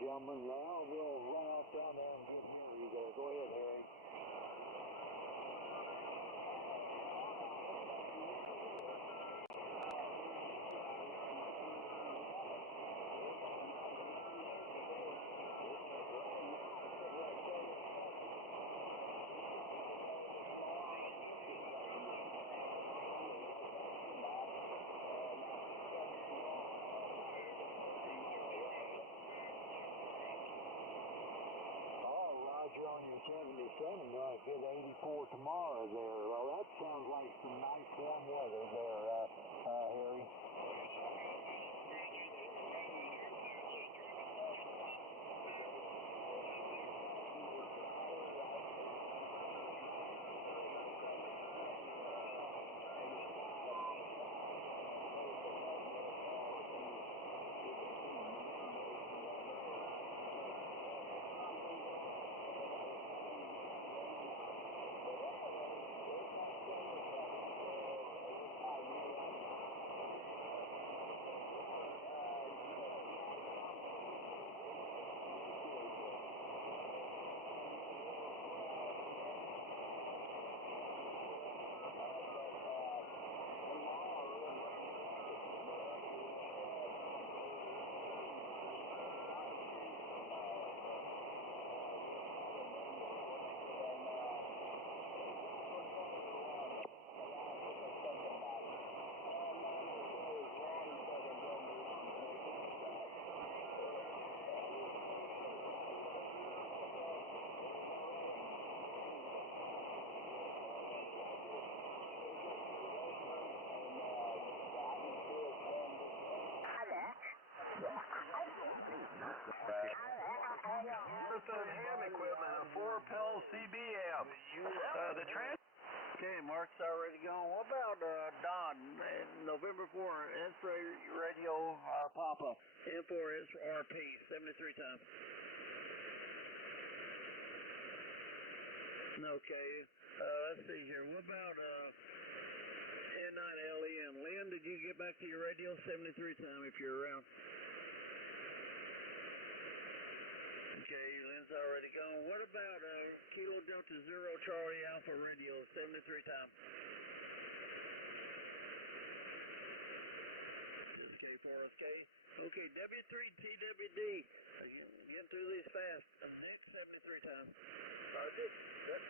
gentlemen. Now we'll run out down there and get Harry there. Go ahead, Harry. On your 77, hit 84 tomorrow there. Well, that sounds like some nice warm weather there, Harry. Ham equipment, a 4-pill CB amp. Okay, Mark's already gone. What about Don, November 4, S-Ray Radio, Papa, M4 SRP, 73 times. Okay, let's see here. What about N9LEM? Lynn, did you get back to your radio? 73 time if you're around. Okay, Lynn's already gone. What about Kilo Delta Zero Charlie Alpha Radio, 73 time? SK4SK. Okay, W3TWD. Getting through these fast. Nick, 73 time. Dick, that's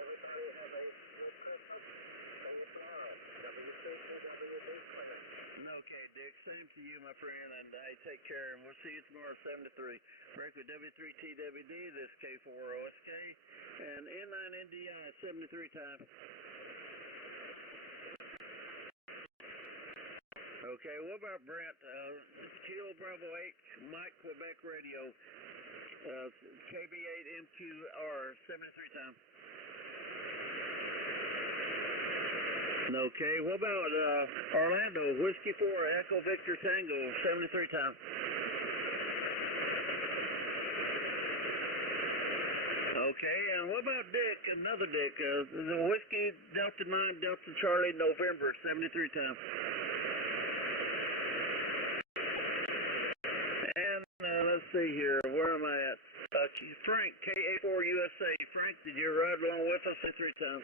everybody have a good Christmas. Okay, Dick, same to you, my friend, and take care, and we'll see you tomorrow at 7 to 3. Break with W3TWD, this K4OSK, and N9NDI, 73 time. Okay, what about Brent? Kilo Bravo 8, Mike Quebec Radio, KB8MQR, 73 time. Okay, what about Orlando, Whiskey 4, Echo Victor Tango, 73 time. Okay, and what about Dick, another Dick, the Whiskey Delta 9, Delta Charlie, November, 73 time. And let's see here, where am I at? Frank, KA4 USA. Frank, did you ride along with us 73 time?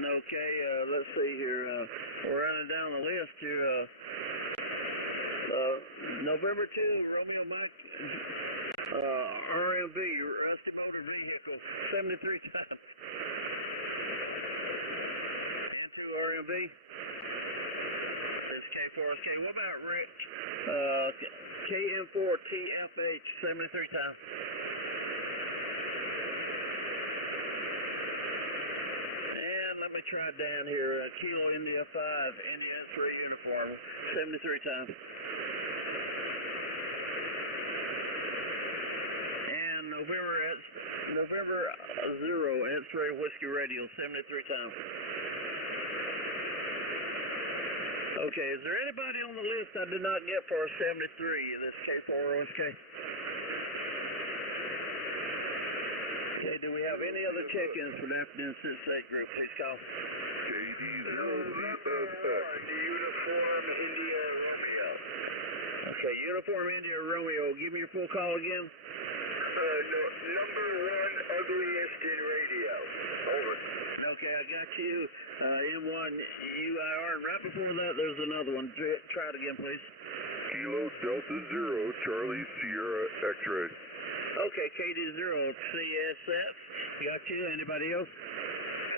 Okay, let's see here. We're running down the list here. November 2, Romeo Mike, RMV, Rusty Motor Vehicle, 73 times. Into RMV. This K4SK. What about Rick? KM4TFH, 73 times. Let me try down here. Kilo India 5, India S3 uniform, 73 times. And November 0, S3 Whiskey Radio, 73 times. Okay, is there anybody on the list I did not get for 73 in this K4OSK? Okay, do we have any other check-ins for the afternoon 6-8 group? Please call. Uniform India Romeo. Okay, Uniform India Romeo. Give me your full call again. No, number one ugliest in radio. Over. Okay, I got you. M1 UIR, and right before that, there's another one. Try it again, please. Kilo Delta Zero, Charlie Sierra X-ray. Okay, KD0 CSF. Got you. Anybody else?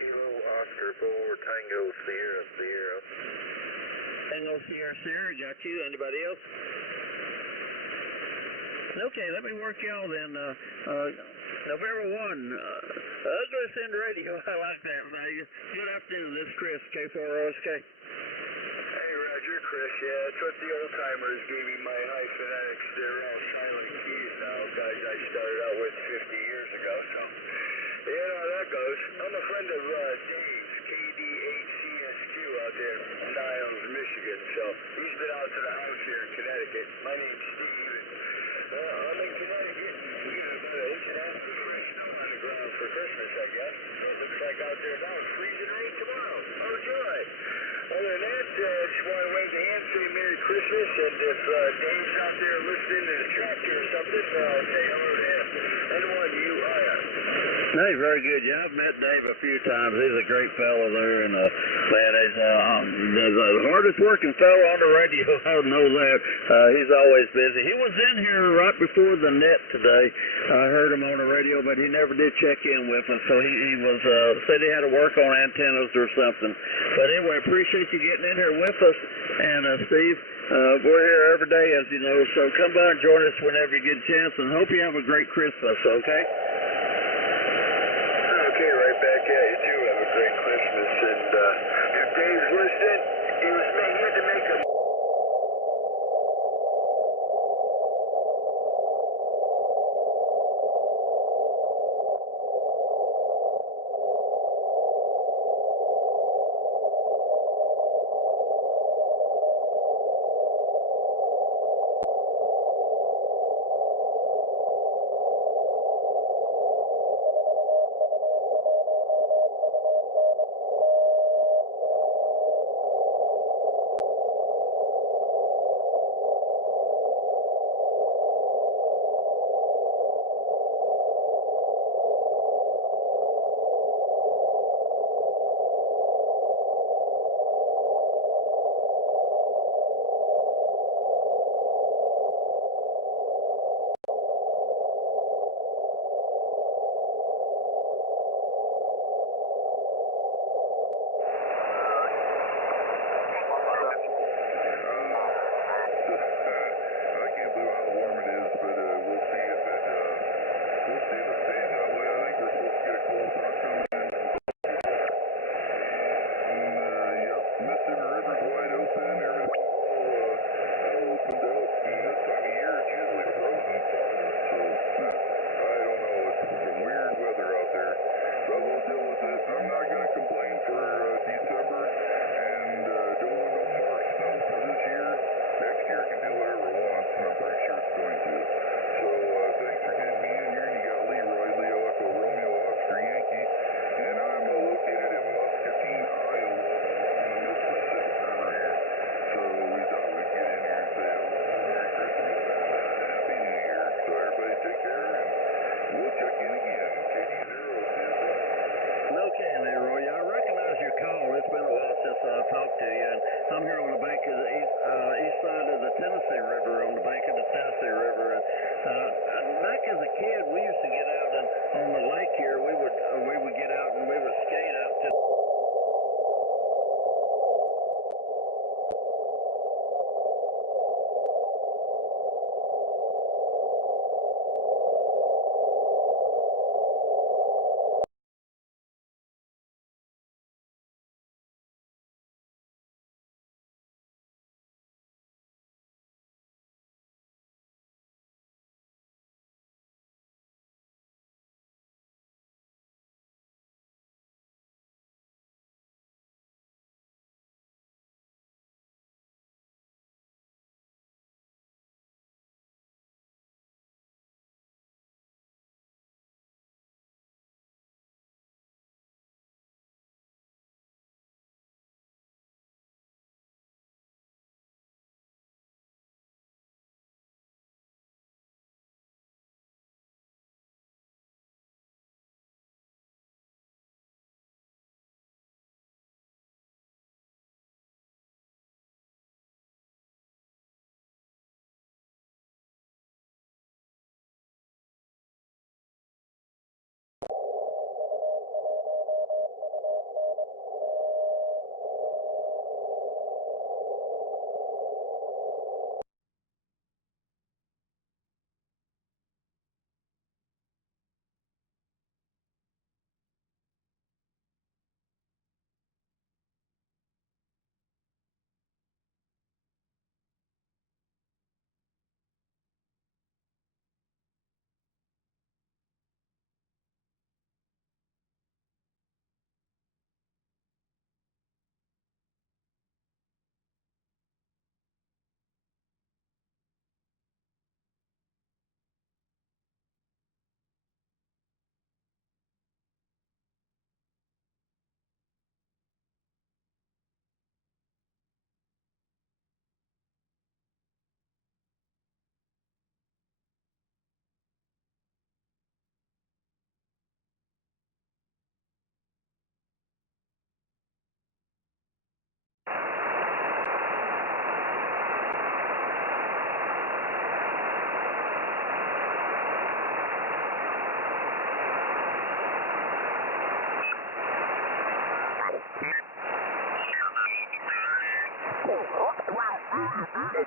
Kilo Oscar 4, Tango Sierra Sierra. Tango Sierra Sierra. Got you. Anybody else? Okay, let me work y'all then. November 1, ugliest in radio. I like that. Good afternoon. This is Chris, K4OSK. Hey, Roger, Chris. Yeah, that's what the old timers gave me my high phonetics. They're all silent keys now, guys I started out with 50 years ago. So, you know how that goes. I'm a friend of Dave's, KD8CSQ out there in Niles, Michigan. So, he's been out to the house here in Connecticut. My name's Steve. I'm in Connecticut. We got about an inch and a half of snow on the ground for Christmas, I guess. It looks like out there now it's freezing rain tomorrow. Oh, joy. Other than that, just want to wave the hand, say Merry Christmas, and if Dave's out there listening to the tractor or something, I'll say hello to him. N1UIR. Hey, very good. Yeah, I've met Dave a few times. He's a great fellow there, and man, he's the hardest working fellow on the radio. I know that. He's always busy. He was in here right before the net today. I heard him on the radio, but he never did check in with us. So he was said he had to work on antennas or something. But anyway, appreciate you getting in here with us. And Steve, we're here every day, as you know. So come by and join us whenever you get a chance, and hope you have a great Christmas. Okay. Okay, right back at you too. Have a great Christmas. And if Dave's listening, he had to make a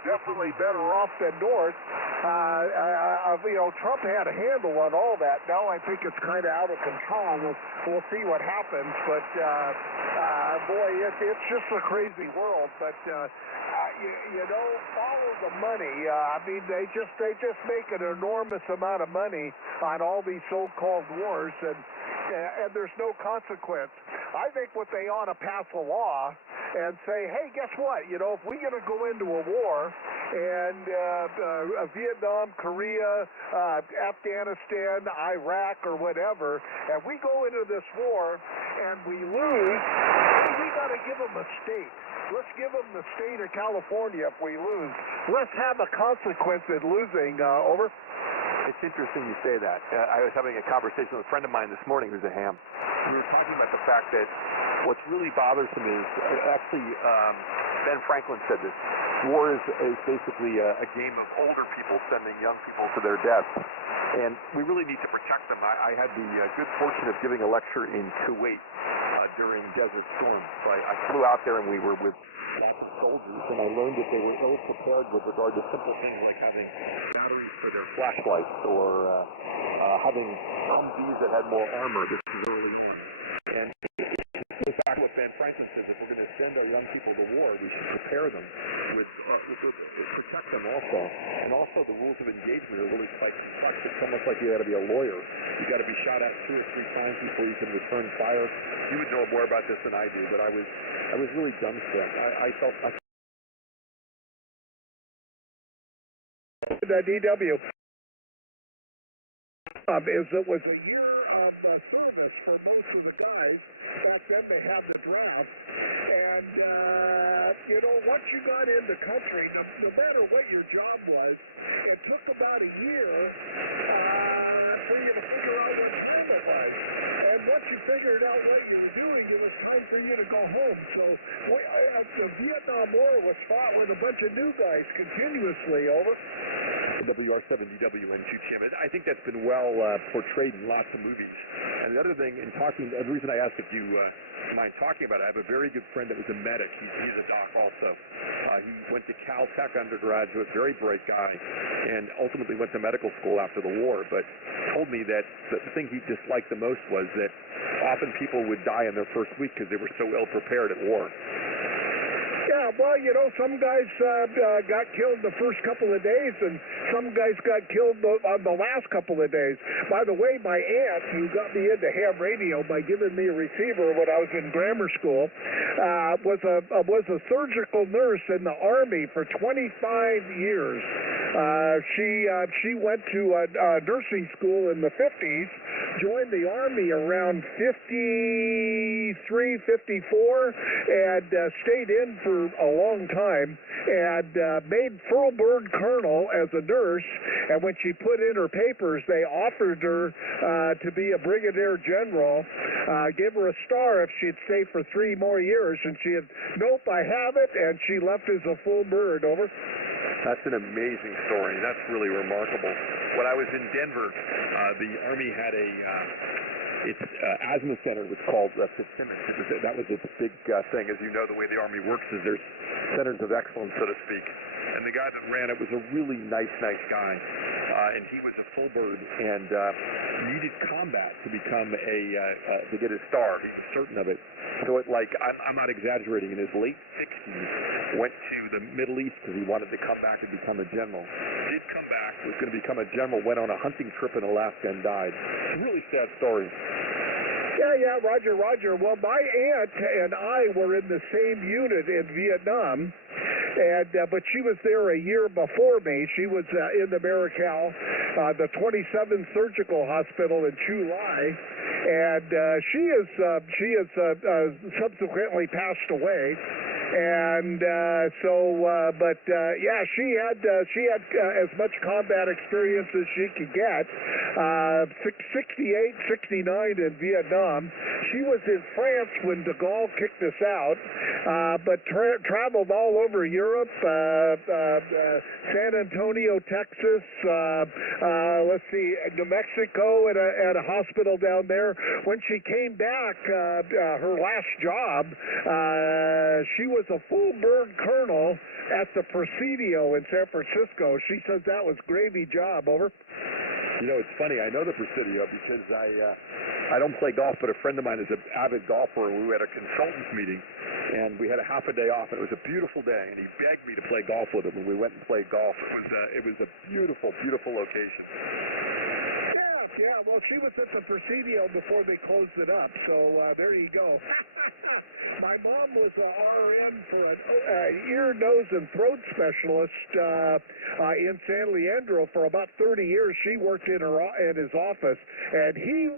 definitely better off than North. Trump had a handle on all that. Now I think it's kind of out of control. We'll see what happens. But boy, it's just a crazy world. But follow the money. They just make an enormous amount of money on all these so-called wars, and there's no consequence. I think what they ought to pass a law and say, hey, guess what? If we're going to go into a war, and Vietnam, Korea, Afghanistan, Iraq, or whatever, and we go into this war and we lose, we got to give them a state. Let's give them the state of California if we lose. Let's have a consequence in losing. Over. It's interesting you say that. I was having a conversation with a friend of mine this morning who's a ham. We were talking about the fact that what's really bothersome is, actually, Ben Franklin said this, war is basically a game of older people sending young people to their death. And we really need to protect them. I had the good fortune of giving a lecture in Kuwait during Desert Storm. So I flew out there and we were with lots of soldiers, and I learned that they were ill-prepared with regard to simple things like having batteries for their flashlights or having Humvees that had more armor. This is early on. And in fact, what Ben Franklin says, if we're going to send our young people to war, we should prepare them with protect them also. And also the rules of engagement are really quite complex. It's almost like you got to be a lawyer. You got to be shot at 2 or 3 times before you can return fire. You would know more about this than I do, but I was really dumbstruck. I felt the DW is it was a year of service for most of the guys. Back then they had the draft, and once you got in the country, no matter what your job was, it took about a year for you to figure out what job it was. And once you figured out what you were doing, it was time for you to go home. So the Vietnam War was fought with a bunch of new guys continuously. Over. WR7DWN2 Jim. I think that's been well portrayed in lots of movies. And the other thing, the reason I asked if you mind talking about it, I have a very good friend that was a medic. He's a doc also. He went to Caltech undergraduate, very bright guy, and ultimately went to medical school after the war, but told me that the thing he disliked the most was that often people would die in their first week because they were so ill-prepared at war. Yeah, well, some guys got killed the first couple of days, and some guys got killed on the last couple of days. By the way, my aunt, who got me into ham radio by giving me a receiver when I was in grammar school, was a surgical nurse in the Army for 25 years. She went to nursing school in the 50s, joined the Army around 53, 54, and stayed in for a long time, and made Furlbird Colonel as a nurse. And when she put in her papers, they offered her to be a brigadier general, give her a star if she'd stay for 3 more years, and she had, nope, I have it, and she left as a full bird. Over. That's an amazing story. That's really remarkable. When I was in Denver, the Army had its asthma center was called Fitzsimmons. That was its big thing. As you know, the way the Army works is there's centers of excellence, so to speak. And the guy that ran it was a really nice guy. And he was a full bird and needed combat to become to get his star. He was certain of it. So I'm not exaggerating, in his late 60s, went to the Middle East because he wanted to come back and become a general. Did come back, was going to become a general, went on a hunting trip in Alaska and died. It's a really sad story. Yeah, Roger. Well, my aunt and I were in the same unit in Vietnam, but she was there a year before me. She was in the Marical, the 27th Surgical Hospital in Chu Lai, and she is subsequently passed away. And she had as much combat experience as she could get. 68, 69 in Vietnam. She was in France when de Gaulle kicked us out, but traveled all over Europe, San Antonio, Texas, New Mexico at a hospital down there. When she came back, her last job, she was was a full bird colonel at the Presidio in San Francisco. She says that was gravy job. Over. You know, it's funny. I know the Presidio because I don't play golf, but a friend of mine is an avid golfer. We had a consultants meeting, and we had a half a day off. And it was a beautiful day, and he begged me to play golf with him, and we went and played golf. It was a beautiful, beautiful location. Yeah, well, she was at the Presidio before they closed it up, so there you go. My mom was an RN for an ear, nose, and throat specialist in San Leandro for about 30 years. She worked in his office, and he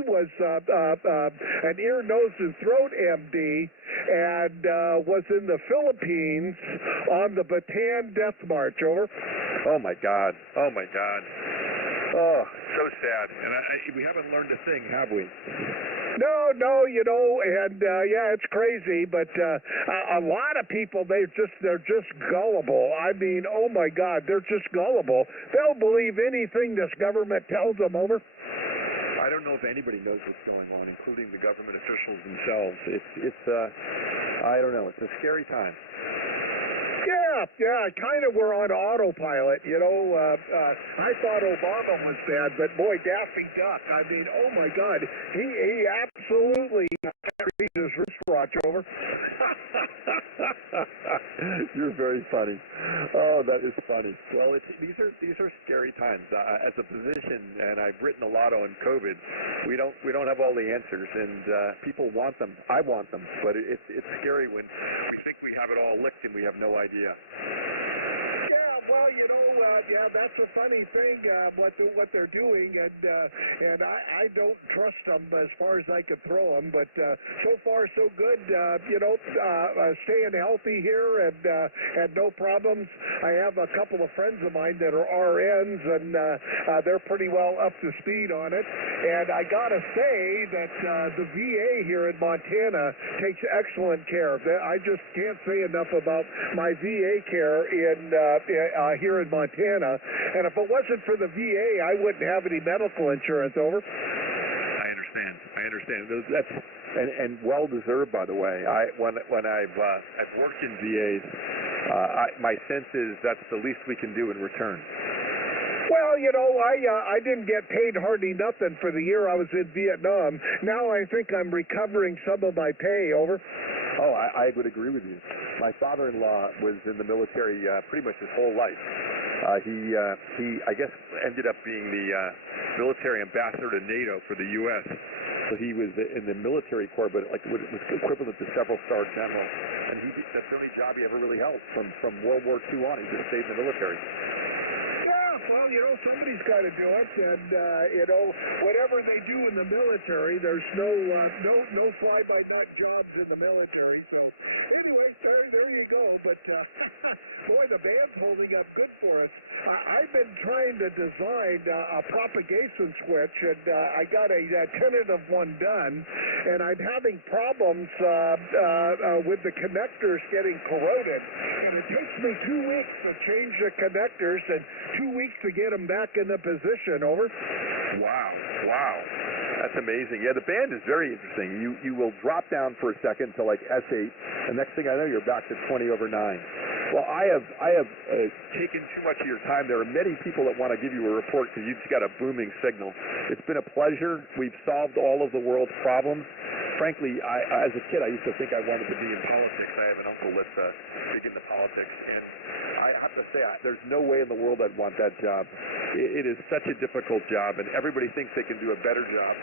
was an ear, nose, and throat MD, and was in the Philippines on the Bataan Death March. Over. Oh my God! Oh my God! Oh, so sad. And we haven't learned a thing, have we? No, you know, and yeah, it's crazy, but a lot of people, they're just gullible. I mean, oh my God, they're just gullible. They'll believe anything this government tells them. Over. I don't know if anybody knows what's going on, including the government officials themselves. It's I don't know. It's a scary time. Yeah, kind of we're on autopilot, you know. I thought Obama was bad, but boy, Daffy Duck, I mean, oh my God, he absolutely can't reach his wristwatch. Over. You're very funny. Oh, that is funny. Well, these are scary times. As a physician, and I've written a lot on COVID, we don't have all the answers, and people want them. I want them, but it's scary when we think we have it all licked and we have no idea. Yeah, well, you know, yeah, that's a funny thing, what they're doing, and I don't trust them as far as I could throw them, but so far so good, you know, staying healthy here and no problems. I have a couple of friends of mine that are RNs, and they're pretty well up to speed on it, and I gotta say that the VA here in Montana takes excellent care. I just can't say enough about my VA care here in Montana, and if it wasn't for the VA, I wouldn't have any medical insurance. Over. I understand. That's and well deserved, by the way. When I've worked in VAs, my sense is that's the least we can do in return. Well, you know, I didn't get paid hardly nothing for the year I was in Vietnam. Now I think I'm recovering some of my pay. Over. Oh, I would agree with you. My father-in-law was in the military pretty much his whole life. He I guess ended up being the military ambassador to NATO for the U.S. So he was in the military corps, but like was equivalent to several-star general. And that's the only job he ever really held from World War II on. He just stayed in the military. Well, you know, somebody's got to do it, and you know, whatever they do in the military, there's no fly-by-night jobs in the military. So, anyway, there you go. But boy, the band's holding up good for us. I've been trying to design a propagation switch, and I got a tentative one done, and I'm having problems with the connectors getting corroded. And it takes me 2 weeks to change the connectors and 2 weeks to get them back in the position. Over. Wow. That's amazing. Yeah, the band is very interesting. You will drop down for a second to like S8, and next thing I know, you're back to 20/9. Well, I have taken too much of your time. There are many people that want to give you a report because you've got a booming signal. It's been a pleasure. We've solved all of the world's problems. Frankly, as a kid, I used to think I wanted to be in politics. I have an uncle that's big into politics, and I have to say, there's no way in the world I'd want that job. It is such a difficult job, and everybody thinks they can do a better job.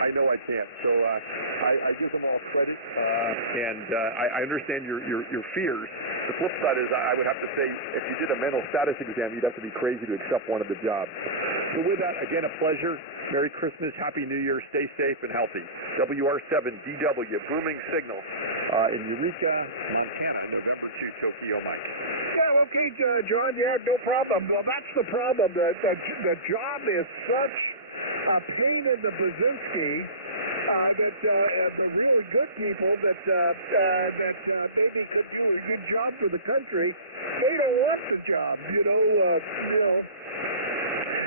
I know I can't, so I give them all credit, and I understand your fears. The flip side is I would have to say, if you did a mental status exam, you'd have to be crazy to accept one of the jobs. So with that, again, a pleasure. Merry Christmas, Happy New Year, stay safe and healthy. WR7DW, booming signal in Eureka, Montana, November 2, Tokyo Mike. Yeah, okay, John, yeah, no problem. Well, that's the problem. The job is such a pain in the Brzezinski that the really good people that maybe could do a good job for the country, they don't want the job, you know.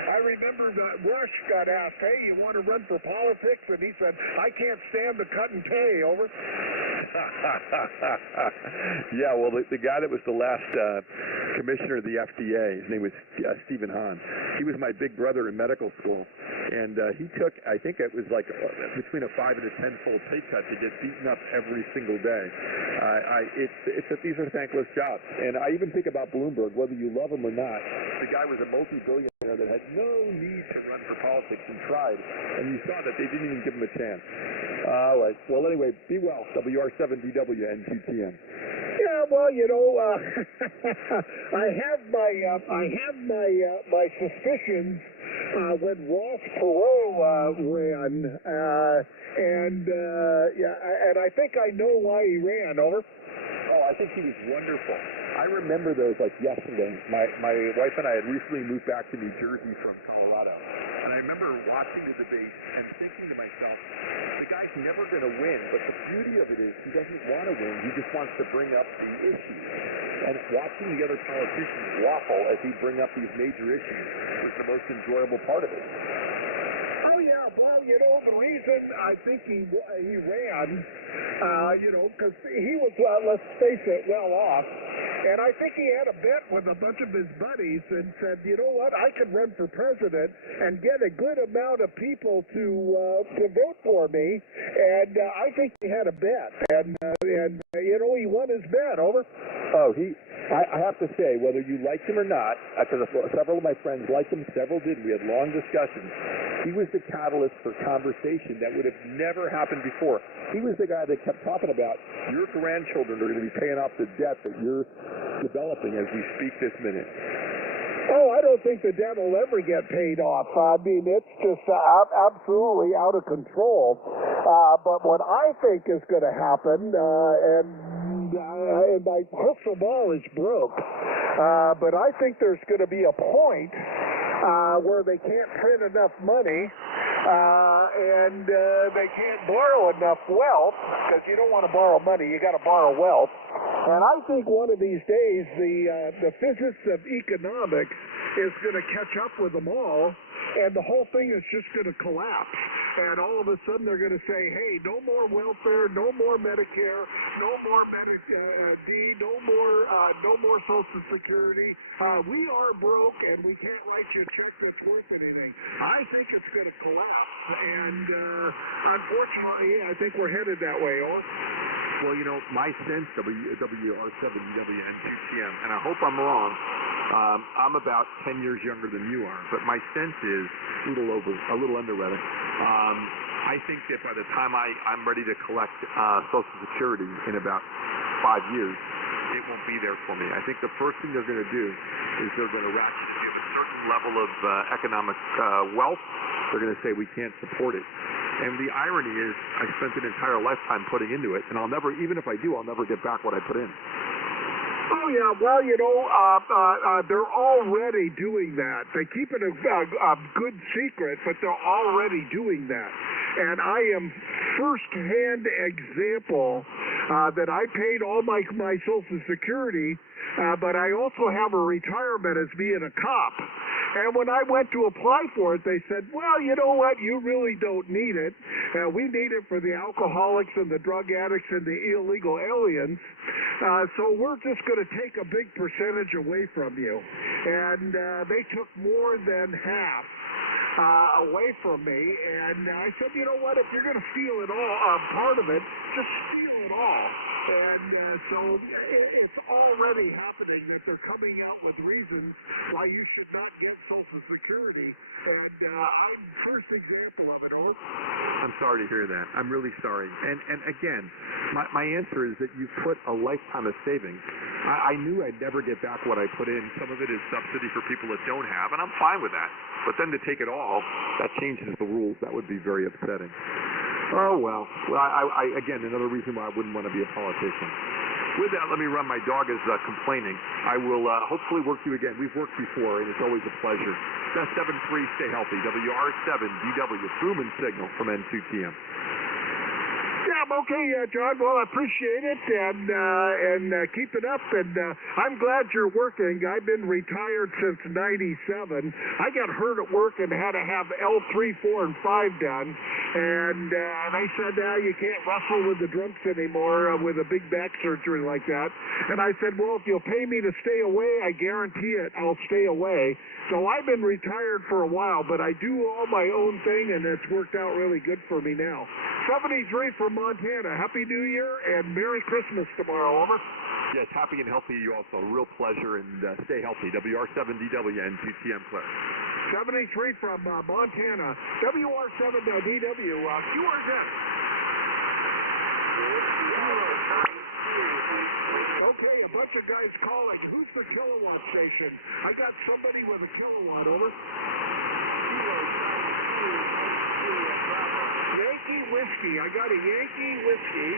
I remember that Rush got asked, hey, you want to run for politics? And he said, I can't stand the cut and pay. Over. Yeah, well, the guy that was the last commissioner of the FDA, his name was Stephen Hahn. He was my big brother in medical school, and he took, I think it was like between a 5 and a 10-fold pay cut to get beaten up every single day. These are thankless jobs, and I even think about Bloomberg, whether you love him or not. The guy was a multi-billionaire that had no need to run for politics and tried, and you saw that they didn't even give him a chance. All right. Well, anyway, be well. WR7DW N2TN. Yeah, well, you know, I have my suspicions when Ross Perot ran, and I think I know why he ran. Over. Oh, I think he was wonderful. I remember those like yesterday. My wife and I had recently moved back to New Jersey from Colorado, and I remember watching the debate and thinking to myself, the guy's never going to win, but the beauty of it is he doesn't want to win. He just wants to bring up the issues. And watching the other politicians waffle as he bring up these major issues was the most enjoyable part of it. Oh, yeah, well, you know, the reason I think he ran, you know, because he was, let's face it, well off. And I think he had a bet with a bunch of his buddies and said, you know what, I could run for president and get a good amount of people to vote for me. And I think he had a bet. And you know, he won his bet. Over. Oh, I have to say, whether you liked him or not, because several of my friends liked him, several didn't. We had long discussions. He was the catalyst for conversation that would have never happened before. He was the guy that kept talking about your grandchildren are going to be paying off the debt that you're developing as we speak this minute. Oh, I don't think the debt will ever get paid off. I mean, it's just absolutely out of control. But what I think is going to happen, and my crystal ball is broke, but I think there's going to be a point where they can't print enough money and they can't borrow enough wealth, because you don't want to borrow money, you got to borrow wealth. And I think one of these days the physics of economics is going to catch up with them all, and the whole thing is just going to collapse. And all of a sudden they're going to say, hey, no more welfare, no more Medicare, no more D, no more Social Security. We are broke and we can't write you a check that's worth anything. I think it's going to collapse. And unfortunately, I think we're headed that way, Or. Well, you know, my sense, WR7DW N2TM, and I hope I'm wrong, I'm about 10 years younger than you are, but my sense is a little under rather. I think that by the time I'm ready to collect Social Security in about 5 years, it won't be there for me. I think the first thing they're going to do is they're going to ratchet it. If you have a certain level of economic wealth, they're going to say we can't support it. And the irony is, I spent an entire lifetime putting into it, and I'll never, even if I do, I'll never get back what I put in. Oh, yeah, well, you know, they're already doing that. They keep it a good secret, but they're already doing that. And I am first-hand example that I paid all my Social Security, but I also have a retirement as being a cop. And when I went to apply for it, they said, well, you know what, you really don't need it. We need it for the alcoholics and the drug addicts and the illegal aliens. So we're just going to take a big percentage away from you. And they took more than half away from me. And I said, you know what, if you're going to steal it all, part of it, just steal it all. And so it's already happening that they're coming out with reasons why you should not get Social Security. And I'm first example of it. Or. I'm sorry to hear that. I'm really sorry. And again, my answer is that you put a lifetime of savings. I knew I'd never get back what I put in. Some of it is subsidy for people that don't have, and I'm fine with that. But then to take it all, that changes the rules. That would be very upsetting. Oh, well, I again, another reason why I wouldn't want to be a politician. With that, let me run. My dog is complaining. I will hopefully work you again. We've worked before, and it's always a pleasure. Best 7-3, stay healthy. WR7DW, boom and signal from N2TM. Yeah, okay, John. Well, I appreciate it, and keep it up. And I'm glad you're working. I've been retired since '97. I got hurt at work and had to have L3, 4, and 5 done. And they said, you can't wrestle with the drunks anymore with a big back surgery like that. And I said, well, if you'll pay me to stay away, I guarantee it, I'll stay away. So I've been retired for a while, but I do all my own thing, and it's worked out really good for me now. 73 from Montana. Happy New Year and Merry Christmas tomorrow. Over. Yes, happy and healthy you also. Real pleasure, and stay healthy. WR7DW and 2TM Clear. 73 from Montana. WR7DW. QRZ. Okay, a bunch of guys calling. Who's the kilowatt station? I got somebody with a kilowatt. Over. Yankee Whiskey. I got a Yankee Whiskey.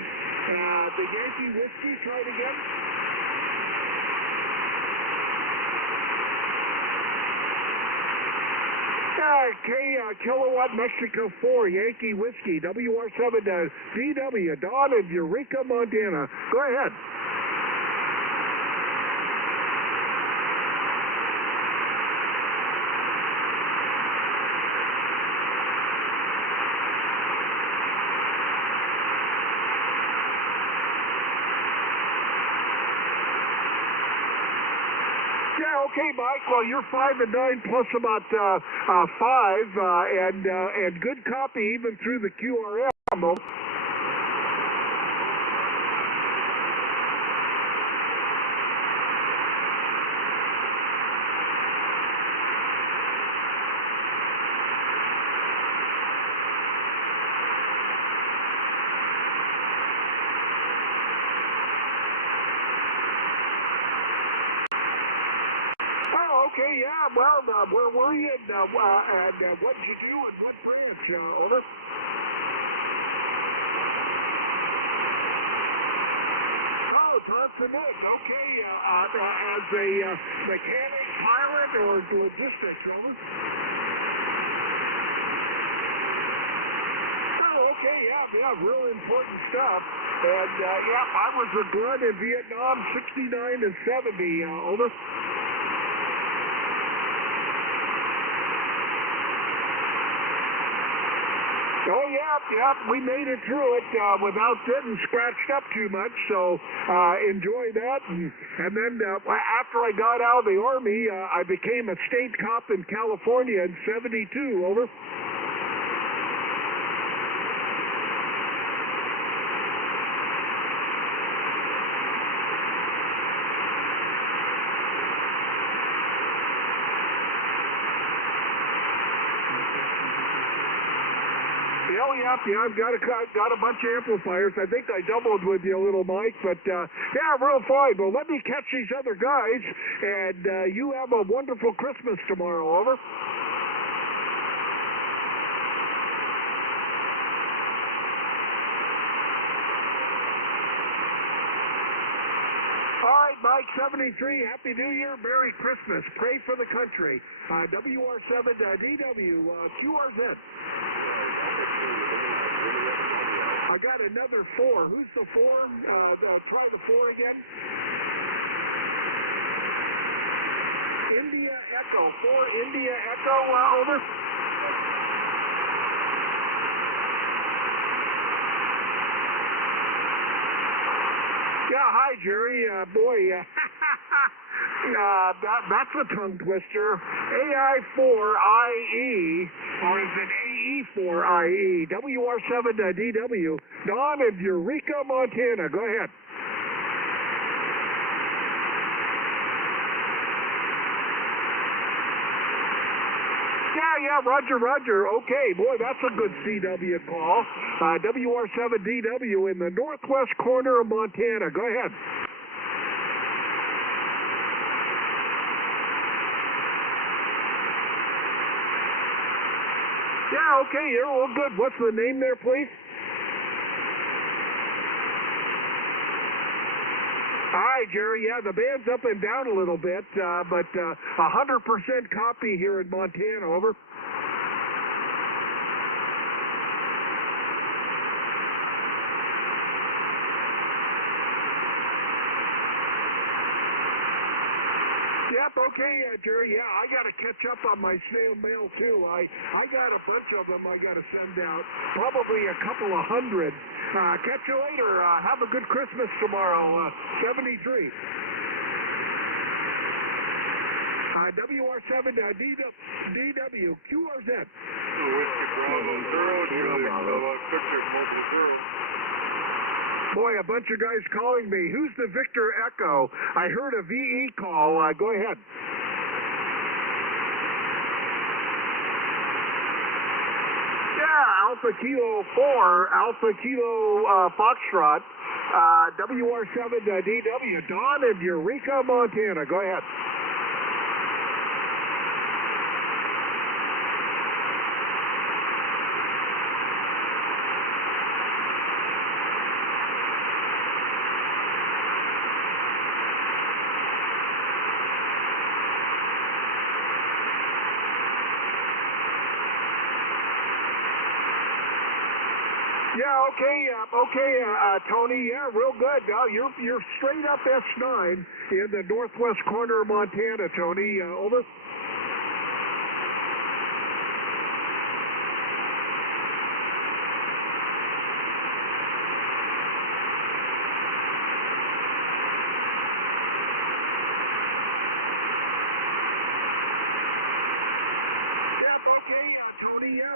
The Yankee Whiskey, try it again. Okay, Kilowatt Mexico 4, Yankee Whiskey, WR7DW, Dawn in Eureka, Montana. Go ahead. Okay, Mike. Well, you're 5 and 9 plus about 5, and good copy even through the QRM. Okay, yeah, well, where were you, and what did you do, and what branch, over? Oh, Thompson Nick, okay, as a mechanic, pilot, or logistics, over? Oh, okay, yeah, real important stuff. And, I was a grunt in Vietnam, 69 and 70, over. Oh, yeah, we made it through it without getting scratched up too much, so enjoy that. And then after I got out of the Army, I became a state cop in California in 72, over. Yeah, I've got a bunch of amplifiers. I think I doubled with you a little, Mike, but yeah, real fine. Well, let me catch these other guys, and you have a wonderful Christmas tomorrow, over. All right, Mike 73, Happy New Year, Merry Christmas. Pray for the country. WR7DW, QRZ. I got another 4. Who's the 4? Try the 4 again. India Echo. 4 India Echo, over. Yeah, hi, Jerry. Boy, that's a tongue twister. AI4IE, or is it AE4IE? WR7DW, Dawn in Eureka, Montana. Go ahead. Yeah, Roger. Okay, boy, that's a good CW call. WR7DW in the northwest corner of Montana. Go ahead. Yeah, okay, you're all good. What's the name there, please? Hi, Jerry. Yeah, the band's up and down a little bit, but 100% copy here in Montana, over. Yep, okay, Jerry. Yeah, I got to catch up on my snail mail, too. I got a bunch of them I got to send out, probably a couple of hundred. Catch you later. Have a good Christmas tomorrow. 73. WR7 DW QRZ. Whiskey Bravo 0, Julie Victor Multiple 0. Boy, a bunch of guys calling me. Who's the Victor Echo? I heard a VE call. Go ahead. Yeah, Alpha Kilo 4, Alpha Kilo Foxtrot, WR7 DW, Don in Eureka, Montana. Go ahead. Yeah, okay, Tony. Yeah, real good. You're straight up S9 in the northwest corner of Montana, Tony. Over.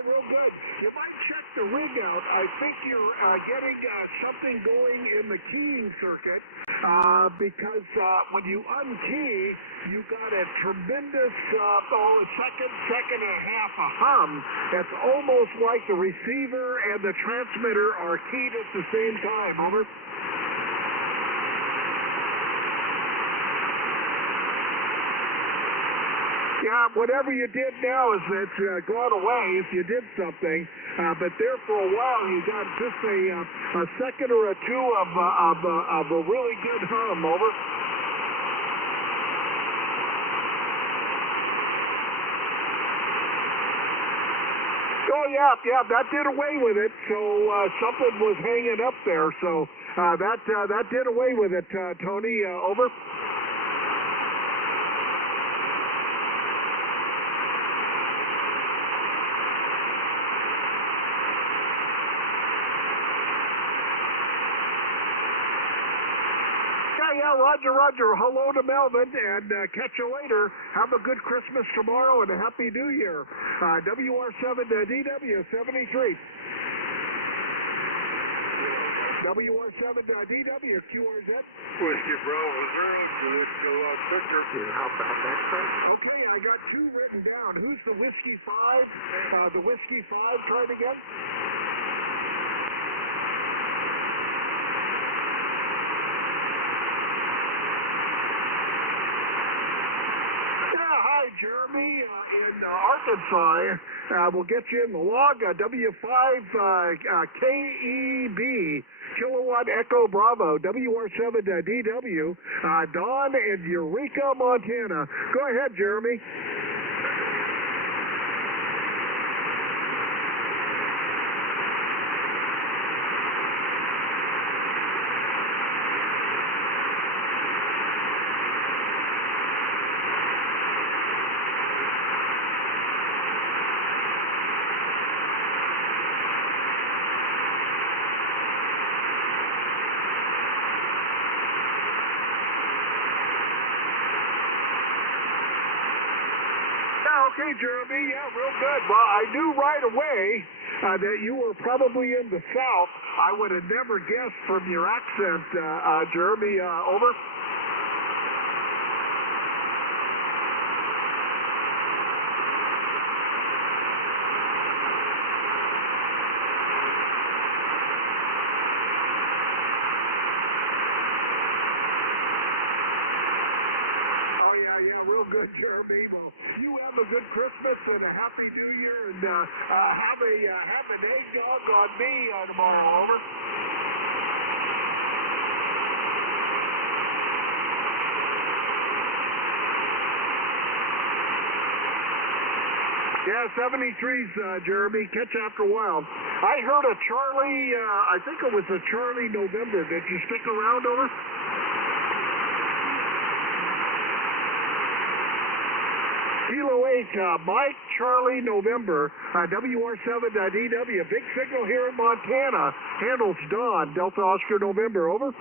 Real good. You might check the rig out. I think you're getting something going in the keying circuit because when you unkey, you got a tremendous second and a half a hum. That's almost like the receiver and the transmitter are keyed at the same time. Over. Yeah, whatever you did now is it's gone away if you did something. But there for a while, you got just a second or a two of a really good hum. Over. Oh, yeah, that did away with it. So something was hanging up there. So that did away with it, Tony. Over. Roger. Hello to Melvin, and catch you later. Have a good Christmas tomorrow and a Happy New Year. WR7 DW 73. WR7 DW QRZ. Whiskey Bravo 0, Julie Victor. How about that, sir? Okay, I got two written down. Who's the Whiskey 5? The Whiskey 5, try it again. Jeremy in Arkansas will get you in the log. W5 KEB Kilowatt Echo Bravo WR7 DW Don in Eureka, Montana. Go ahead, Jeremy. Okay, Jeremy, yeah, real good. Well, I knew right away that you were probably in the South. I would have never guessed from your accent, Jeremy. Over. Good, Jeremy. Well, you have a good Christmas and a Happy New Year, and have an egg dog on me tomorrow. Over. Yeah, 73's, Jeremy. Catch after a while. I heard a Charlie, I think it was a Charlie November. Did you stick around, over? Kilo 8, Mike Charlie November, WR7DW. Big signal here in Montana. Handles Don, Delta Oscar November, over.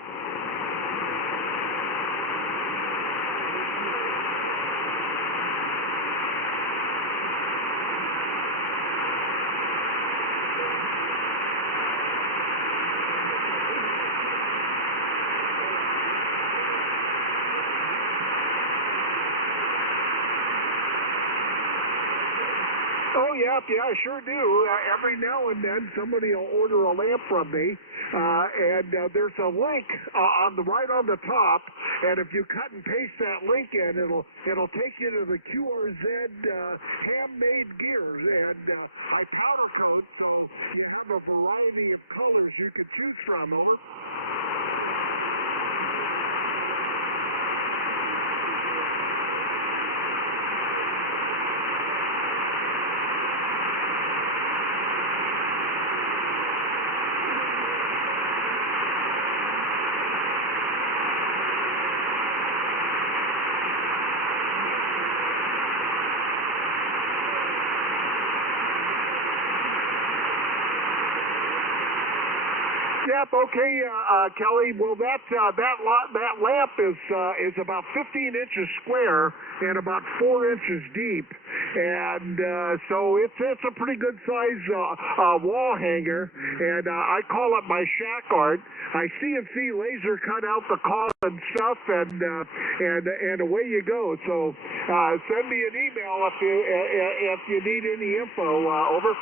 Oh, yeah, I sure do. Every now and then somebody will order a lamp from me, and there's a link right on the top, and if you cut and paste that link in, it'll take you to the QRZ handmade gears, and I powder coat, so you have a variety of colors you could choose from, over. Yep. Okay, Kelly. Well, that lamp is about 15 inches square and about 4 inches deep, and so it's a pretty good size wall hanger. And I call it my shack art. I CNC laser cut out the collar and stuff, and away you go. So send me an email if you need any info. Over.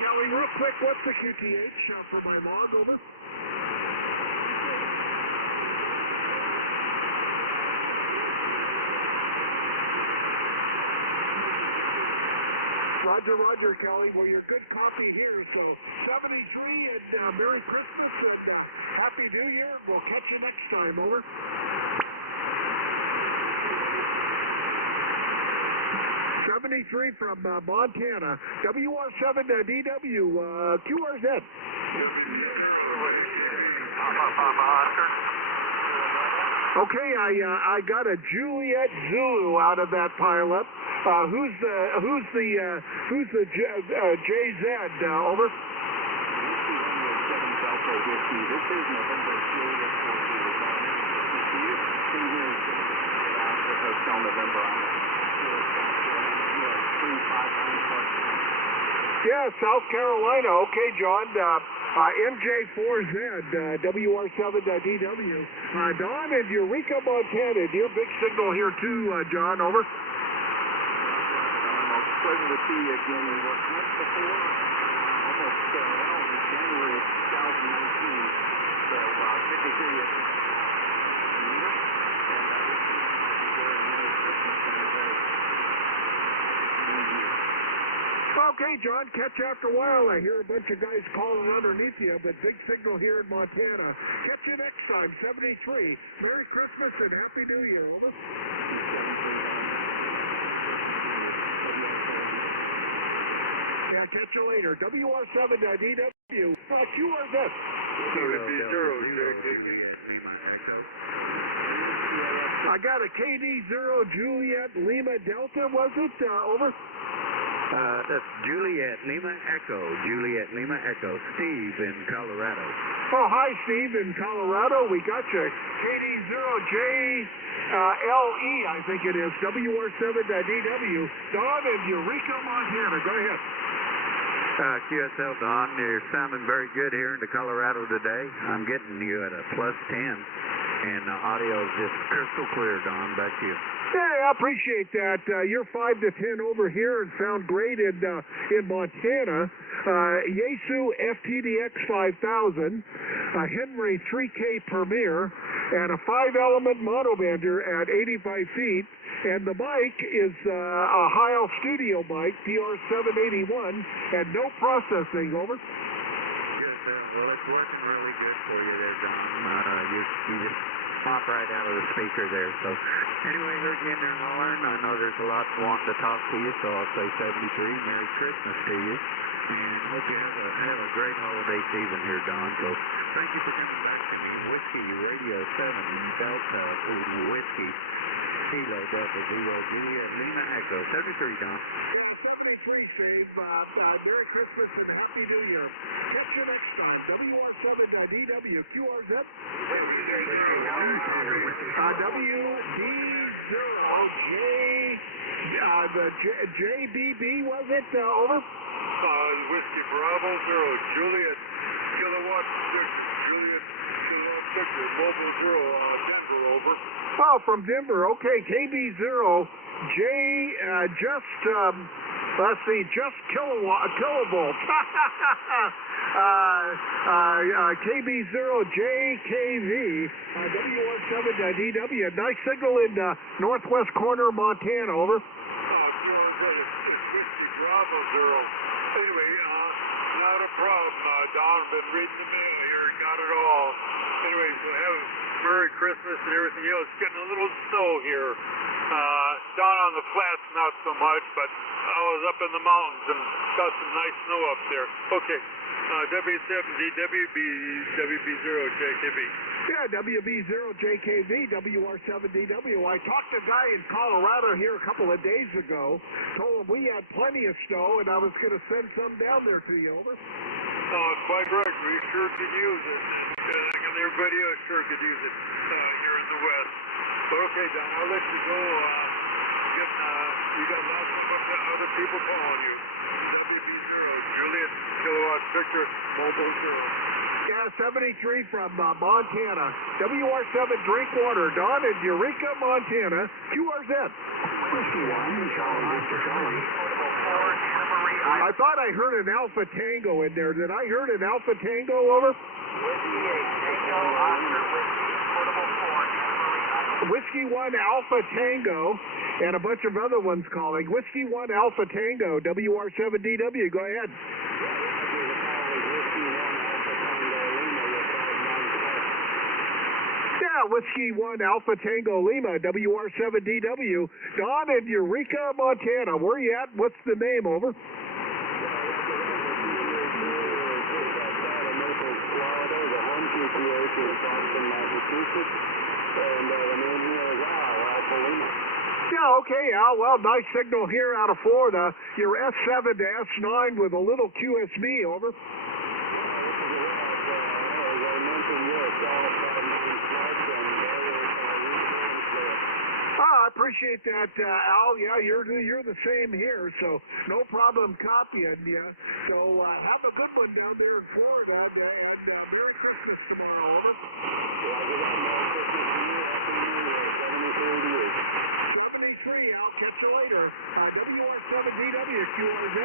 Kelly, real quick, what's the QTH for my log, over? Roger, Kelly. Well, you're good copy here. So 73 and Merry Christmas and Happy New Year. We'll catch you next time, over. 73 from Montana, WR7DW, QRZ. Okay, I got a Juliet Zulu out of that pileup. Who's the JZ? Over. This is November. Yeah, South Carolina. Okay, John. MJ4Z, WR7DW. Don in Eureka, Montana. Dear big signal here too, John. Over. I'm struggling to see you again. We worked once before, almost in January of 2019. So good to hear you. Okay, John, catch you after a while. I hear a bunch of guys calling underneath you, but big signal here in Montana. Catch you next time, 73. Merry Christmas and Happy New Year, over. Yeah, catch you later. WR7DW, QRZ. I got a KD0 Juliet Lima Delta, was it? Over. That's Juliet Lima Echo. Steve in Colorado. Oh, hi, Steve in Colorado. We got you. KD0JLE, I think it is. WR7DW. Don in Eureka, Montana. Go ahead. QSL Don, you're sounding very good here in Colorado today. I'm getting you at a +10, and the audio is just crystal clear, Don. Back to you. Hey, I appreciate that. You're 5 to 10 over here and sound great in Montana. Yaesu FTDX 5000, Henry 3K Premier, and a 5-element monobender at 85 feet. And the mic is a Heil Studio mic, PR781, and no processing, over. Yes, sir. Well, it's working really good for you there, Don. You just pop right out of the speaker there. So anyway, heard you in there hollering. I know there's a lot wanting to talk to you, so I'll say 73. Merry Christmas to you. And hope you have a great holiday season here, Don. So thank you for coming back to me. Whiskey Radio 7 Delta Whiskey Kilo Delta Zero Juliet Lima Echo 73, Don. Yeah, 73, Steve. Merry Christmas and Happy New Year. Catch you next time. WR7DW QRZ. WD0J. The JBB was it? Over. Whiskey Bravo 0 Juliet Kilowatt 6 Juliet Kilowatt 6 Mobile 0 Denver over. Oh, from Denver. Okay, KB0 J. Let's see, just kilovolt. KB0JKV, WR7DW. Nice signal in northwest corner, Montana. Over. Whiskey Bravo 0. Anyway, not a problem. Don, been reading the mail here and got it all. Anyways, we'll have a Merry Christmas and everything else. Getting a little snow here. Down on the flats, not so much, but I was up in the mountains and got some nice snow up there. Okay, WB0JKB. Yeah, WB0JKV, WR7DW. I talked to a guy in Colorado here a couple of days ago, told him we had plenty of snow, and I was going to send some down there to you. Over. Quite right. We sure could use it. And everybody else sure could use it here in the West. But okay, Don, I'll let you go. You got lots of other people calling you. WB0, Juliet Kilowatt Victor, Mobile 0. Yeah, 73 from Montana. WR7 Drink Water. Don in Eureka, Montana. QRZ. I thought I heard an Alpha Tango in there. Did I hear an Alpha Tango? Over. Whiskey 1 Alpha Tango and a bunch of other ones calling. Whiskey 1 Alpha Tango, WR7DW. Go ahead. Yeah, Whiskey 1 Alpha Tango Lima, WR7DW. Don in Eureka, Montana. Where you at? What's the name? Over. Yeah, okay, Al. Well, nice signal here out of Florida. You're S7 to S9 with a little QSB. Over. I appreciate that, Al. Yeah, you're the same here, so no problem copying you. So have a good one down there in Florida, and Merry Christmas tomorrow. Over. 73, I'll catch you later. WR7DW, QRZ.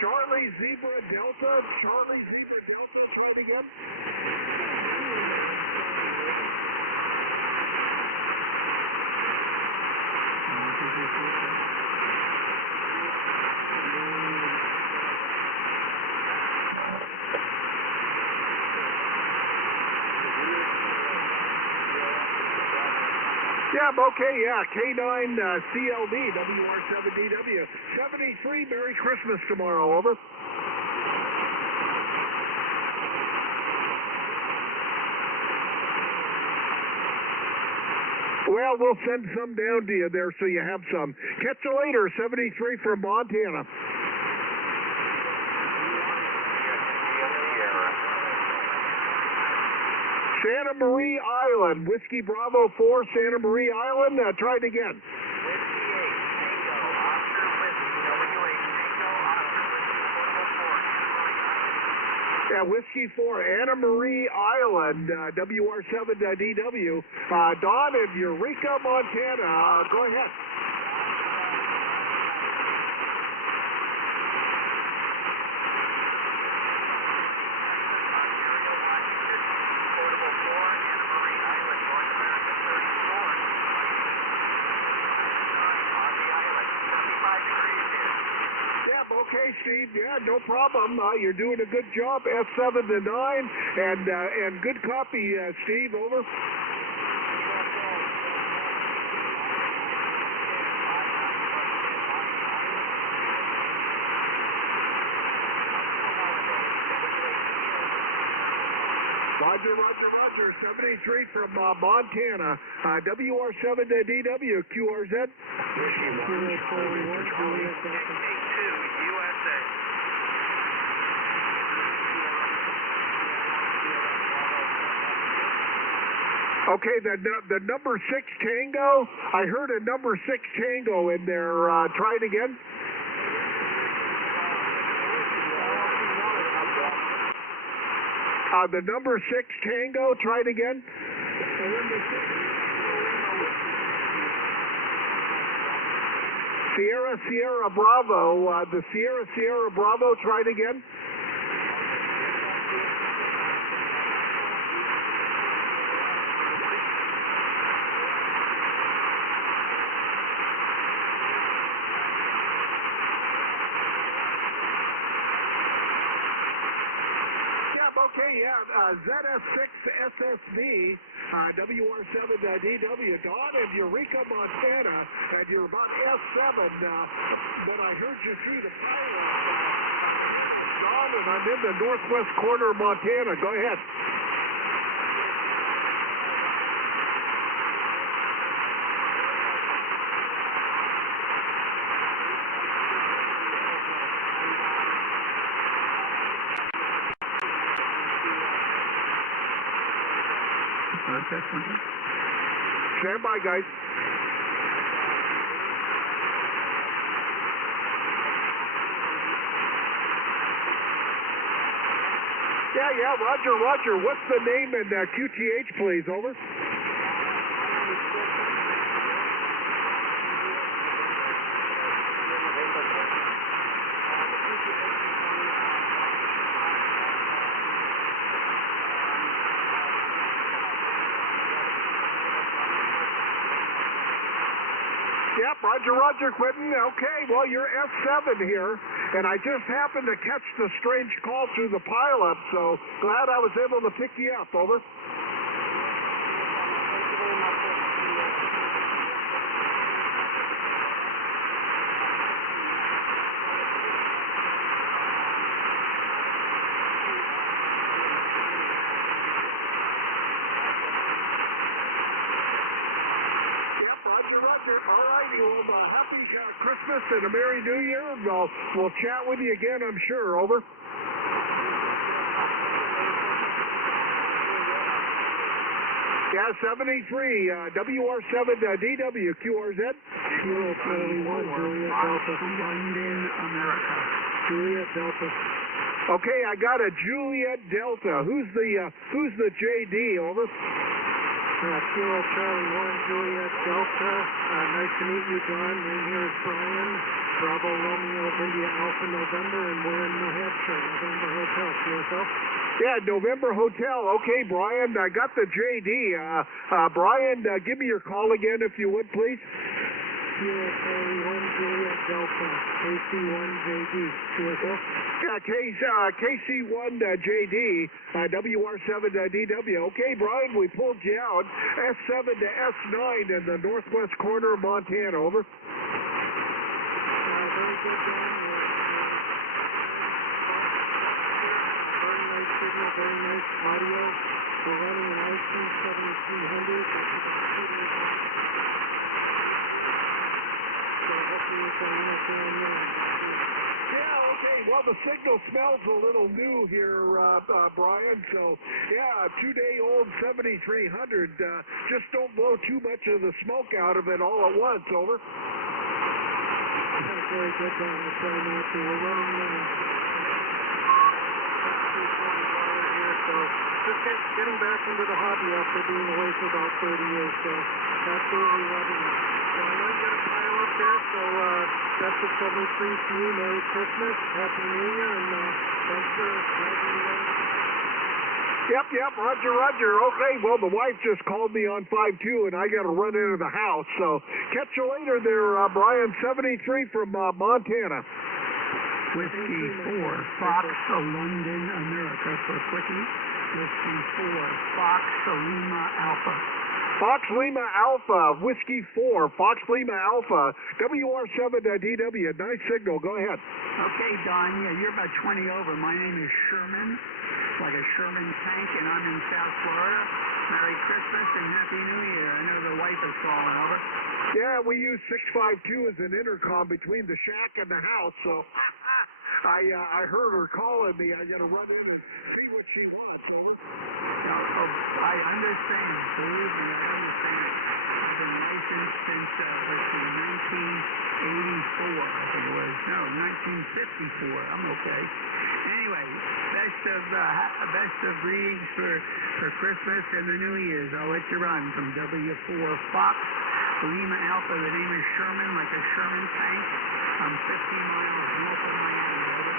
Charlie Zebra Delta, try it again. Yeah, okay, yeah, K9 CLD, WR7DW. 73, Merry Christmas tomorrow. Over. Well, we'll send some down to you there so you have some. Catch you later, 73 from Montana. Santa Maria Island, Whiskey Bravo 4, Santa Maria Island. Try it again. Yeah, Whiskey 4, Anna Marie Island, WR7DW. Don in Eureka, Montana. Go ahead. Okay, Steve. Yeah, no problem. You're doing a good job. S7 to 9, and good copy, Steve. Over. Roger. 73 from Montana. WR7 to DW, QRZ. Okay, the number 6 Tango. I heard a number 6 Tango in there. Try it again. The number 6 Tango, try it again. Sierra Bravo, the Sierra Bravo, try it again. ZS6 SSV, WR7 DW, Don in Eureka, Montana, and you're about S7, but I heard you through the pilot, Don, and I'm in the northwest corner of Montana. Go ahead. Stand by, guys. Yeah, Roger. What's the name and QTH, please? Over. Yep, Roger, Quentin. Okay, well, you're S7 here, and I just happened to catch the strange call through the pileup, so glad I was able to pick you up. Over. Happy Christmas and a Merry New Year. We'll chat with you again, I'm sure. Over. Yeah, 73, WR7 DW, QRZ. Kilo Charlie 1, Juliet Delta from London, America. Juliet Delta. Okay, I got a Juliet Delta. Who's the JD? Over. Kilo Charlie 1, Juliet Delta. Nice to meet you, John. Name here is Brian. Bravo Romeo India Alpha November, and we're in New Hampshire, November Hotel, QSL. Yeah, November Hotel. Okay, Brian, I got the JD. Brian, give me your call again, if you would, please. Kilo Charlie 1, Juliet Delta, KC1JD, QSL. Yeah, KC1JD, WR7 DW. Okay, Brian, we pulled you out. S7 to S9 in the northwest corner of Montana. Over. Very good, John. Very nice signal, very nice audio. We're running an IC7300. So hopefully it's a Well, the signal smells a little new here, Brian. So, yeah, 2-day-old 7300. Just don't blow too much of the smoke out of it all at once. Over. That's very good, Don. I'll try not to. We're running here, so just getting back into the hobby after being away for about 30 years. So, absolutely loving it. So I know you got a pile up there, so that's the 73 to you. Merry Christmas, Happy New Year, and thanks for having me on. Yep, Roger. Okay, well, the wife just called me on 5-2, and I got to run into the house. So catch you later there, Brian, 73 from Montana. Whiskey 4, Fox London, America for quickie. Whiskey 4, Fox Lima Alpha. Fox Lima Alpha, Whiskey 4, Fox Lima Alpha, WR7DW, nice signal, go ahead. Okay, Don, yeah, you're about 20 over. My name is Sherman, like a Sherman tank, and I'm in South Florida. Merry Christmas and Happy New Year. I know the wife has fallen over. Yeah, we use 652 as an intercom between the shack and the house, so I heard her calling me. I got to run in and see what she wants, over. No, I understand. Believe me, I understand. I've been licensed since, 1984, I think it was. No, 1954. I'm okay. Anyway, best of greetings for Christmas and the New Year's. I'll let you run from W4 Fox Lima Alpha. The name is Sherman, like a Sherman tank. I'm 50 miles north of Miami. Over.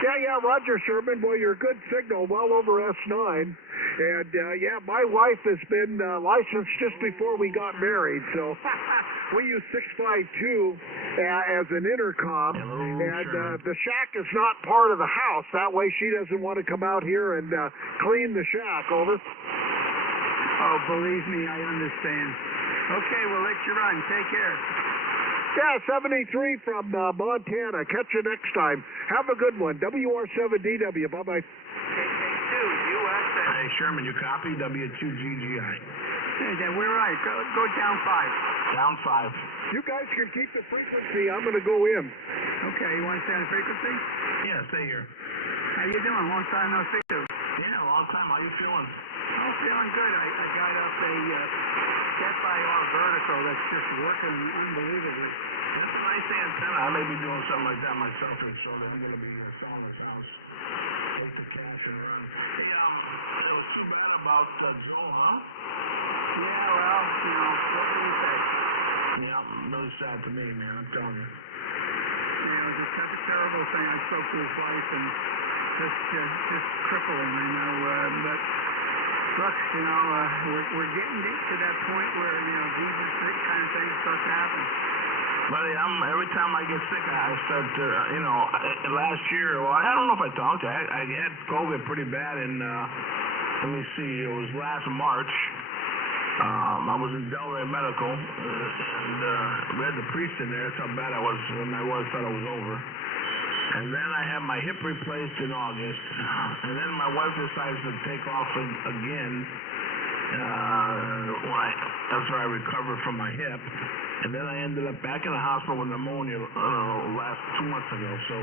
Yeah, Roger, Sherman. Boy, you're a good signal, well over S9. And, yeah, my wife has been licensed just before we got married, so we use 652 as an intercom. And the shack is not part of the house. That way she doesn't want to come out here and clean the shack, over. Oh, believe me, I understand. Okay, we'll let you run. Take care. Yeah, 73 from Montana. Catch you next time. Have a good one. WR7DW. Bye-bye. Hey, Sherman, you copy? W2GGI. Hey, then we're right. Go down 5. Down 5. You guys can keep the frequency. I'm going to go in. Okay, you want to stay on the frequency? Yeah, stay here. How you doing? Long time no see you. Yeah, long time. How you feeling? I'm feeling good. I got up a FIR Vertical that's just working unbelievably. That's a nice antenna. I may be doing something like that myself, and so I'm going to be selling this house. Take the cash and run. Hey, it was too bad about Joe, huh? Yeah, well, what can you say? Yeah, really sad to me, man. I'm telling you. Yeah, it was just a terrible thing. I spoke to his wife, and just crippling, but look, we're getting to that point where, these kind of things start to happen. Buddy, every time I get sick, I start to, last year, well, I don't know if I talked to you. I had COVID pretty bad in, let me see, it was last March. I was in Delray Medical, and we had the priest in there. That's how bad I was when I thought it was over. And then I had my hip replaced in August, and then my wife decides to take off again after I recovered from my hip. And then I ended up back in the hospital with pneumonia last 2 months ago. So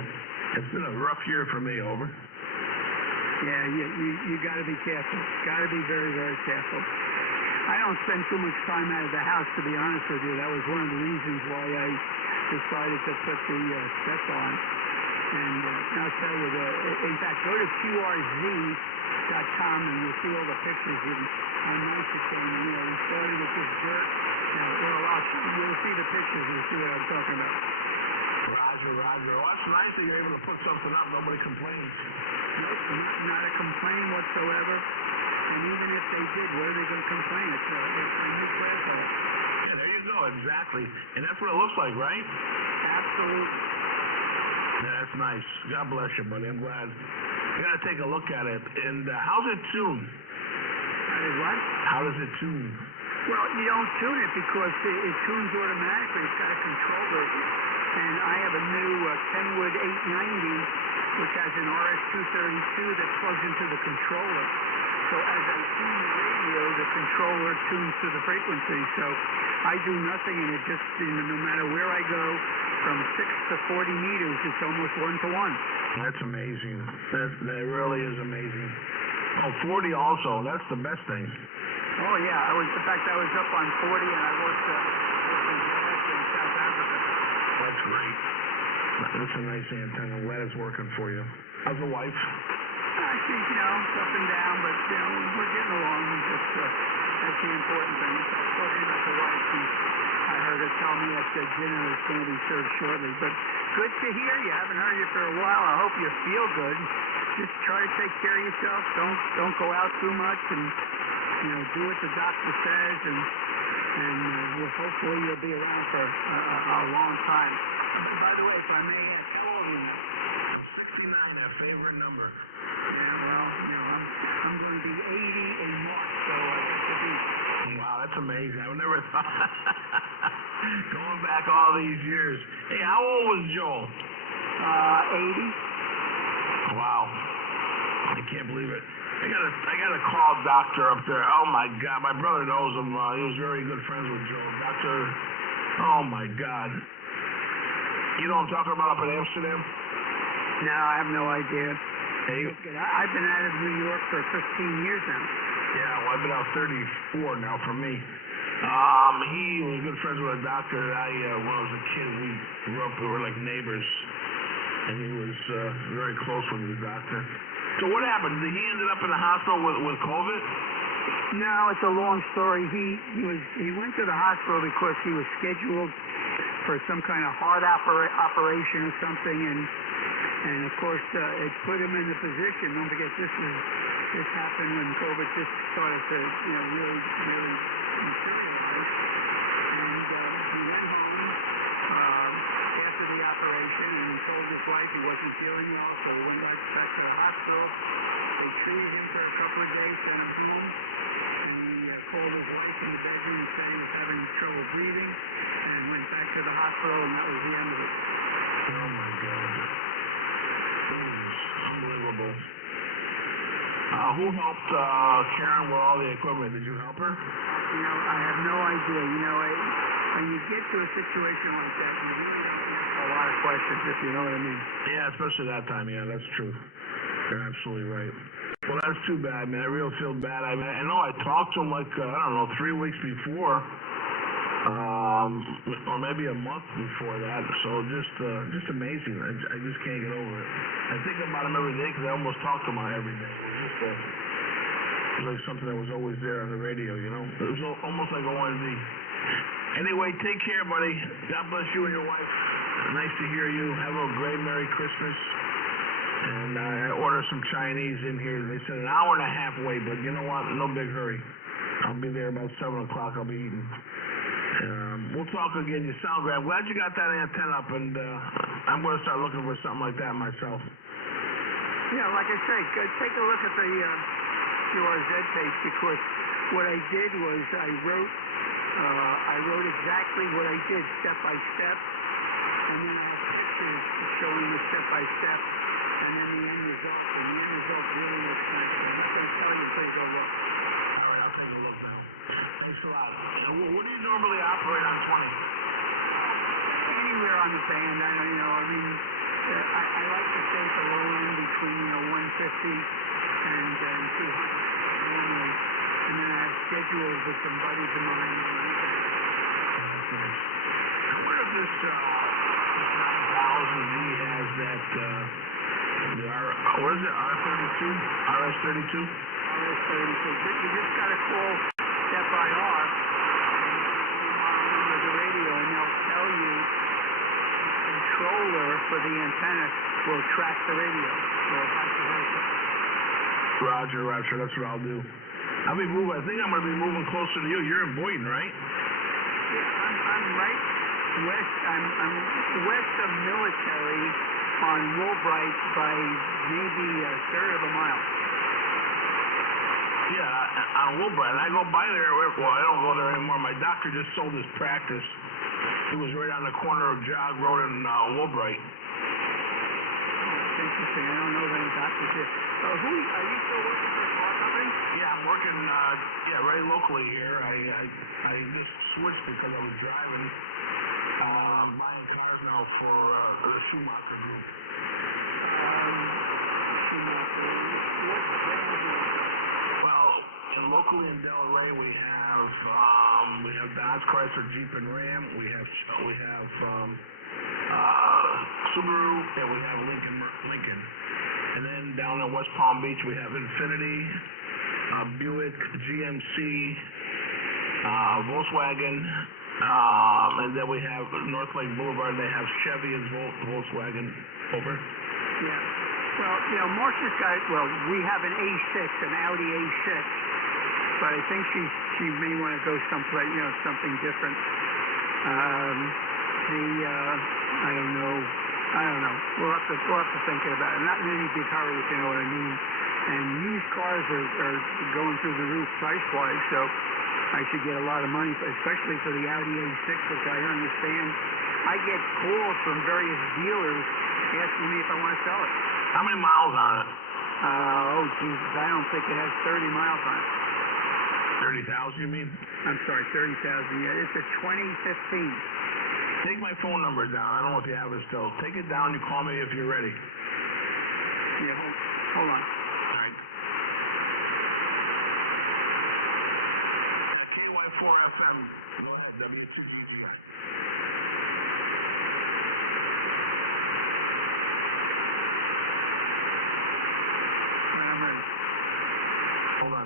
it's been a rough year for me, over. Yeah, you got to be careful. Got to be very, very careful. I don't spend too much time out of the house, to be honest with you. That was one of the reasons why I decided to put the step on. And I'll tell you, in fact, go to QRZ.com and you'll see all the pictures and how nice it came. And, we started with this dirt. You'll see the pictures and see what I'm talking about. Roger. Well, that's nice that you're able to put something up. Nobody complains. Nope, not a complaint whatsoever. And even if they did, what are they going to complain? It's a new prayer call. Yeah, there you go, exactly. And that's what it looks like, right? Absolutely. Yeah, that's nice. God bless you, buddy. I'm glad. You got to take a look at it. And how's it tune? How does what? How does it tune? Well, you don't tune it because it tunes automatically. It's got a controller. And I have a new Kenwood 890, which has an RS-232 that plugs into the controller. So as I tune the radio, the controller tunes to the frequency. So I do nothing, and it just, no matter where I go, from 6 to 40 meters, it's almost 1-to-1. That's amazing. That really is amazing. Oh, 40 also. That's the best thing. Oh, yeah. In fact, I was up on 40, and I worked in South Africa. That's great. That's a nice antenna. I'm glad it's working for you. How's the wife? I think, it's up and down, but, we're getting along. That's the important thing. So talking about the wife, I heard her tell me that dinner is going to be served shortly. But good to hear you. Haven't heard you for a while. I hope you feel good. Just try to take care of yourself. Don't go out too much, and do what the doctor says, and hopefully you'll be around for a long time. By the way, if I may ask, how old are you now? forth. Going back all these years. Hey, how old was Joel? 80. Wow. I can't believe it. I gotta call Doctor up there. Oh my God, my brother knows him. He was very good friends with Joel. Doctor, oh my God. You know what I'm talking about up in Amsterdam? No, I have no idea. Hey, I've been out of New York for 15 years now. yeah, well, I've been out 34 now for me. He was good friends with a doctor that when I was a kid, we grew up, we were like neighbors, and he was very close with the doctor. So what happened? He ended up in the hospital with COVID? No, it's a long story. He went to the hospital because he was scheduled for some kind of heart operation or something, and of course it put him in the position. Don't forget, this happened when COVID just started to really materialize, and he went home after the operation, and he told his wife he wasn't feeling well, so he went back to the hospital. They treated him for a couple of days, sent him home, and he called his wife in the bedroom and said he was having trouble breathing, and went back to the hospital, and that was the end of it. Oh my God. Unbelievable. Who helped Karen with all the equipment? Did you help her? I have no idea. When you get to a situation like that, you really don't ask a lot of questions, if you know what I mean. Yeah, especially that time. Yeah, that's true. You're absolutely right. Well, that's too bad, man. I really feel bad. I know I talked to him 3 weeks before, or maybe a month before that. So just amazing. I just can't get over it. I think about him every day because I almost talk to him every day. It was like something that was always there on the radio, It was almost like ONZ. Anyway, take care, buddy. God bless you and your wife. Nice to hear you. Have a great Merry Christmas. And I ordered some Chinese in here. They said an hour and a half wait, but you know what? No big hurry. I'll be there about 7 o'clock. I'll be eating. We'll talk again. You sound great. I'm glad you got that antenna up, and I'm going to start looking for something like that myself. Yeah, like I say, take a look at the QRZ page, because what I did was I wrote exactly what I did step by step, and then I have pictures showing the step by step, and then the end result. And the end result really looks nice. I'm not going to tell you until you go look. All right, I'll take a look now. Thanks a lot. What do you normally operate on 20? Anywhere on the band. I like to stay at the low end between 150 and 200 normally, and then I have schedules with some buddies of mine on the weekend. I wonder if this 9000 has that what is it, R32? RS32? RS32. You just got to call Step IR and the radio, and they'll tell you the controller for the antenna will track the radio, or vice versa. Roger, that's what I'll do. I think I'm going to be moving closer to you. You're in Boynton, right? Yeah, I'm right west. I'm west of Military on Woolbright by maybe a third of a mile. Yeah, on Woolbright. And I go by there. Well, I don't go there anymore. My doctor just sold his practice. He was right on the corner of Jog Road and Woolbright. That's interesting. I don't know of any doctors here. Are you still working for a car company? Yeah, I'm working right locally here. I just switched because I was driving. I'm buying cars now for the Schumacher Group. Well, locally in Delray we have Dodge, Chrysler, Jeep, and Ram. We have Subaru, and we have Lincoln. And then down in West Palm Beach we have Infiniti, Buick, GMC, Volkswagen, and then we have North Lake Boulevard. They have Chevy and Volkswagen. Over. Yeah. Well, Marcia's got. Well, we have an A6, an Audi A6, but I think she may want to go someplace, something different. I don't know. We'll have to think about it. Not in any big hurry, if you know what I mean. And used cars are going through the roof price-wise, so I should get a lot of money, especially for the Audi A6, which I understand. I get calls from various dealers asking me if I want to sell it. How many miles on it? Oh, Jesus, I don't think it has 30 miles on it. 30,000, you mean? I'm sorry, 30,000. Yeah, it's a 2015. Take my phone number down. I don't know if you have it still. Take it down. You call me if you're ready. Yeah, hold on. All right. KY4FM. Go ahead, W6LVP. I'm ready. Hold on.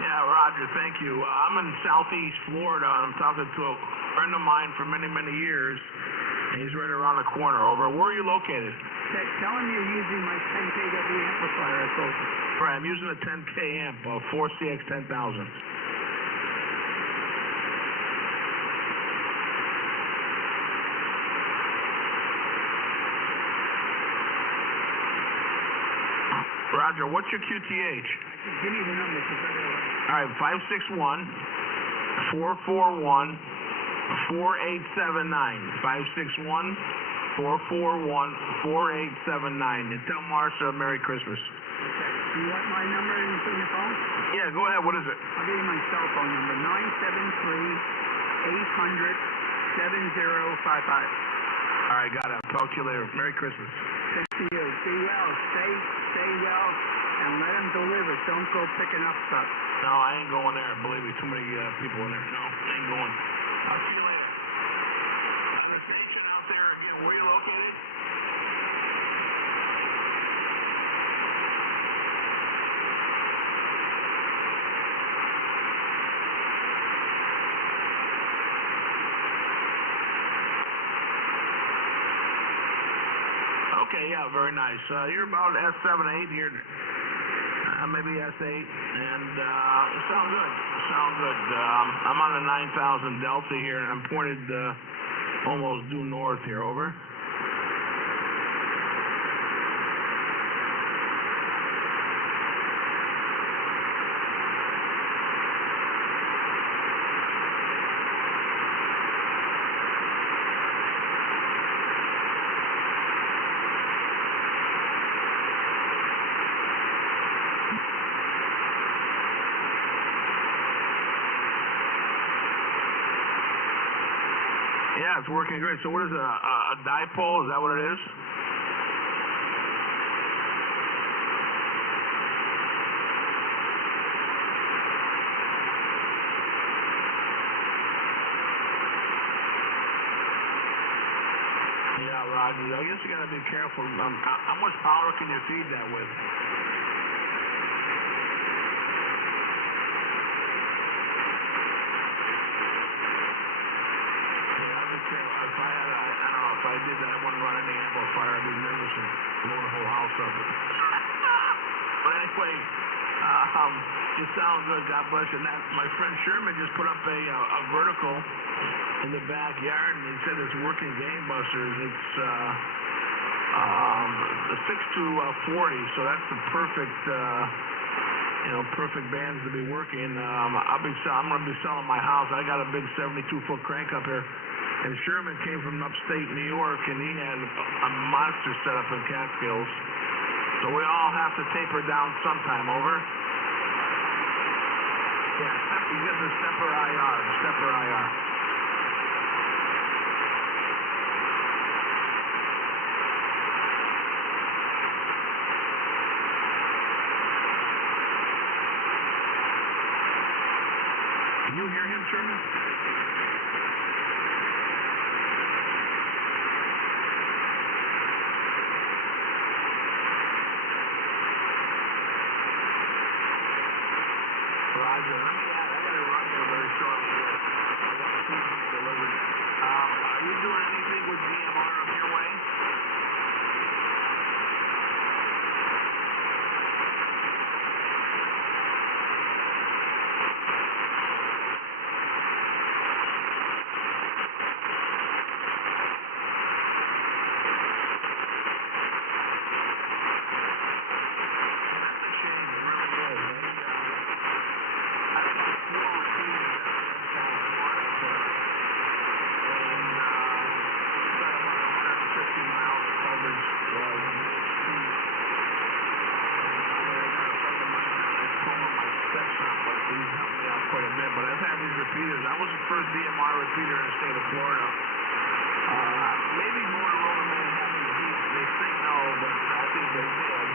Yeah, Roger, thank you. I'm in Southeast Florida. I'm talking to a friend of mine for many, many years. And he's right around the corner over. Where are you located? Tell him you're using my 10 kW amplifier I told you. Right, I'm using a 10K amp, a 4CX10000. Roger, what's your QTH? Give me the number. All right, 561-441-4879. 561-441-4879. And tell Marsha Merry Christmas. Okay. Do you want my number in your phone? Yeah, go ahead. What is it? I'll give you my cell phone number, 973-800-7055. All right, got it. I'll talk to you later. Merry Christmas. Thank you. Be well. Stay well, and let them deliver. Don't go picking up stuff. No, I ain't going there. Believe me, too many people in there. No, I ain't going. I'll see you later. The station out there again. Where are you located? Okay, yeah, very nice. You're about S7-8 here, maybe S8, and it sounds good. I'm on the 9000 Delta here, and I'm pointed almost due north here. Over. Yeah, it's working great. So what is it, a dipole? Is that what it is? Yeah, Roger. I guess you got to be careful. How much power can you feed that with? If I did that, I wouldn't run any amplifier. I'd be nervous and blow the whole house up. But anyway, it sounds good. God bless you. And that, my friend Sherman just put up a vertical in the backyard, and he said it's working gangbusters. It's 6 to 40, so that's the perfect, perfect bands to be working. I'm going to be selling my house. I got a big 72-foot crank up here. And Sherman came from upstate New York, and he had a monster setup in Catskills. So we all have to taper down sometime. Over. Yeah, you get the stepper IR. Can you hear him, Sherman? Roger. I got to run there very shortly. I got food delivered. Are you doing anything with DMR up your way? repeater in the state of Florida. Maybe more lower Manhattan Beach. They say no, but I think they did.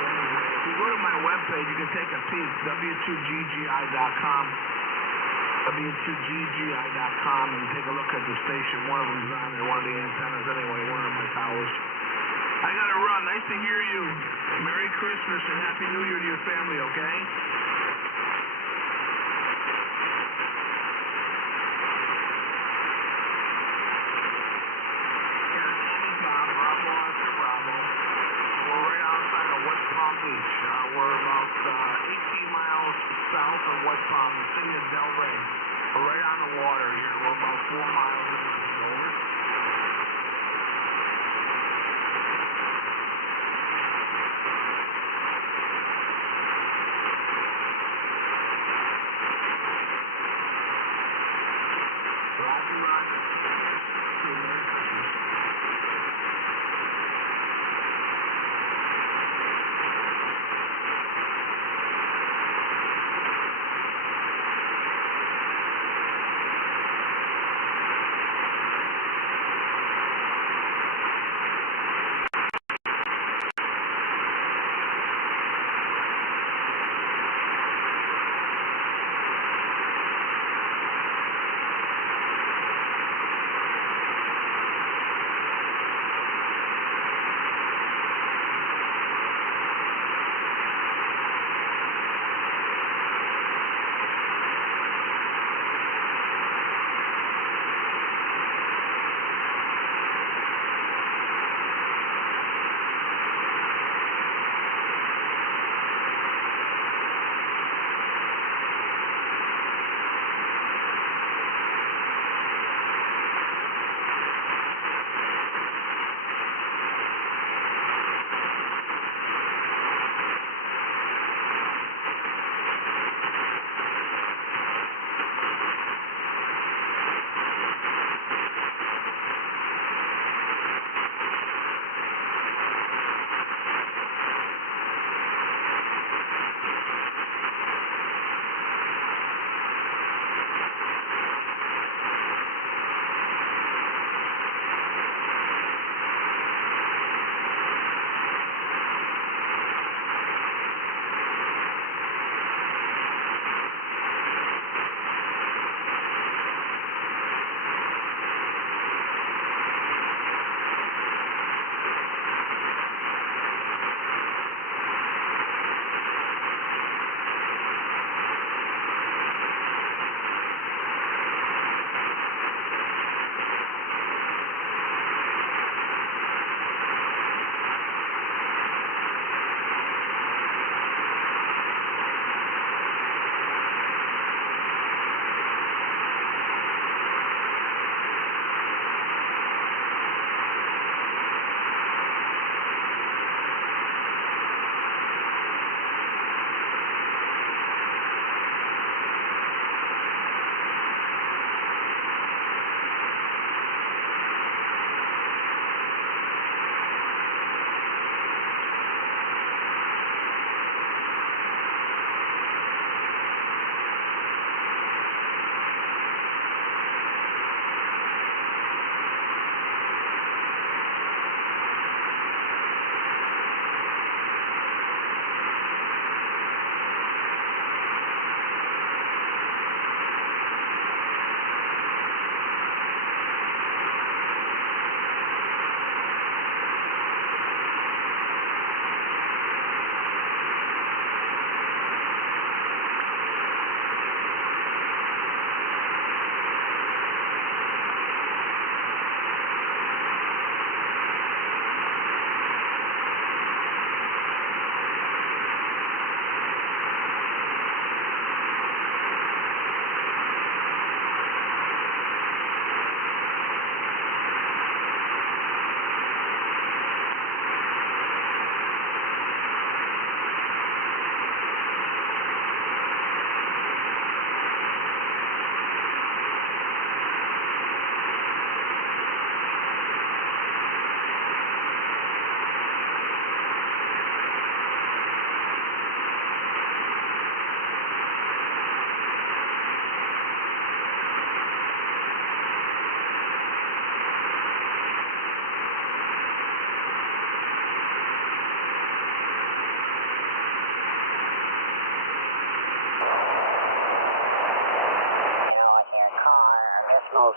Anyway, if you go to my webpage, you can take a peek, W2GGI.com. W2GGI.com, and take a look at the station. One of them's on there, one of the antennas anyway, one of my towers. I gotta run. Nice to hear you. Merry Christmas and Happy New Year to your family, okay? We're about 18 miles south of West Palm, the city of Del Rey. We're right on the water here. We're about 4 miles in. Over.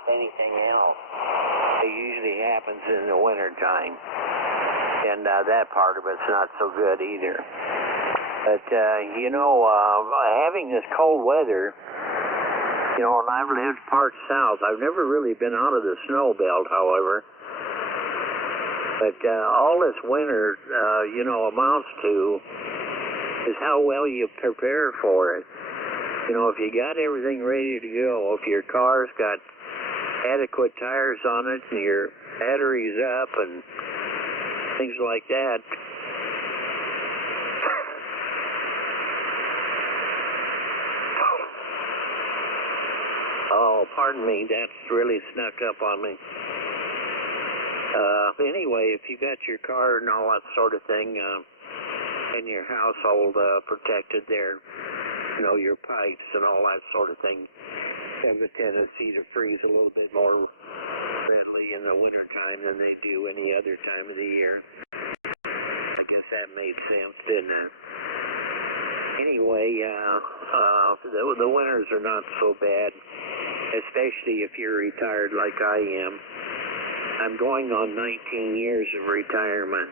anything else. It usually happens in the wintertime. And that part of it's not so good either. But, you know, having this cold weather, you know, and I've lived parts south. I've never really been out of the snow belt, however. But all this winter, you know, amounts to is how well you prepare for it. You know, if you got everything ready to go, if your car's got adequate tires on it and your battery's up and things like that. Oh, pardon me, that's really snuck up on me. Anyway, if you got your car and all that sort of thing, and your household protected there, you know, your pipes and all that sort of thing have a tendency to freeze a little bit more readily in the wintertime than they do any other time of the year. I guess that made sense, didn't it? Anyway, the winters are not so bad, especially if you're retired like I am. I'm going on 19 years of retirement.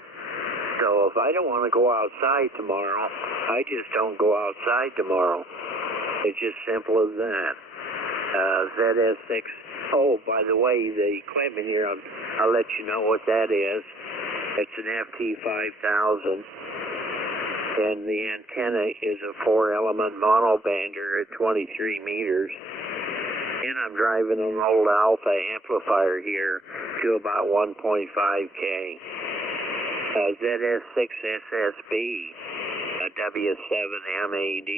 So if I don't want to go outside tomorrow, I just don't go outside tomorrow. It's just simple as that. ZS6. Oh, by the way, the equipment here, I'll let you know what that is. It's an FT5000. And the antenna is a 4-element monobander at 23 meters. And I'm driving an old alpha amplifier here to about 1.5K. ZS6SSB, a W7MAD.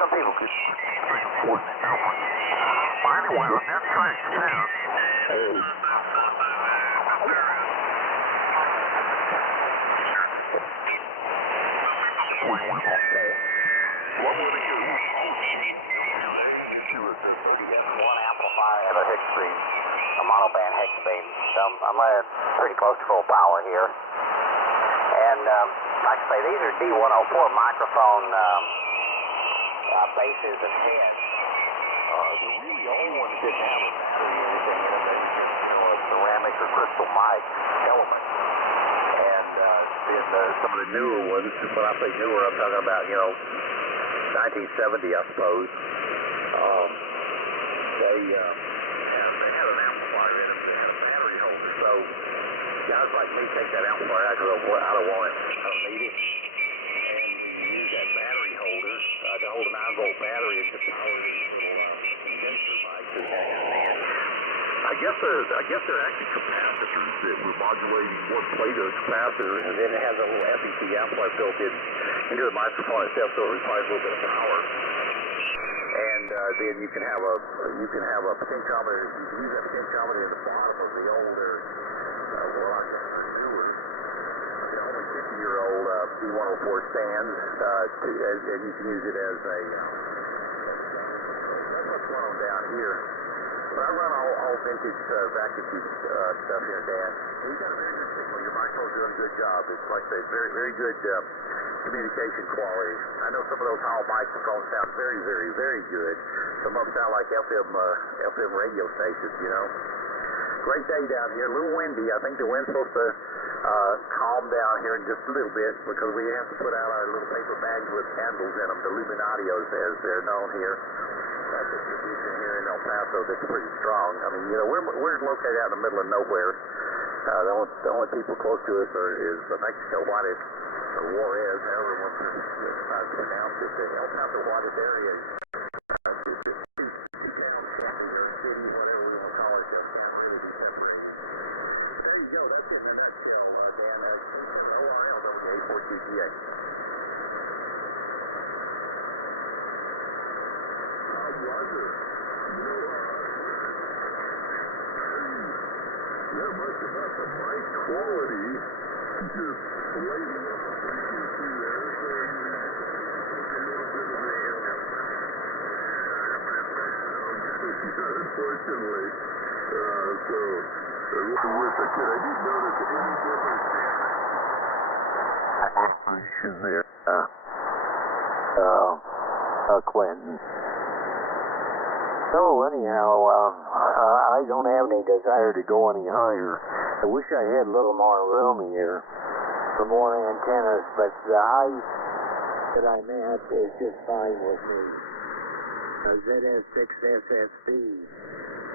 Some people could afford it. Well, anyway, on that track now. What will they use? One amplifier and a hex stream, a monoband hex beam. So I'm running pretty close to full power here. And like I say, these are D104 microphone bases and heads. The really old ones didn't have a battery or anything in them. They were a ceramic or crystal mic element. And then some of the newer ones, when I say newer, I'm talking about, 1970, I suppose. They had an amplifier in them. They had a battery holder. So guys like me take that amplifier out and go, I don't want it. I don't need it. And you use that battery holder to hold a 9-volt battery and to power these little condenser mics. I guess they're actually capacitors that we're modulating one plate of capacitor, and then it has a little FET amplifier built into the microphone itself, so it requires a little bit of power. And then you can have a potentiometer. You can use that potentiometer in the bottom of the older, well, I guess the newer, only 50-year-old B104 stands, and you can use it as a. What's going on down here? But I run all vintage vacuum tube stuff here, Dan. You got a very good signal. Your microphone's doing a good job. It's like I say, very, very good communication quality. I know some of those hall microphones sound very, very, very good. Some of them sound like FM radio stations, you know. Great day down here. A little windy. I think the wind's supposed to calm down here in just a little bit because we have to put out our little paper bags with candles in them, the Illuminatios as they're known here. That's a tradition here in El Paso that's pretty strong. I mean, you know, we're located out in the middle of nowhere. The only people close to us is Mexico, Juarez, or Juarez, however one decides to pronounce it. The El Paso Juarez area is two towns, county, or city, whatever we want to call it, just can't really be separated. There you go. Don't get in a nutshell, Dan. That's Ohio, W842GA. Roger. Not much about the mic quality. Just waiting up the frequency there, so you take a little bit of unfortunately. So, with the kid, I didn't notice any difference there. Quentin. So anyhow, I don't have any desire to go any higher. I wish I had a little more room here for more antennas, but the height that I'm at is just fine with me. ZS6SSB,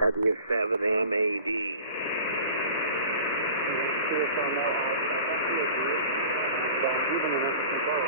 W7MAV. Even in this control,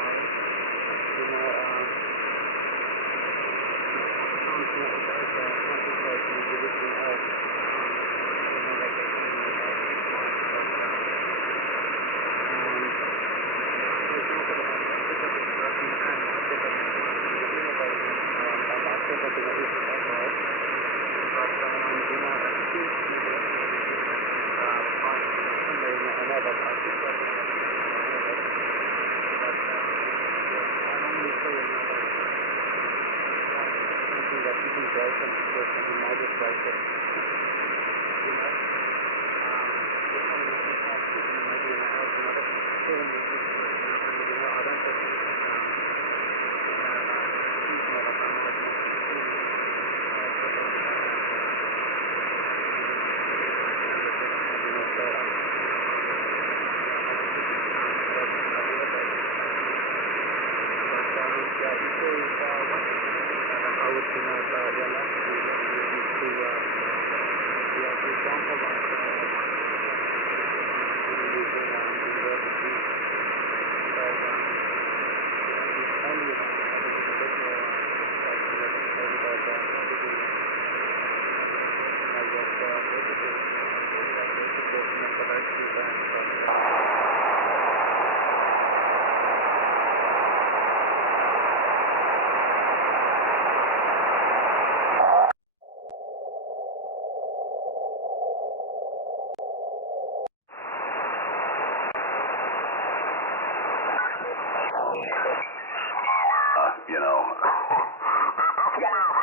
you know,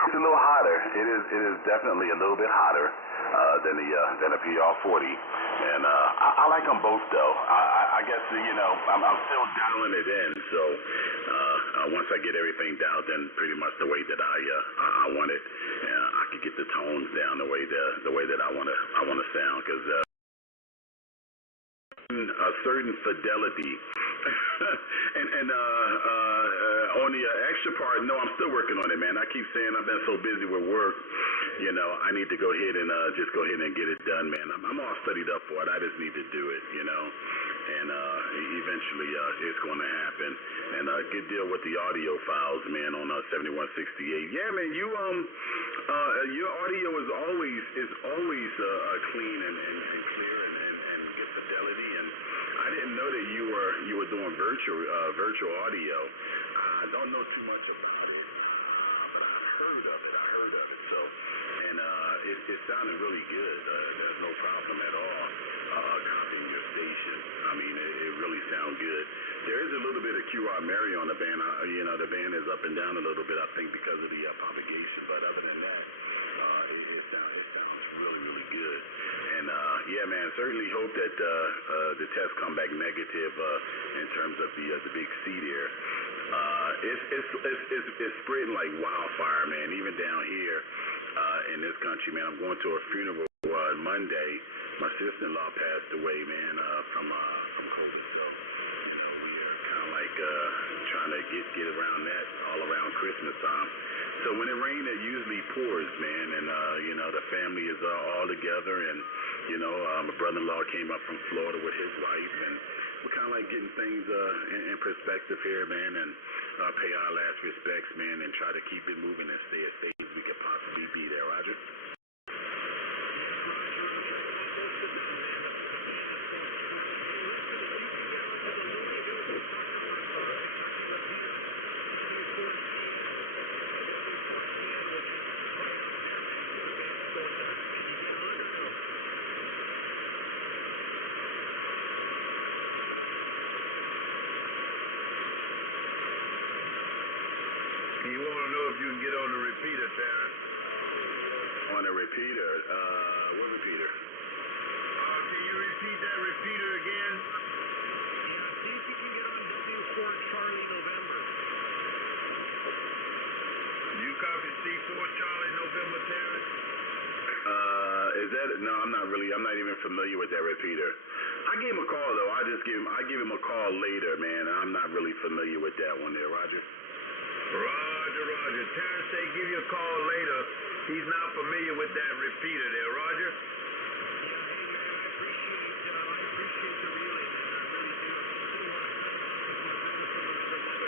It's a little hotter. It is definitely a little bit hotter than a PR40, and I like them both though. I guess I'm still dialing it in. So once I get everything dialed in, pretty much the way that I want it, I can get the tones down the way that I want to sound, because a certain fidelity. and on the extra part, no, I'm still working on it, man. I keep saying I've been so busy with work, I need to go ahead and just go ahead and get it done, man. I'm all studied up for it. I just need to do it, and eventually it's going to happen. And good deal with the audio files, man, on 7168. Yeah, man, you your audio is always clean and clear and good fidelity. And I didn't know that you were doing virtual audio. I don't know too much about it, but I heard of it. So, and it sounded really good. There's no problem at all copying your station. I mean, it really sounds good. There is a little bit of QR Mary on the band. The band is up and down a little bit, I think, because of the propagation. But other than that, it sounds really, really good. And yeah, man, certainly hope that the tests come back negative in terms of the big C there. It's spreading like wildfire, man. Even down here in this country, man. I'm going to a funeral Monday. My sister-in-law passed away, man, from COVID. So, we are kind of like trying to get around that all around Christmas time. So when it rains, it usually pours, man, and the family is all together, and my brother-in-law came up from Florida with his wife, and we're kind of like getting things in perspective here, man, and pay our last respects, man, and try to keep it moving and stay as safe as we could possibly be there, Roger. You want to know if you can get on the repeater, Terrence? On the repeater? What repeater? Can you repeat that repeater again? Yeah, see if you can get on W4 Charlie November. You copy C4 Charlie November, Terrence? Is that? No, I'm not even familiar with that repeater. I gave him a call though. I give him a call later, man. I'm not really familiar with that one there, Roger. Roger. Terrence say give you a call later. He's not familiar with that repeater there, Roger. Yeah, hey man, I appreciate the relay, man. I really do. I also want to say my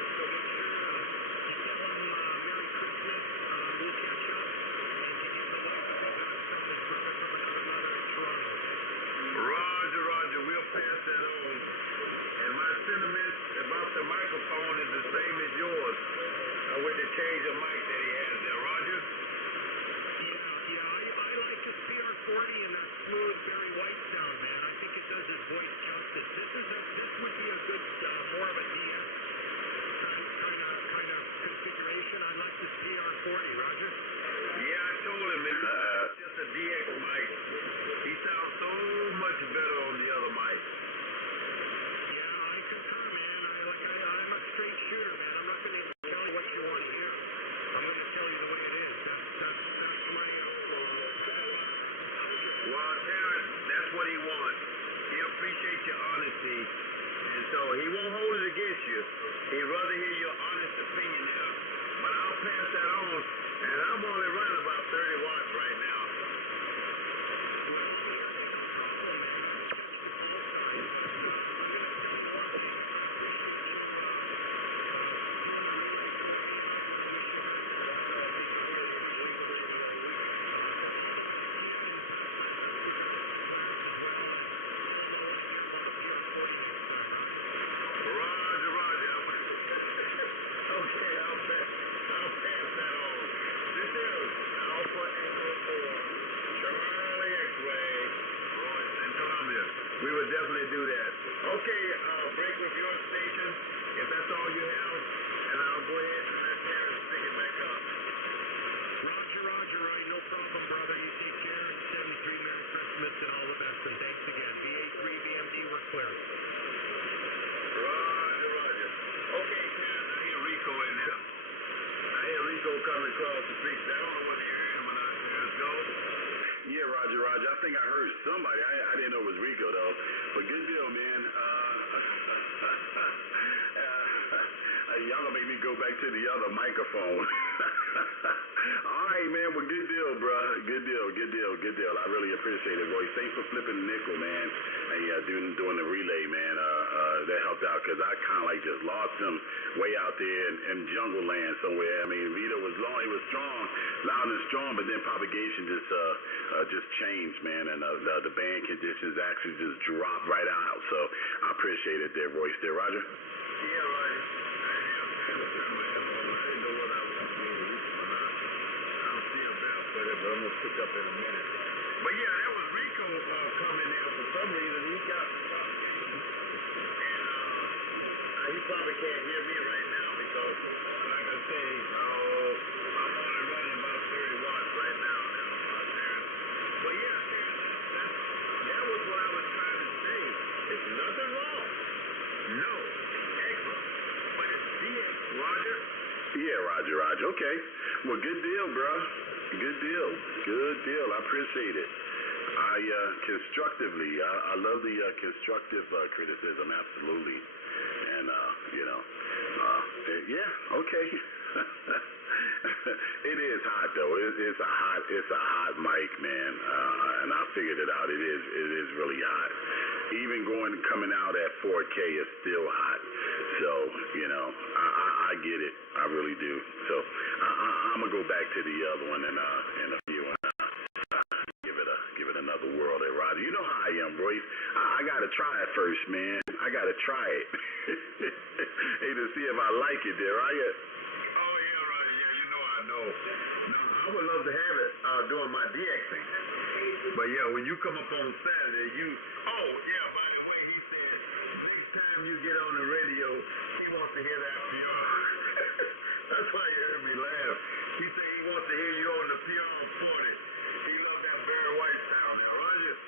grandson was Roger, we'll pass that on. And my sentiments about the microphone is the same as yours. With the change of mic that he has there, Roger? Yeah, I like the CR40 and that smooth Barry White sound, man. I think it does his voice justice. This would be a good, more of a DS kind of configuration. I like the CR40, Roger. Yeah, I told him it's just a DX mic. He sounds so much better on the other mic. Yeah, I concur, man. I'm a straight shooter, man. I'm not going to tell you what you want to hear. I'm going to tell you the way it is. That's money. Well, Terrence, that's what he wants. He appreciates your honesty, and so he won't hold it against you. He'd rather hear your honest opinion there. But I'll pass that on, and I'm only running about 30 watts right now. We would definitely do that. Okay, break with your station, if that's all you have, and I'll go ahead and let Terrence pick it back up. Roger, right, no problem, brother. You take care. 73, Merry Christmas, and all the best, and thanks again. VA3, BMD, we're clear. Roger. Okay, Terrence, I hear Rico in there. I hear Rico coming across the street. I don't know whether you heard him or not, Terrence. Go. Yeah, Roger. I think I heard somebody. I didn't know it was Rico, though. But good deal, man. y'all gonna make me go back to the other microphone. All right, man. Well, good deal, bro. Good deal. I really appreciate it, Roy. Thanks for flipping the nickel, man. And doing the relay, man. That helped out because I kind of like just lost him way out there in jungle land somewhere. I mean, Vito was long, he was strong, loud and strong, but then propagation just changed, man, and the band conditions actually just dropped right out. So I appreciate it there, Royce. There, Roger. Yeah, Roger. But I'm gonna pick up in a minute. But yeah, that was Rico coming in for some reason. He got stuck. And he probably can't hear me right now because, like I say, I'm only running about 30 watts right now. But yeah, that was what I was trying to say. There's nothing wrong. No. Excellent. But it's DX. Roger? Yeah, Roger. Okay. Well, good deal, bro. Good deal. I appreciate it. Constructively, I love the constructive criticism, absolutely. And, yeah, okay. It is hot, though. It's a hot mic, man. And I figured it out. It is really hot. Even coming out at 4K is still hot. So, I get it. I really do. So, I'm going to go back to the other one in a few and give it another whirl there, Roger. You know how I am, Royce. I got to try it first, man. I got to try it. Hey, to see if I like it there, right? Oh, yeah, Roger. Yeah, you know I know. Now, I would love to have it doing my DXing. But, yeah, when you come up on Saturday, oh, yeah, by the way, he said, next time you get on the radio, he wants to hear that PR. That's why you heard me laugh. He said he wants to hear you on the PR 40. He loved that Barry White sound there, Roger.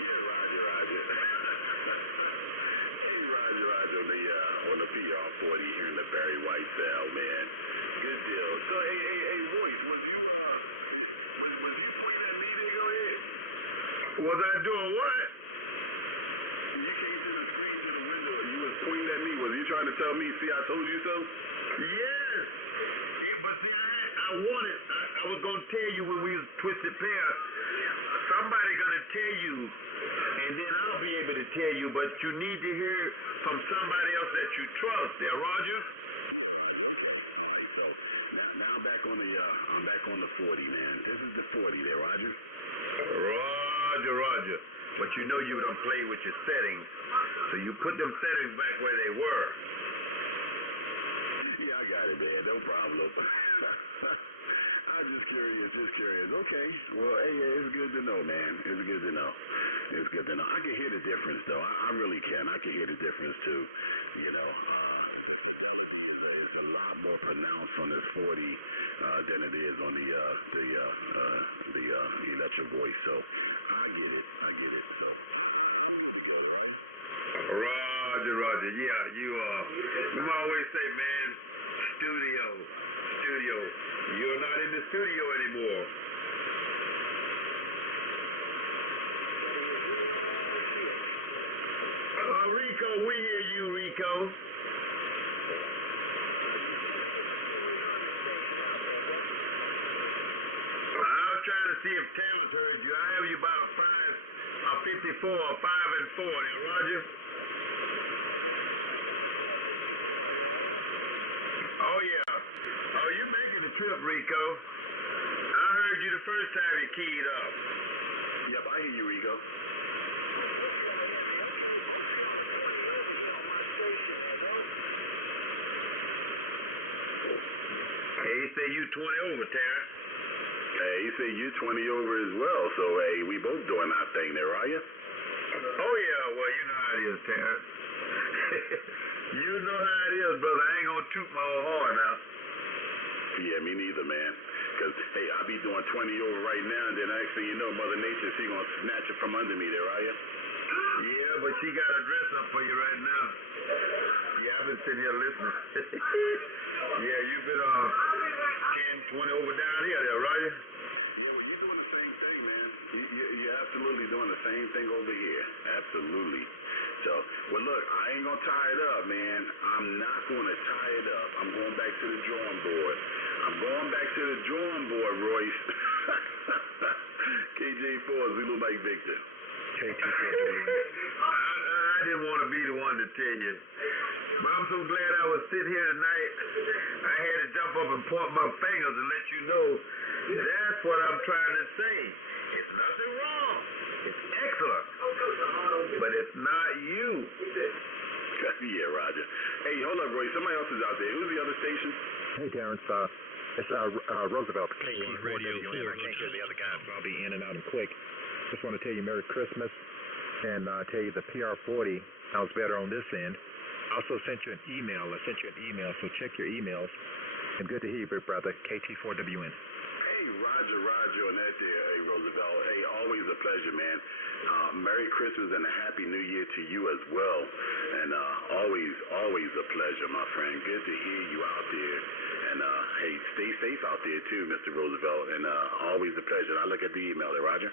Yeah, Roger. Hey, Roger, on the PR 40 hearing the Barry White sound, man. Good deal. So, hey, Royce, was you pointing at me there? Go ahead. Was I doing what? You came to the screen to the window. You was pointing at me. Was you trying to tell me, see, I told you so? Yes. But see, I was going to tell you when we was Twisted Pair, somebody going to tell you, and then I'll be able to tell you, but you need to hear from somebody else that you trust there, Roger. Now I'm back on the 40, man. This is the 40 there, Roger. Roger. But you know you don't play with your settings, so you put them settings back where they were. Yeah, I got it, man. No problem. I'm just curious. Okay. Well, hey, it's good to know, man. It's good to know. I can hear the difference, though. I really can. I can hear the difference, too. It's a lot more pronounced on this 40 than it is on the electric voice. So I get it. So. Roger. Yeah, we always say, man, studio. You're not in the studio anymore. Rico, we hear you, Rico. I was trying to see if Taylor heard you. I have you about 54 or 5 and 4 there, Roger. Oh, yeah. Oh, you're making the trip, Rico. I heard you the first time you keyed up. Yep, I hear you, Rico. Hey, he said you 20 over, Terrence. Hey, he said you 20 over as well, so, hey, we both doing our thing there, are you? Oh, yeah, well, you know how it is, Terrence. You know how it is, brother. I ain't gonna toot my own horn now. Yeah, me neither, man. Because, hey, I be doing 20 over right now, and then next thing you know, Mother Nature, she gonna snatch it from under me there, are you? Yeah, but she got a dress up for you right now. Yeah, I've been sitting here listening. Yeah, you've been 10, 20 over down here there, right? Yeah, well, you're doing the same thing, man. You're absolutely doing the same thing over here. Absolutely. So, well, look, I ain't going to tie it up, man. I'm not going to tie it up. I'm going back to the drawing board. I'm going back to the drawing board, Royce. KJ4, Zulu Mike Victor. I didn't want to be the one to tell you. But I'm so glad I was sitting here tonight. I had to jump up and point my fingers and let you know that's what I'm trying to say. It's nothing wrong. It's excellent. But it's not you. Yeah, Roger. Hey, hold up, Roy. Somebody else is out there. Who's the other station? Hey, Terrence. It's Roosevelt, KT4 WN. I can't hear the other guys, so I'll be in and out and quick. Just want to tell you Merry Christmas and tell you the PR40 sounds better on this end. I also sent you an email. So check your emails. And good to hear you, big brother. KT4WN. Hey, Roger on that there, hey, Roosevelt. Hey, always a pleasure, man. Merry Christmas and a Happy New Year to you as well. And always a pleasure, my friend. Good to hear you out there. And, hey, stay safe out there, too, Mr. Roosevelt. And always a pleasure. I look at the email there, Roger.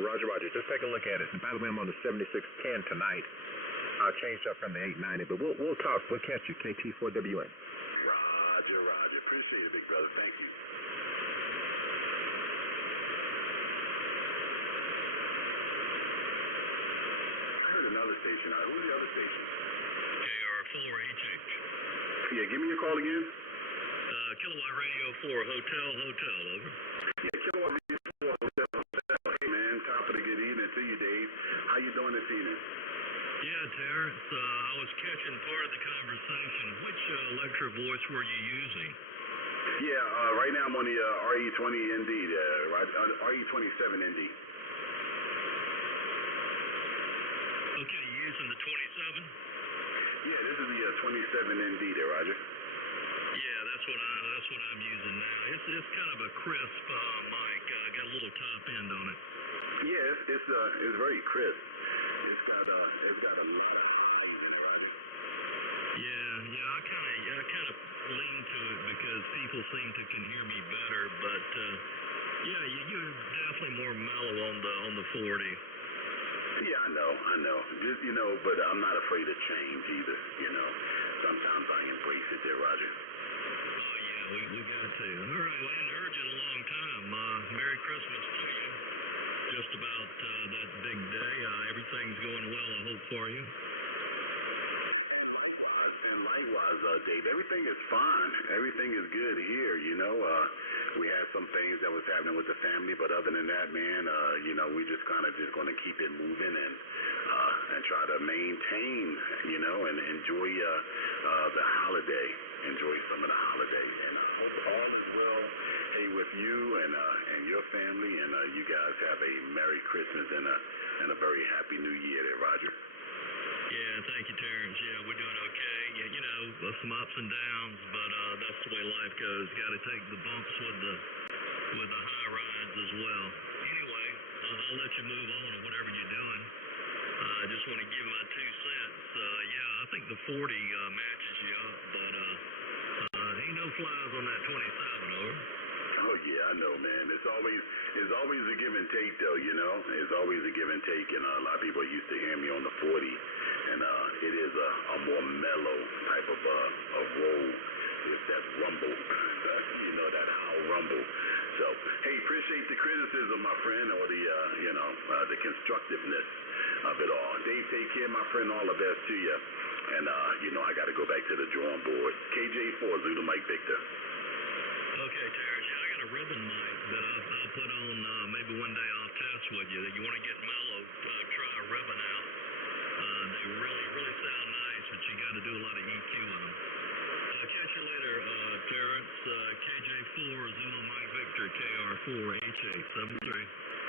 Roger. Just take a look at it. And by the way, I'm on the 7610 tonight. I changed up from the 890, but we'll talk. We'll catch you. KT4WN. Roger. Appreciate it, big brother. Thank you. I heard another station. Who's the other station? KR4HH. Yeah, give me your call again. Kilowatt Radio 4, Hotel, over. Yeah, Kilowatt Radio 4, Hotel. Hey, man, top of the good evening to you, Dave. How you doing this evening? Yeah, Terrence, I was catching part of the conversation. Which Electro voice were you using? Yeah, right now I'm on the RE20ND, RE27ND. Okay, you using the 27? Yeah, this is the 27ND there, Roger. Yeah, that's what I'm using now. It's kind of a crisp mic. Got a little top end on it. Yeah, it's very crisp. It's got a lot of height in it, Roger. Yeah, I kind of lean to it because people seem to can hear me better, but yeah, you're definitely more mellow on the 40. Yeah, I know. Just, but I'm not afraid of change either, Sometimes I embrace it there, Roger. Oh, yeah, we got to. All right, well, I hadn't heard you in a long time. Merry Christmas to you. Just about that big day. Everything's going well, I hope, for you. And likewise, Dave, everything is fine. Everything is good here, We had some things that was happening with the family, but other than that, man, we just kind of just going to keep it moving and try to maintain, and enjoy the holiday. Enjoy some of the holiday. And I hope all is well, hey, with you and your family, and you guys have a Merry Christmas and a very Happy New Year there, Roger. Yeah, thank you, Terrence. Yeah, we're doing okay. Yeah, some ups and downs, but that's the way life goes. Got to take the bumps with the high rides as well. Anyway, I'll let you move on or whatever you're doing. I just want to give my 2 cents. Yeah, I think the 40 matches you up, but ain't no flies on that 27, over. Oh yeah, I know, man. It's always a give and take, though. It's always a give and take, and a lot of people used to hear me on the 40, and it is a more mellow type of roll. It's that rumble, that howl rumble. So, hey, appreciate the criticism, my friend, or the constructiveness of it all. Dave, take care, my friend. All the best to you. And I got to go back to the drawing board. KJ4, Zulu Mike Victor. Okay, Terrence. Yeah, I got a ribbon mic that I'll put on. Maybe one day I'll test with you. You want to get mellow? Try a ribbon out. They really sound nice, but you got to do a lot of EQ on them. Catch you later, Terrence. KJ4, Zulu Mike Victor, KR4HH73.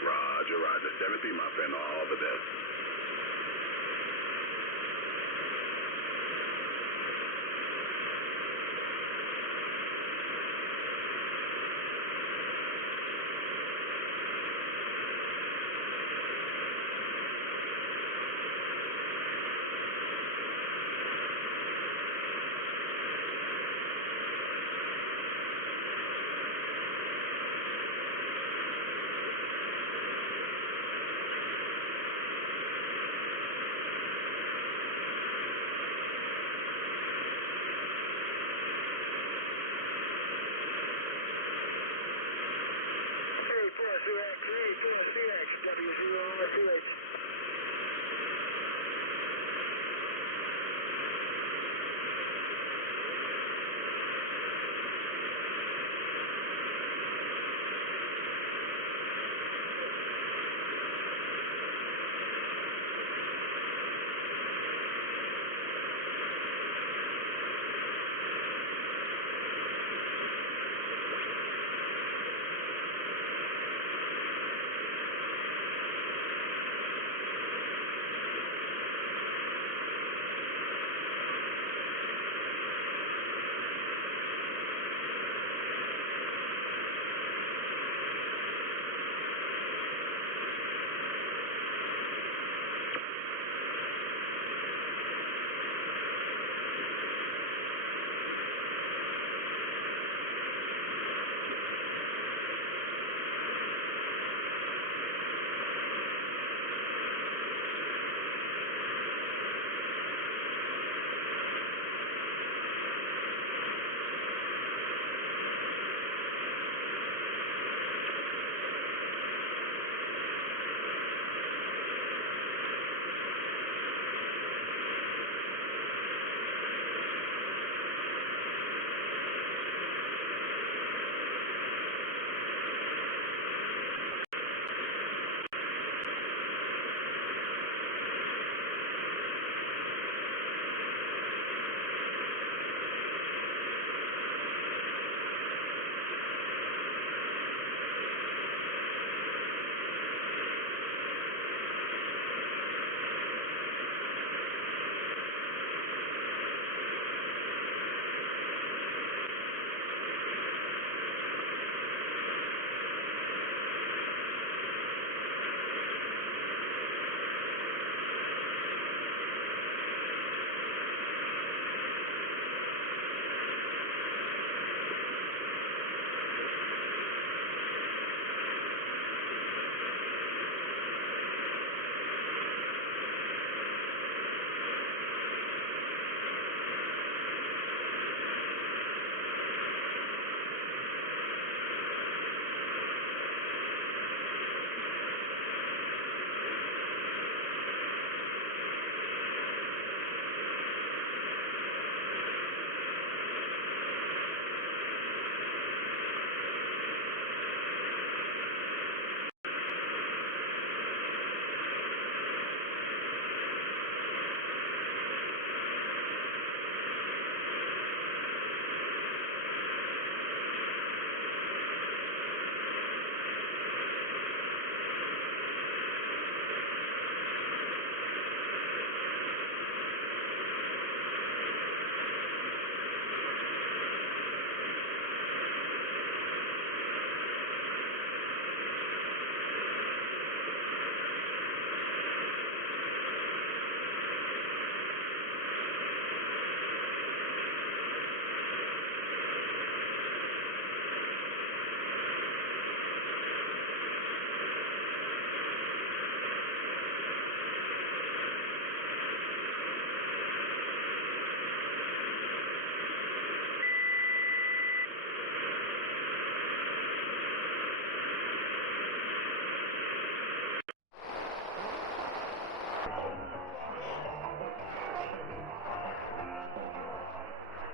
Roger. 73, my friend. All the best. W6LVP W6LVP.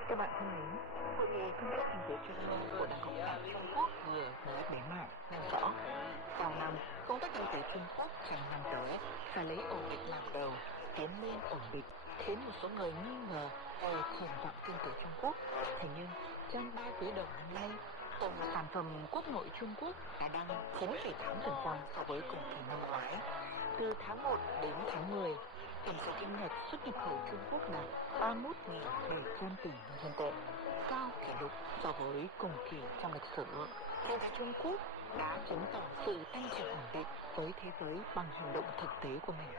Các bạn thân mến, hội nghị công tác kinh tế chuyên môn của Đảng Cộng sản Trung Quốc vừa mới bế mạc nêu rõ, sau năm, công tác kinh tế Trung Quốc trong năm tới phải lấy ổn định làm đầu, tiến lên ổn định, khiến một số người nghi ngờ về triển vọng kinh tế Trung Quốc. Thế nhưng, trong 3 quý đầu năm nay, tổng sản phẩm quốc nội Trung Quốc đã tăng 9,8% so với cùng kỳ năm ngoái. Từ tháng 1 đến tháng 10, tổng số kim ngạch xuất nhập khẩu Trung Quốc đạt 31.700 tỷ nhân dân tệ, cao kỷ lục so với cùng kỳ trong lịch sử. Kinh tế Trung Quốc đã chứng tỏ sự tăng trưởng ổn định với thế giới bằng hành động thực tế của mình,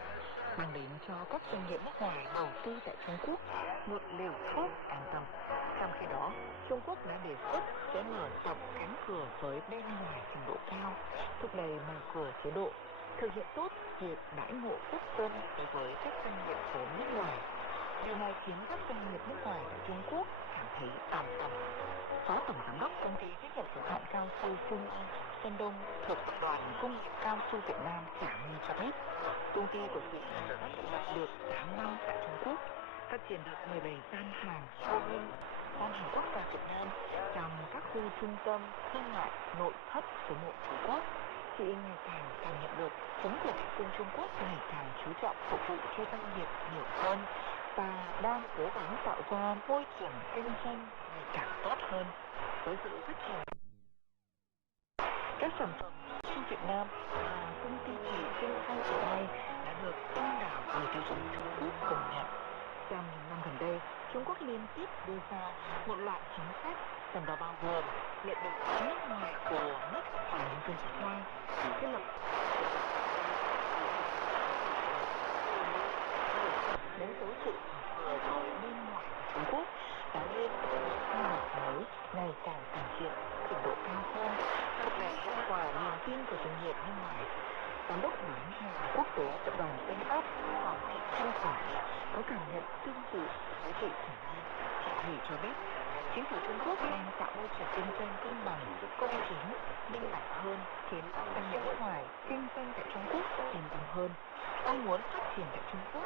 mang đến cho các doanh nghiệp nước ngoài đầu tư tại Trung Quốc một liều thuốc an tâm. Trong khi đó, Trung Quốc đã đề xuất sẽ mở rộng cánh cửa với bên ngoài trình độ cao, thúc đẩy mở cửa chế độ, thực hiện tốt việc đãi ngộ quốc dân đối với các doanh nghiệp vốn nước ngoài. Điều này khiến các doanh nghiệp nước ngoài tại Trung Quốc cảm thấy an tâm. Phó Tổng Giám đốc Công ty trách nhiệm hữu hạn cao su Trung An Sơn Đông thuộc Tập đoàn Công nghiệp Cao su Việt Nam Khả Nghi cho biết, công ty của chị đã thành lập được 8 năm tại Trung Quốc, phát triển được 17 gian hàng showroom, gian hàng quốc gia Việt Nam trong các khu trung tâm thương mại nội thất số 1 Trung Quốc. Chị ngày càng cảm nhận được chính quyền địa phương Trung Quốc ngày càng chú trọng phục vụ cho doanh nghiệp nhiều hơn và đang cố gắng tạo ra môi trường kinh doanh ngày càng tốt hơn. Với sự phát triển các sản phẩm su Việt Nam mà công ty chị kinh doanh hiện nay đã được đông đảo người tiêu dùng Trung Quốc công nhận. Trong những năm gần đây, Trung Quốc liên tiếp đưa ra một loạt chính sách, trong đó bao gồm lệnh đầu tư nước ngoài của nước và nhân dân Trung Hoa thiết lập đánh dấu sự vừa rồi bên ngoài của Trung Quốc đã lên một quy mô mới ngày càng toàn diện, trình độ cao hơn, thúc đẩy hiệu quả niềm tin của doanh nghiệp nước ngoài. Giám đốc bán hàng quốc tế tập đoàn Bent Doublet Hoàng Thị Thanh Thủy có cảm nhận tương tự với chị Thủy Lan. Chị Thủy cho biết, chính phủ Trung Quốc đang tạo môi trường kinh doanh công bằng, công chính, minh bạch hơn, khiến doanh nghiệp nước ngoài kinh doanh tại Trung Quốc yên tâm hơn. Ông muốn phát triển tại Trung Quốc.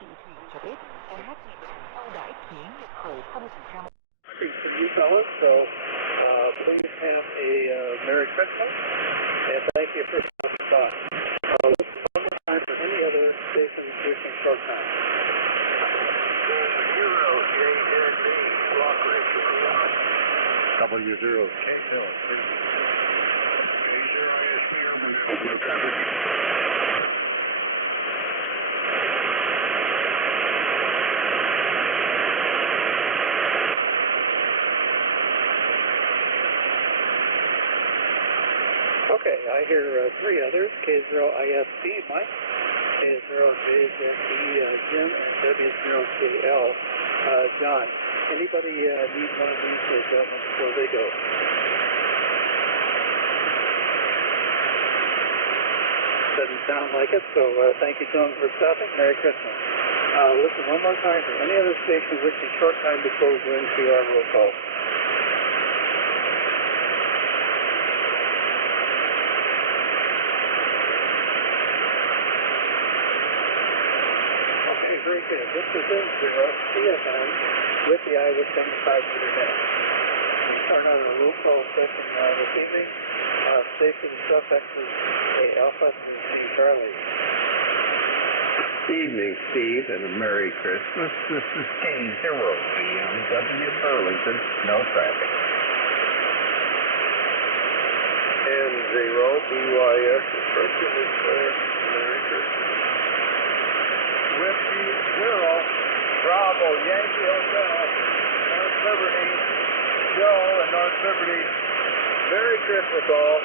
Chị Thủy cho biết, SH nhận được ưu đãi thuế nhập khẩu 0%. To you fellas, so please have a Merry Christmas and thank you for stopping by. Listen one more time for any other stations using short time. W0JNB, block ratio 1. W0K0. A0ISP Urban December. Okay, I hear three others, K0ISP Mike, K0JNB Jim, and W0KL John. Anybody need one of these before they go? Doesn't sound like it, so thank you, John, for stopping. Merry Christmas. Listen one more time for any other station wishing short time before we go into our roll call. Very good. This is N0 CFM with the Iowa 75 meter net. We turn on a roll call session this evening. Station suffixes A Alpha to C Charlie. Evening, Steve, and a Merry Christmas. This is K0BMW Burlington. No traffic. N0BYS Destruction is Merry Christmas. Whiskey 0, Bravo, Yankee Hotel, North Liberty, Joe and North Liberty. Merry Christmas, all.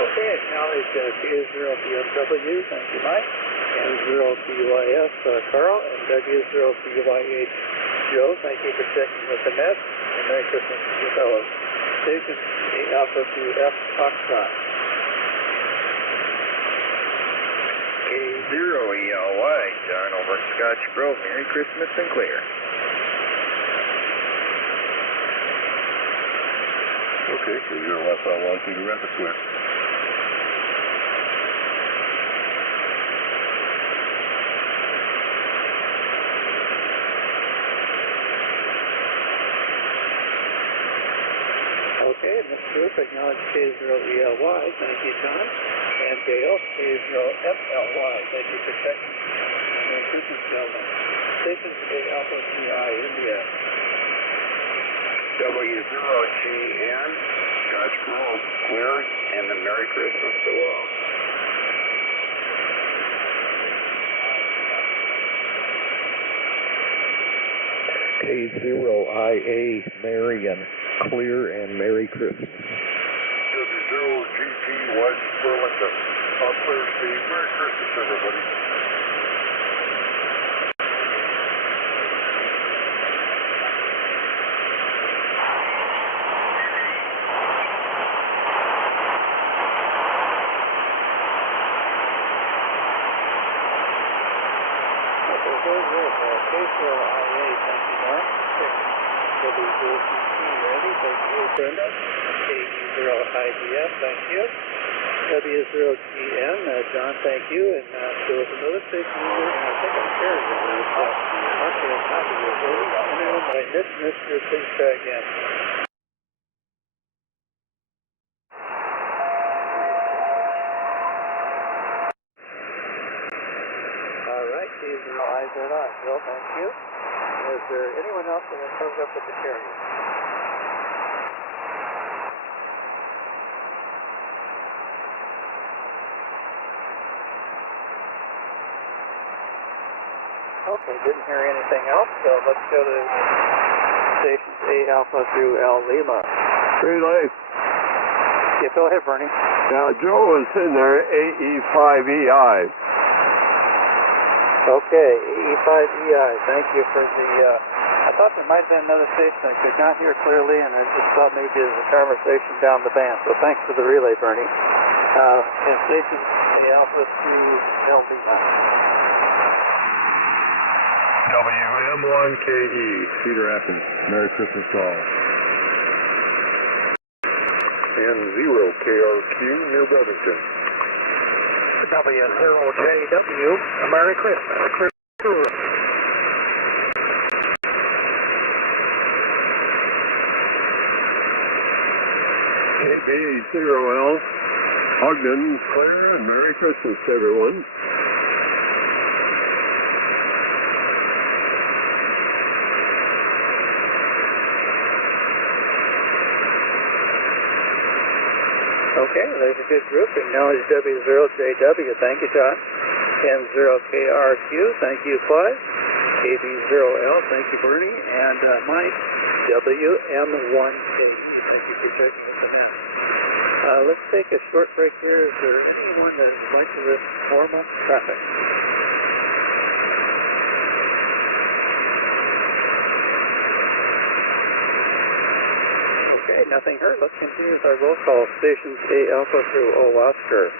Okay, acknowledge K0BMW, thank you, Mike, N0BYS, Carl, and W0BYH, Joe, thank you for checking with the net, and Merry Christmas to you fellows. Station A Alpha to F Foxtrot. K0ELY, John over at Scotch Grove. Merry Christmas and clear. Okay, K0FLY to the Rapid Twin. Okay, Mr. Group, acknowledge K0ELY, thank you, John. And Dale, K0FLY, thank you for checking. Merry Christmas, gentlemen. Station A Alpha CI, India. W0GN, Scotch Grove, clear, and then Merry Christmas to all. K0IA Marion, clear and Merry Christmas. W0GT West Burlington, clear, Steve. Merry Christmas, everybody. very good. K0IA, thank you, Mark. W0CC, ready, thank you. Brenda. KE0IDF, thank you. W0GN, John, thank you. And there was another station number, and I think I'm carrying it. Marking on top of your board. Anyone that I missed, please try again. All right, K0IZI, Bill, thank you. Is there anyone else that comes up with the carrier? Okay, didn't hear anything else, so let's go to stations A Alpha through L Lima. Relay. Yeah, go ahead, Bernie. Now, Joe is in there, AE5EI. Okay, AE5EI, thank you for the, I thought there might have been another station I could not hear clearly, and I just thought maybe it was a conversation down the band, so thanks for the relay, Bernie. And stations A Alpha through L Lima. WM1KE, Cedar Rapids. Merry Christmas to all. And 0KRQ near Wilmington. W0JW, Merry Christmas. KB0L, Ogden, Claire, and Merry Christmas to everyone. Okay, there's a good group. Acknowledge W0JW. Thank you, John. N0KRQ. Thank you, Clyde. KB0L. Thank you, Bernie. And Mike. WM1KE. Thank you for taking us on that. Let's take a short break here. Is there anyone that would like to risk normal traffic? Okay, nothing heard. Let's continue with our roll call. Stations A Alpha through O Oscar.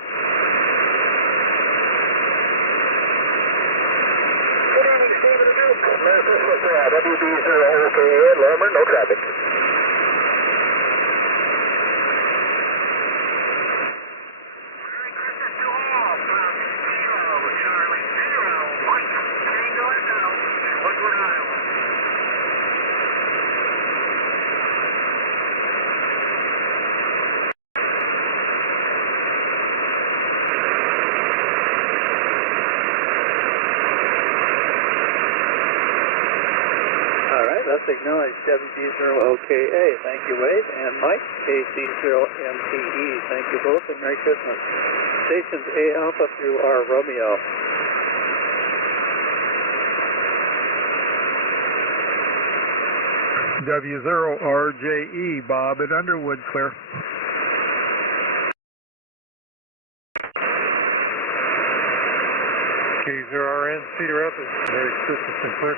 Good evening, Steve and Duke. Merry Christmas, WB0OKA, Lorimer, no traffic. Let's acknowledge WB0OKA. Thank you, Wade. And Mike, KC0MPE. Thank you both, and Merry Christmas. Stations A Alpha through R Romeo. W0RJE, Bob at Underwood, clear. K0RN, Cedar Rapids. Merry Christmas and clear.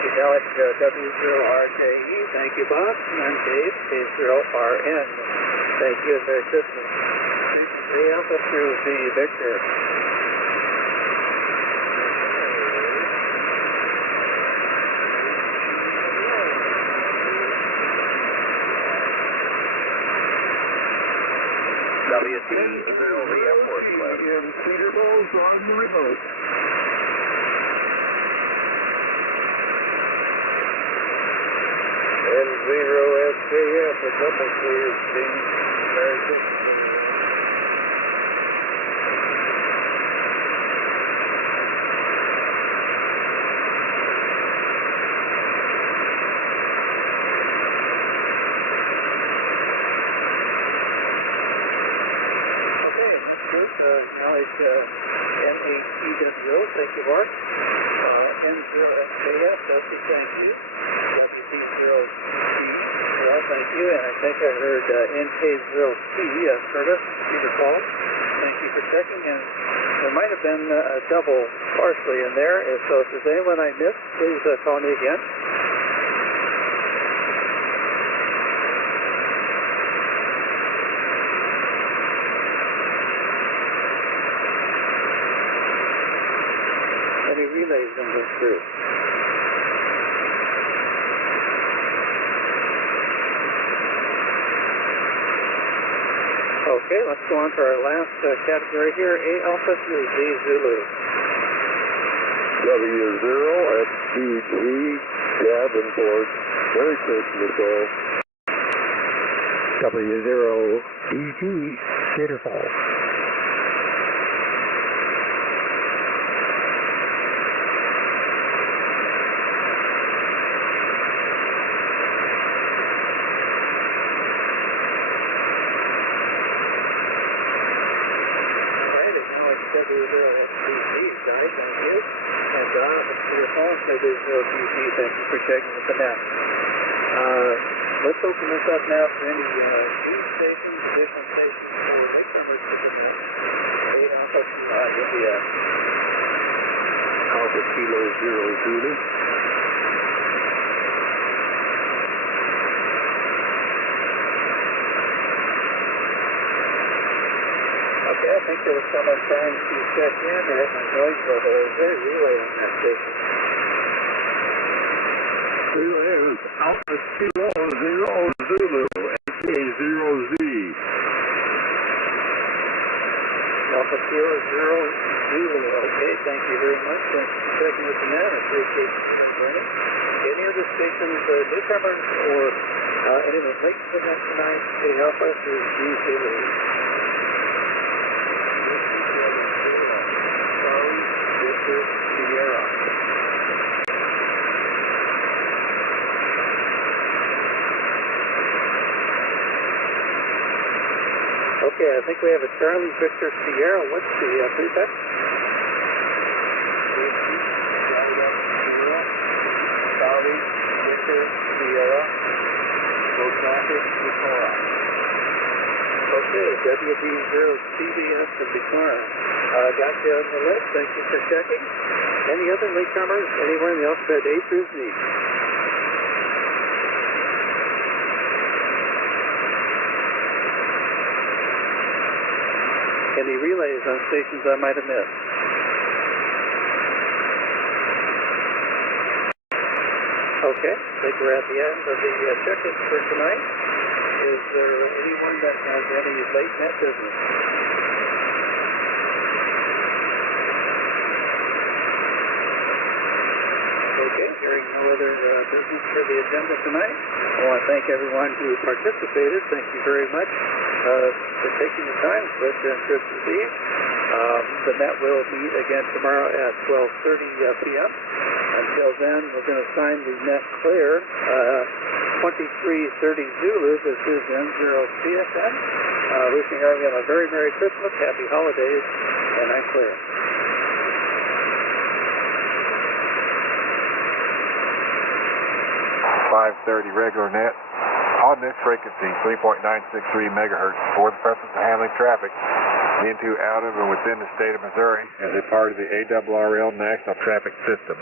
Acknowledge W0RJE. Thank you, Bob. And Dave, K0RN. Thank you, and Merry Christmas. Stations A Alpha through V Victor. WC0V Airport. Cedar Bowls on the remote. N0SKF is up and clear, Steve. Merry Christmas. Okay, that's good. Acknowledge NATWO. Thank you, Mark. N0SKF, Dusty, thank you. WT0C, thank you. And I think I heard NK0P, Curtis, Peter Paul. Thank you for checking. And there might have been a double partially in there. So if there's anyone I missed, please call me again. relay is going to go through. Okay, let's go on to our last category here, A Alpha through Z Zulu. W0FPG Davenport. Merry Christmas all. W0EG Cedar Falls. Guys, thank you. And to your phone, W0PG, thank you for checking with the net. Let's open this up now for any new stations, additional stations for newcomers to the net. 8 Alpha India. Alpha Kilo 0 Zulu. Okay, I think there was someone trying to check in or at my noise level. Is there a relay on that station? Relay is Alpha Kilo 0 Zulu, AK0Z. Alpha Kilo 0 Zulu. Okay, thank you very much. Thanks for checking with the net. I appreciate you joining. Any other stations, newcomers, or anyone late to the net tonight, A Alpha through Z Zulu. Sierra. Okay, I think we have a Charlie Victor Sierra. What's the prefix? Charlie Victor Sierra. Go traffic, Victoria. Okay, WB0CBS of Victoria. Got you on the list. Thank you for checking. Any other latecomers? Anywhere in the alphabet A through Z? Any relays on stations I might have missed? Okay, I think we're at the end of the check-in for tonight. Is there anyone that has any late net business? Okay, hearing no other business for the agenda tonight, I want to thank everyone who participated. Thank you very much for taking the time, especially on Christmas Eve. The net will meet again tomorrow at 12:30 p.m. Until then, we're going to sign the net clear 2330 Zulu. This is N0CSN. Wishing everyone a very Merry Christmas, Happy Holidays, and I'm clear. 530 regular net on this frequency, 3.963 megahertz, for the purpose of handling traffic into, out of, and within the state of Missouri as a part of the ARRL National Traffic System.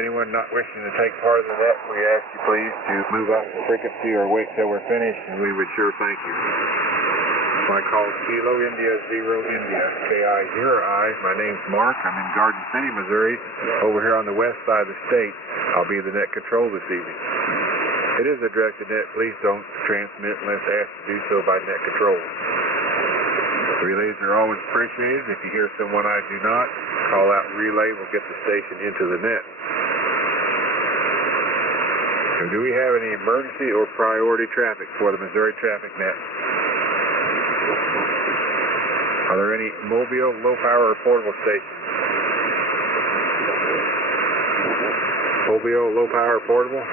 Anyone not wishing to take part of the net, we ask you please to move up the frequency or wait till we're finished, and we would sure thank you. My call is Kilo India 0 India, KI0I. My name's Mark. I'm in Garden City, Missouri, over here on the west side of the state. I'll be the net control this evening. It is a directed net. Please don't transmit unless asked to do so by net control. Relays are always appreciated. If you hear someone I do not, call out relay. We'll get the station into the net. So do we have any emergency or priority traffic for the Missouri traffic net? Are there any mobile, low power, or portable stations? Mobile, low power, portable?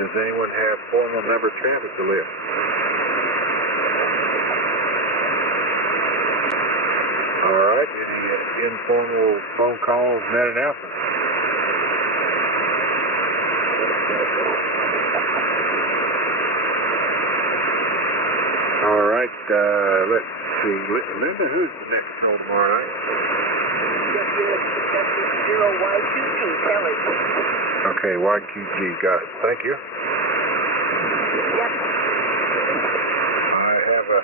Does anyone have formal number traffic to list? All right, any informal phone calls, net announcements? All right, let's see. Linda, who's the next show tomorrow night? W6LVP Kelly. Okay, YQG, got it. Thank you. Yep. I have a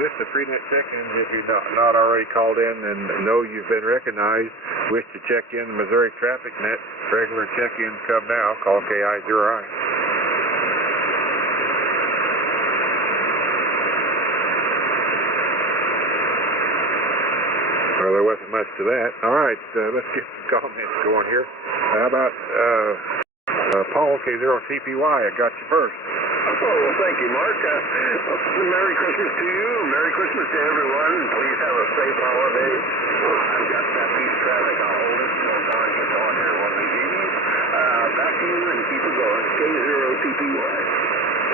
list of freenet check-ins. If you're not already called in and know you've been recognized, wish to check in the Missouri Traffic Net, regular check-ins come now. Call KI0I. Well, there wasn't much to that. All right, let's get some comments going here. How about Paul, K0TPY? I got you first. Oh, well, thank you, Mark. Merry Christmas to you. Merry Christmas to everyone. Please have a safe holiday. I've got that piece of traffic. I'll hold it so Don gets on here one of these evenings. Back to you and keep it going. K0TPY.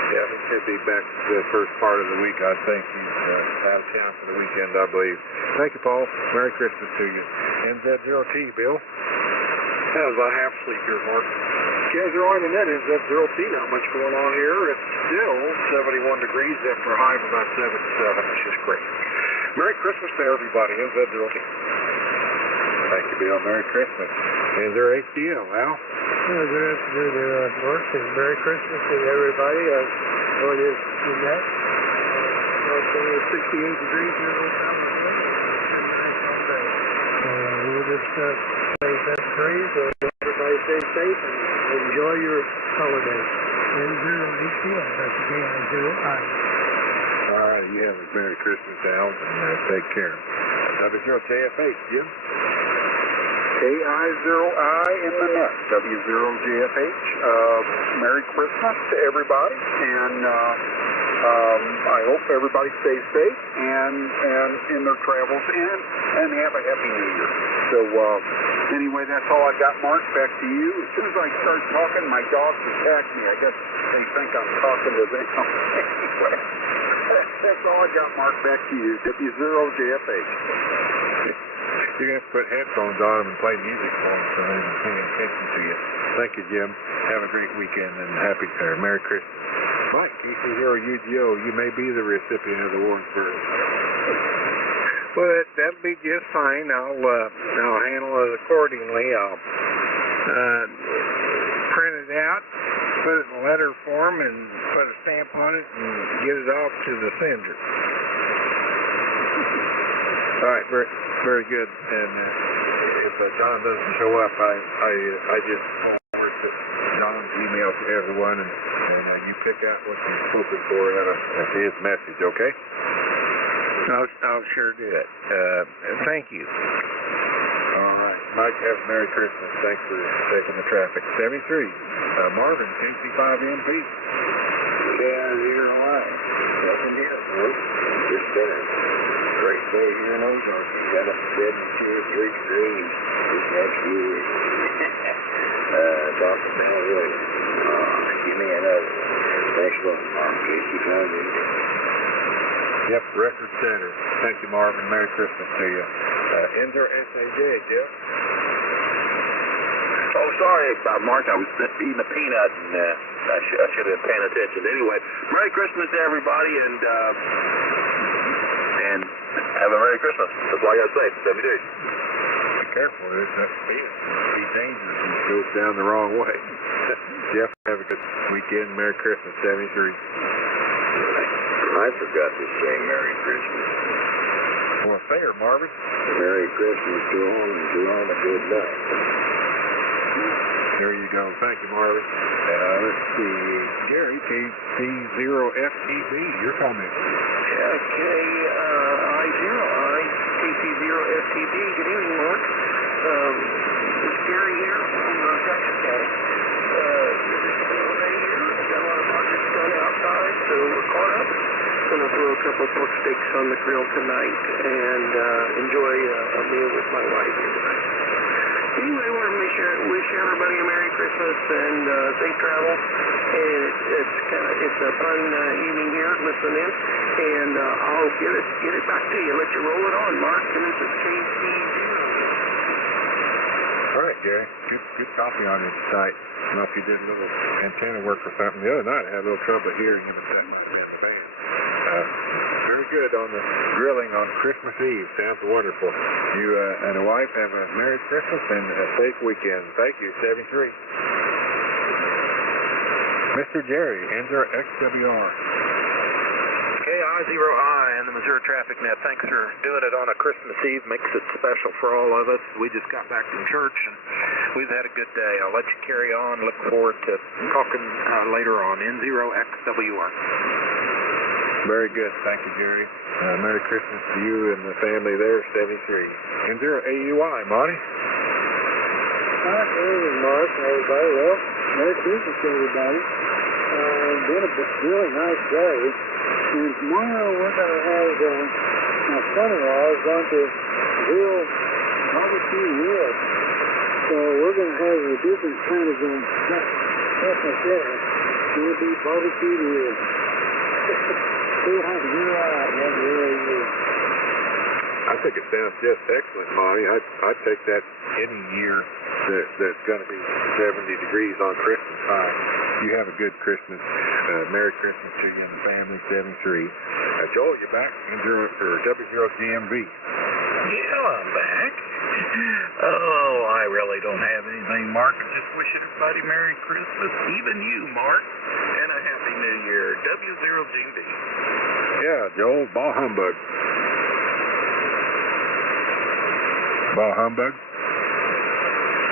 Yeah, he should be back the first part of the week. I think he's out of town for the weekend, I believe. Thank you, Paul. Merry Christmas to you. NZ0T, Bill. That was about half sleep here, Mark. KI0I on the net, NZ0T, not much going on here. It's still 71 degrees after a high of about 77. It's just great. Merry Christmas to everybody, NZ0T. Thank you, Bill. Merry Christmas. NZ8CL, Al. Yeah, good afternoon there, Mark, and Merry Christmas to everybody. How it is in that? It's 68 degrees here in Old Town. It's been nice all day. We'll just say best praise. Everybody stay safe and enjoy your holiday. NZ8CL, that's the KI0I. All right, you have a Merry Christmas, Al, and take care. W0JFH, Jim. KI0I in the net, W0JFH. Merry Christmas to everybody, and I hope everybody stays safe and in their travels, and have a happy New Year. So anyway, that's all I got, Mark. Back to you. As soon as I start talking, my dogs attack me. I guess they think I'm talking to them. Anyway, that's all I got, Mark. Back to you. W0JFH. You're going to have to put headphones on them and play music for them so they're paying attention to you. Thank you, Jim. Have a great weekend and Merry Christmas. Mike, KC0UGO, you may be the recipient of the Warrensburg. Well, that'll be just fine. I'll handle it accordingly. I'll print it out, put it in letter form, and put a stamp on it, and get it off to the sender. All right, very good. And if John doesn't show up, I just forward John's email to everyone, and you pick out what you're hoping for out of his message, okay? I'll sure do it. Thank you. All right. Mike, have a Merry Christmas. Thanks for taking the traffic. 73. Marvin, KC5MP. KI0I. Nothing here, bro. Just better. Great day here in Ozark. We got up 73 degrees this next year. Talking down the road. Give me another. Thanks a lot, Mark. KC5MP. Yep, record setter. Thank you, Marvin. Merry Christmas to you. Ender SAJ, Jeff. Oh, sorry, Mark. I was eating a peanut, and I should have been paying attention. Anyway, Merry Christmas to everybody, and have a Merry Christmas. That's all I got to say. 70 days. Be careful. It's be dangerous. It goes down the wrong way. Jeff, have a good weekend. Merry Christmas. 73. I forgot to say Merry Christmas. Well, fair, Marvin. Merry Christmas to all, and to all a good night. There you go. Thank you, Marvin. Let's see. Gary, KC0FTB, your comment. Yeah, KI0I, KC0FTB. Good evening, Mark. It's Gary here from Texas County. Got a lot of projects done outside, so we're caught up. Going to throw a couple of pork steaks on the grill tonight and enjoy a meal with my wife here tonight. Anyway, I want to wish everybody a Merry Christmas and safe travel. And it's a fun evening here listening in. And I'll get it back to you. Let you roll it on, Mark. And this is KC0. All right, Gary. Good copy on your site. I don't know if you did a little antenna work or something the other night. I had a little trouble hearing you, but that might have been the band. Very good on the grilling on Christmas Eve. Sounds wonderful. You and a wife have a Merry Christmas and a safe weekend. Thank you, 73. Mr. Jerry, Ender XWR. KI Y0I and the Missouri Traffic Net. Thanks for doing it on a Christmas Eve. Makes it special for all of us. We just got back from church and we've had a good day. I'll let you carry on. Look forward to talking later on. N0XWR. Very good. Thank you, Jerry. Merry Christmas to you and the family there, 73. N0AUI, Monty. Hi, Mark and everybody. Well, Merry Christmas to everybody. Been a really nice day. And tomorrow we're going to have my son-in-law is going to grill barbecue ribs. So we're going to have a different kind of Christmas dinner. It'll be barbecue ribs. See how to grill out. That's really good. I think it sounds just excellent, Monty. I'd take that any year that's going to be 70 degrees on Christmas time. You have a good Christmas. Merry Christmas to you and the family, 73. Joel, you back? W0GMV. Yeah, I'm back. Oh, I really don't have anything, Mark. I just wish everybody Merry Christmas, even you, Mark, and a Happy New Year. W0GMV. Yeah, Joel, ball humbug. Ball humbug.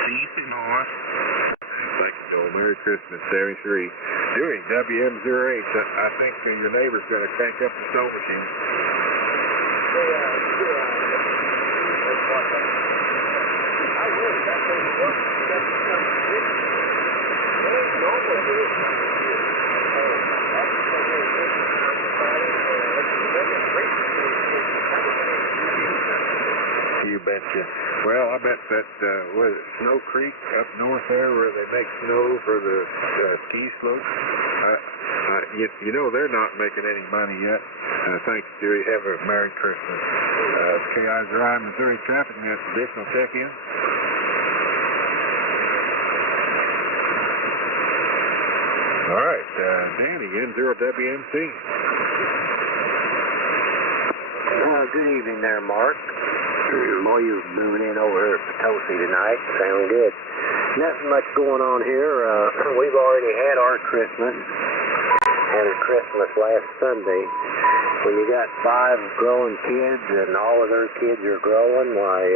See you tomorrow. Thank you, Joel. Merry Christmas, 73. Doing WM08. I think your neighbor's going to crank up the snow machine. You betcha. Well, I bet that Snow Creek up north there where they make snow for the ski slopes, you know they're not making any money yet. Thanks, Dewey. Have a Merry Christmas. KIZRI Missouri Traffic Net additional check-in. All right, Danny, N0WMC. Good evening there, Mark. Boy, you're moving in over here at Potosi tonight. Sound good. Nothing much going on here. We've already had our Christmas. Had a Christmas last Sunday. When you got 5 growing kids and all of their kids are growing, why,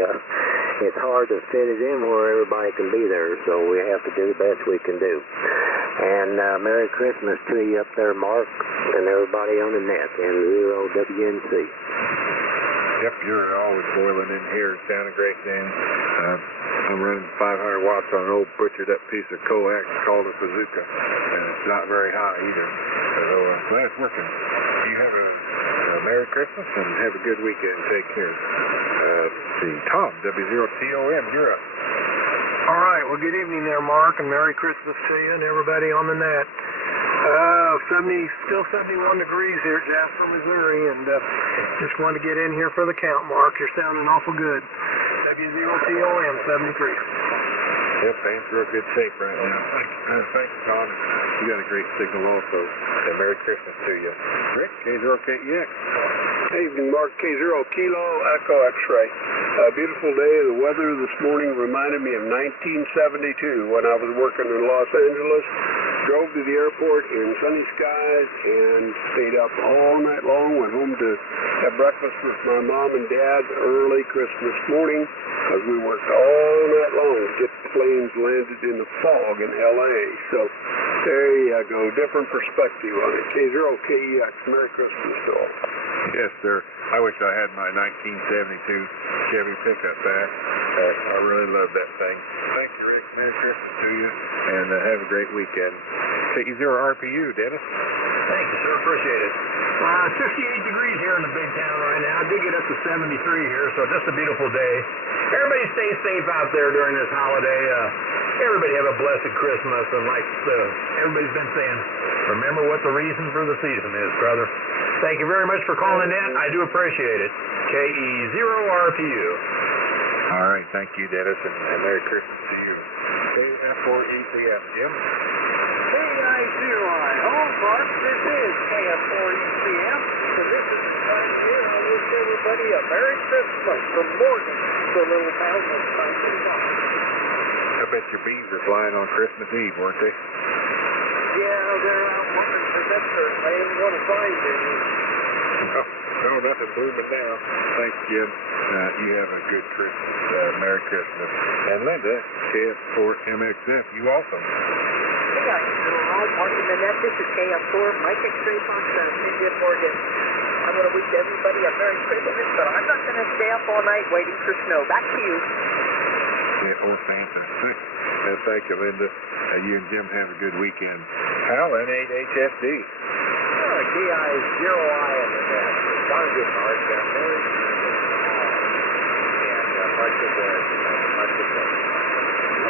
it's hard to fit it in where everybody can be there. So we have to do the best we can do. And Merry Christmas to you up there, Mark, and everybody on the net, N0WNC. Yep, you're always boiling in here. Sounding great, Danny. I'm running 500 watts on an old butchered up piece of coax called a bazooka, and it's not very high either. So I'm glad it's working. You have a Merry Christmas and have a good weekend. Take care. See, Tom, W0TOM, you're up. All right, well, good evening there, Mark, and Merry Christmas to you and everybody on the net. Still 71 degrees here at Jasper, Missouri, and just wanted to get in here for the count, Mark. You're sounding awful good. W0TOM 73. Yep, things are in good shape right now. Thanks, Tom. You got a great signal also. And Merry Christmas to you. Rick, K0KEX. Evening, Mark, K0 Kilo Echo X-Ray. Beautiful day. The weather this morning reminded me of 1972 when I was working in Los Angeles. Drove to the airport in sunny skies and stayed up all night long. Went home to have breakfast with my mom and dad early Christmas morning because we worked all night long to get the planes landed in the fog in L.A. So there you go. Different perspective on it. K0KEX. Merry Christmas to all. Yes, sir. I wish I had my 1972 Chevy pickup back. I really love that thing. Thank you, Rick. Merry Christmas to you, and have a great weekend. K0RPU, Dennis. Thank you, sir. Appreciate it. 58 degrees here in the big town right now. I did get up to 73 here, so just a beautiful day. Everybody stay safe out there during this holiday. Everybody have a blessed Christmas, and like everybody's been saying, remember what the reason for the season is, brother. Thank you very much for calling in. I do appreciate it. KE0RPU. All right. Thank you, Dennis, and Merry Christmas to you. KF4ECM. Jim? KI0I. Oh, Mark, this is KF4ECM. So this is the time here. I wish everybody a Merry Christmas from Morgan, the little town of St. I bet your bees are flying on Christmas Eve, weren't they? Yeah, they're out wondering for that certain. I didn't want to find any. No, nothing blooming now. Thanks, Jim. You have a good Christmas. Merry Christmas. And Linda, KF4MXF, you also. Hey guys, Mark and Annette, this is KF4, Mike X-Ray Fox, Cynthia Morgan. I want to wish everybody a Merry Christmas, but I'm not going to stay up all night waiting for snow. Back to you. Yeah, or Santa. Thank you, Linda. You and Jim have a good weekend. Hal, N8HFD. KI 0I and Annette. Darn good, Mark. Merry Christmas. And Mark is there.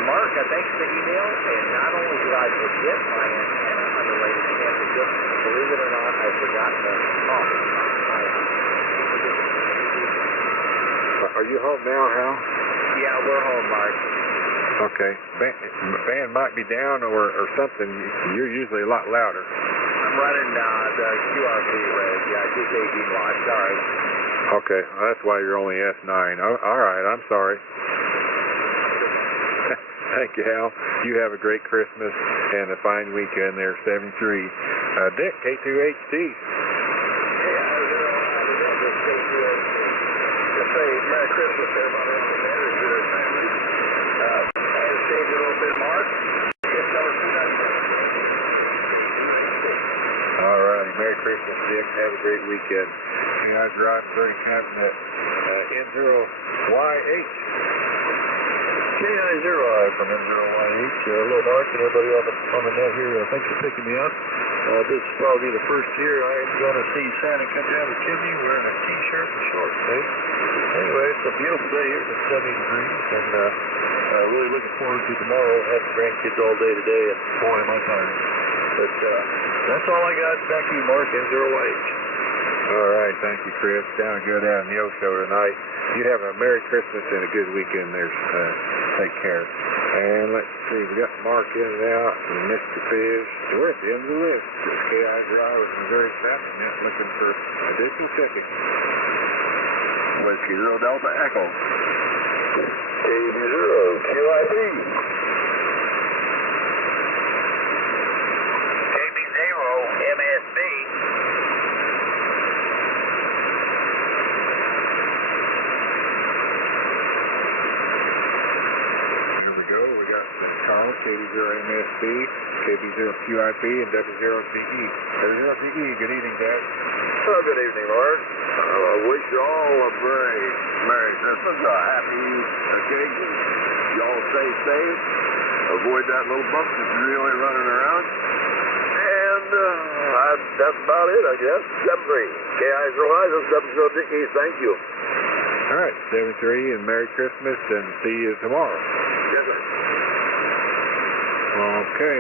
Mark, thanks for the email. And not only did I forget my antenna underrated championship, believe it or not, I've forgotten the topic. Are you home now, Hal? Yeah, we're home, Mark. Okay. Band might be down or something. You're usually a lot louder. I'm running the QRP rig. Yeah, DKG mod. Sorry. Okay. Well, that's why you're only S9. All right. I'm sorry. Thank you, Hal. You have a great Christmas and a fine weekend there, 73. Dick, K2HD. Merry Christmas to everybody on the net and to their families. I have saved a little bit, Mark. All righty. Merry Christmas, Dick. Have a great weekend. KI Drive, very cabinet. N0YH. KI0I from N0YH. Hello, Mark, and everybody on the net here. Thanks for picking me up. This will probably be the first year I'm going to see Santa come down the chimney wearing a T-shirt and shorts, eh? Anyway, it's a beautiful day here. It's 70 degrees, and really looking forward to tomorrow. Having grandkids all day today, and boy, am I tired. But that's all I got. Back to you, Mark, N0YH. All right. Thank you, Chris. Sounding good out in the O show tonight. You have a Merry Christmas and a good weekend there. Take care. And let's see, we got Mark in and out, and Mr. Fizz. We're at the end of the list. It's KI Drive with Missouri Traffic Net looking for additional shipping. Whiskey Zero Delta Echo. KB0 QIP. KB0 MSB. We got Carl, KB0MSB, KB0QIP, and W0CE. W0CE, good evening, Dad. Oh, good evening, Lord. I wish you all a very Merry Christmas, a happy occasion. Y'all stay safe. Avoid that little bump that's really running around. And that's about it, I guess. 7-3. KI0I, this is W0DE. Thank you. All right, 7-3, and Merry Christmas, and see you tomorrow. Yes, sir. Okay,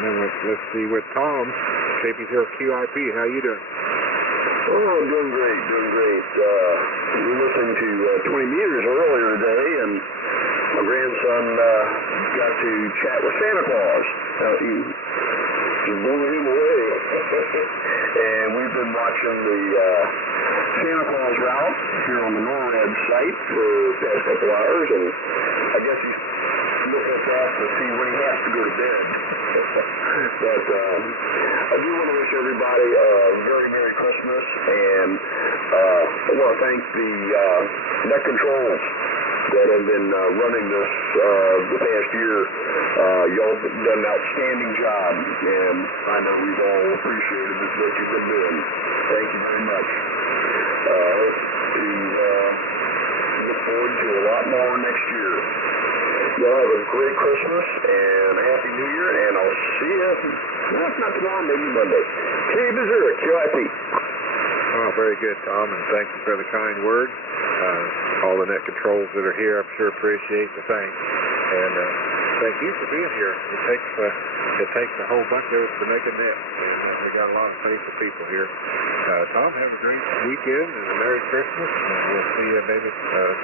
then let's see with Tom, KB0QIP. How you doing? Oh, doing great, doing great. We were listening to 20 meters earlier today, and my grandson got to chat with Santa Claus. He just blew him away. And we've been watching the Santa Claus route here on the NORAD site for the past couple hours, and I guess he's looking at that to see when he has to go to bed. But I do want to wish everybody a very Merry Christmas, and I want to thank the net controls that have been running this the past year. Y'all have done an outstanding job, and I know we've all appreciated what you've been doing. Thank you very much. We look forward to a lot more next year. Y'all have a great Christmas and a Happy New Year, and I'll see you, well, if not tomorrow, maybe Monday. KB0 QIP. Oh, very good, Tom, and thank you for the kind words. All the net controls that are here, I'm sure appreciate the thanks. And thank you for being here. It takes a whole bunch of us to make a net, and we got a lot of faithful people here. Tom, have a great weekend and a Merry Christmas, and we'll see you maybe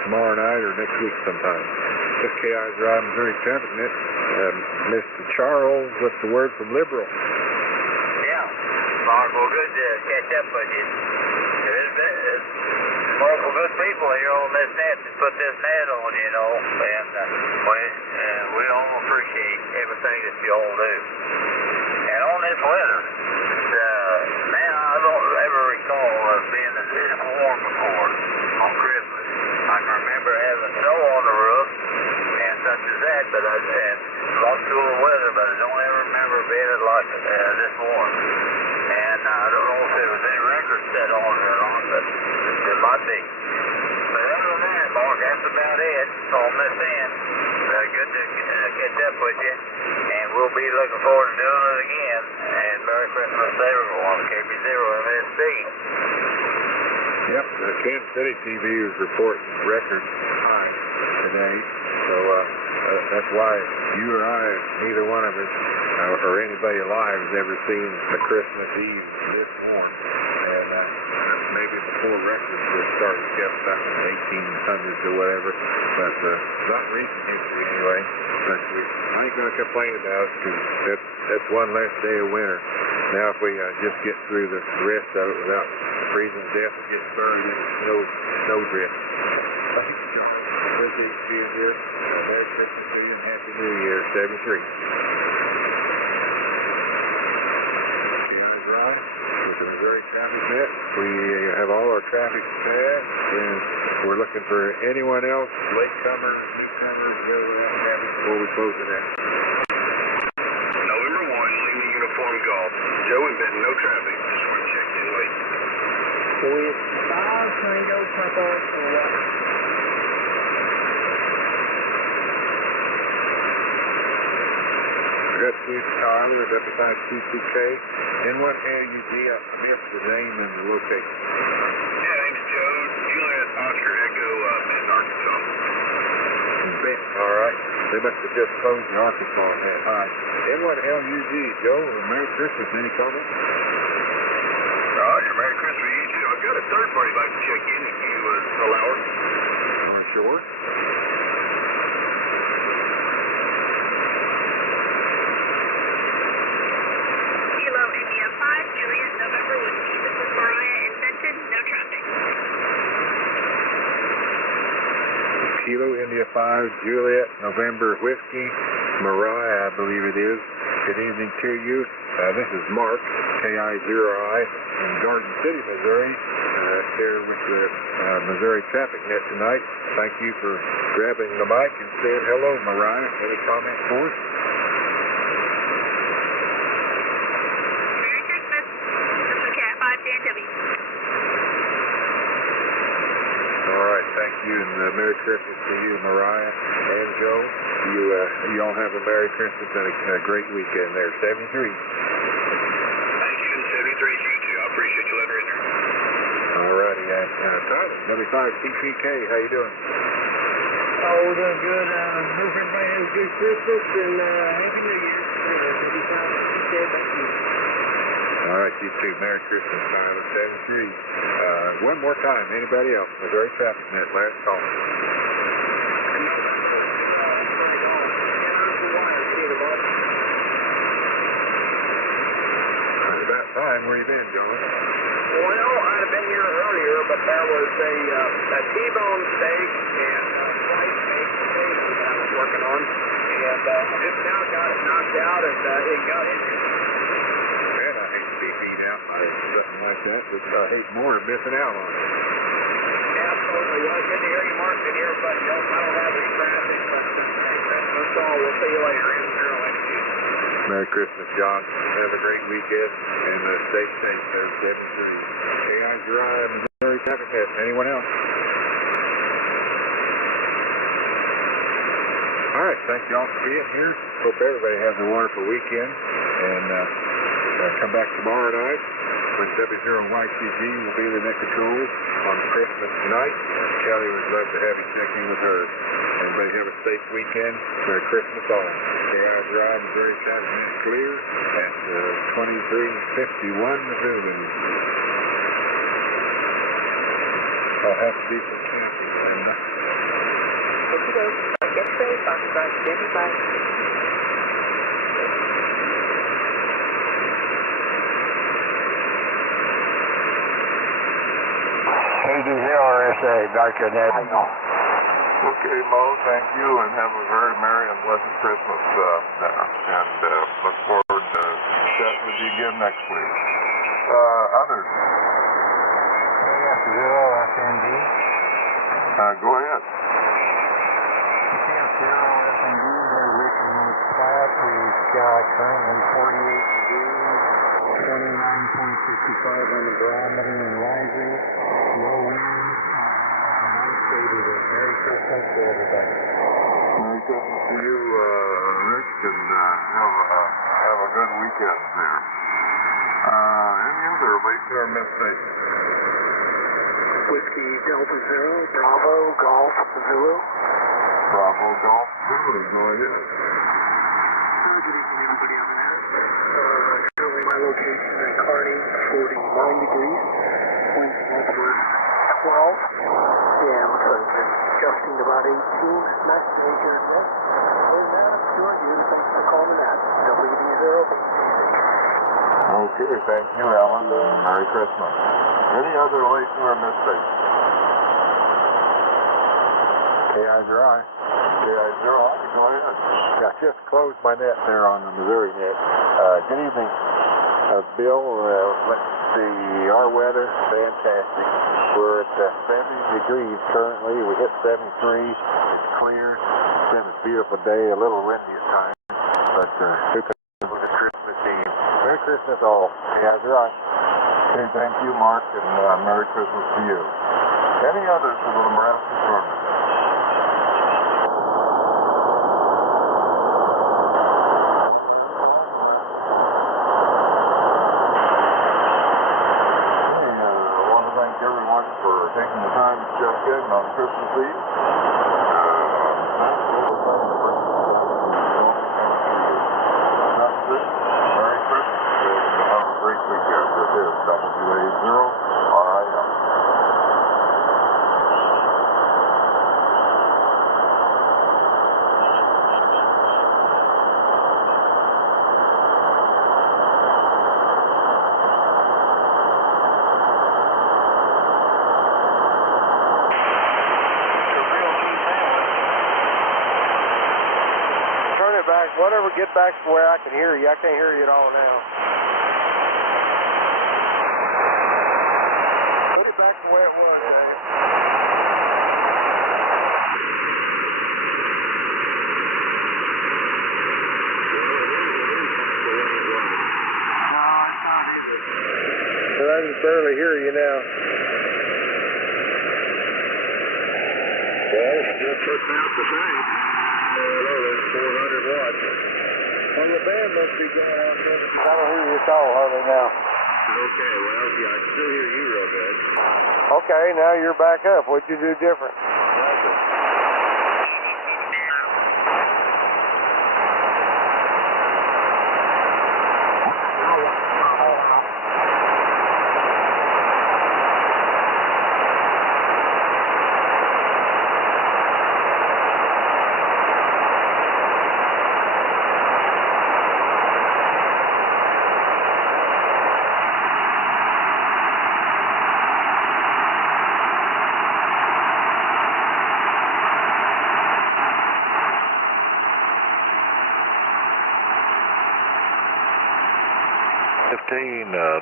tomorrow night or next week sometime. This KI Drive Missouri Traffic Net. Mr. Charles, what's the word from Liberal? Yeah, Mark, well, good to catch up with you. There's multiple good people here on this net that put this net on, you know, and we all appreciate everything that you all do. And on this weather, now I don't ever recall being cooler weather, but I don't ever remember being it like this warm. And I don't know if there was any record set on it or not, but it might be. But other than that, Mark, that's about it on this end. Good to catch up with you, and we'll be looking forward to doing it again. And Merry Christmas to everyone on KB0 MSD. Yep, the Kansas City TV is reporting record high today, so that's why you or I, neither one of us, or anybody alive has ever seen a Christmas Eve this warm. And maybe before records were started kept back in the 1800s or whatever, but not recent history anyway. But I ain't going to complain about it because that's one less day of winter. Now if we just get through the rest of it without freezing to death and get burned in the snow drift. Thanks, John. Appreciate you being here. Merry Christmas to you and Happy New Year, 73. You guys right? With the Missouri Traffic Net, we have all our traffic passed, and we're looking for anyone else, latecomers, newcomers, whatever that traffic before we close it out. November 1, Lima Uniform Golf. Joe and Ben, no traffic. Just want to check in late. With 5 Tango Papa or what? Got Steve Tyler, W6LVP, and what LUD, I missed the name and the location. Yeah, name's Joe, Juliet, Oscar, Echo, Bent, Arkansas. Bent, all right. They must have just closed the Arkansas on that. All right. And what LUD, Joe, Merry Christmas, any comments? Roger, Merry Christmas to you too. I've got a third party I'd like to check in if you allow it. Sure. Kilo India 5, Juliet, November Whiskey, Mariah, I believe it is. Good evening to you. This is Mark, KI0I, in Garden City, Missouri, here with the Missouri Traffic Net tonight. Thank you for grabbing the mic and saying hello, Mariah. Any comments for us? Merry Christmas. This is Cat 5 JW. All right, thank you, and Merry Christmas to you, Mariah and Joe. You all have a Merry Christmas and a great weekend there. 73. Thank you, and 73 to you too. I appreciate you letting her in there. All righty, Tyler, W6LVP, how you doing? Oh, we're doing good. Hope everybody has a good Christmas and Happy New Year. W6LVP, thank you. All right, you too. Merry Christmas, Tyler, 73. One more time, anybody else? Missouri Traffic Net, last call. It's about time. Where you been, Joe? Well, I'd have been here earlier, but there was a T-bone steak and sliced baked potatoes that I was working on, and just now got it knocked out, and it got in here. Man, I hate to be beat out by something like that, but I hate more than missing out on it. Absolutely. Well, good to hear you, Mark, and everybody else. I don't have any traffic, but Merry Christmas to all. We'll see you later. Merry Christmas, John. Have a great weekend, and stay safe there, 73. KI0I, Missouri Traffic Net. Anyone else? All right, thank you all for being here. Hope everybody has a wonderful weekend, and come back tomorrow night when W6LVP will be the net control on Christmas night. Kelly would love to have you check in with her. Everybody have a safe weekend. Merry Christmas all. KI0I, Missouri Traffic Net clear at 2351 Zulu. I'll have to do some camping. Okay, get safe. I'm going to stand by. KD0RSA, Dr. Ned. Okay, Mo, thank you, and have a very merry and blessed Christmas and look forward to chatting with you again next week. Others? KF0SND. Go ahead. KF0SND, very rich and We've got currently 48 degrees, 29.65 on the barometer and rising. Low wind. Have a nice day today. Merry Christmas to everybody. Merry Christmas to you, Rick, and have a good weekend there. Any other late or mistake? Whiskey Delta Zero, Bravo, Golf, Zulu. Bravo, Golf, Zulu, go ahead. Good evening, everybody on the net. Currently my location at Kearney, 49 degrees. Winds northward 12. Yeah, looks like it's been adjusting to about 18. Nice day here in this. And Stuart, you, thanks for calling that. WD0. Okay, thank you, Alan, and Merry Christmas. Any other late or mistake? KI0I. KI0I, go ahead. Yeah, I just closed my net there on the Missouri net. Good evening, Bill. Let's see, our weather, fantastic. We're at 70 degrees currently. We hit 73. It's clear. It's been a beautiful day, a little windy at times, but who could with a Christmas Eve? Merry Christmas all. KI0I. Okay, thank you, Mark, and Merry Christmas to you. Any others for the Nebraska tournament? Taking the time to check in on Christmas Eve. Merry Christmas and have a great weekend. This is W6LVP. Whatever, get back to where I can hear you. I can't hear you at all now. Put it back to where it was. Well, I can barely hear you now. Well, still putting out the tank. Hello, there's 400 watts. Well, the band must be going on. I don't hear you at all hardly now. Okay, well, yeah, I can still hear you real good. Okay, now you're back up. What'd you do different? Nothing.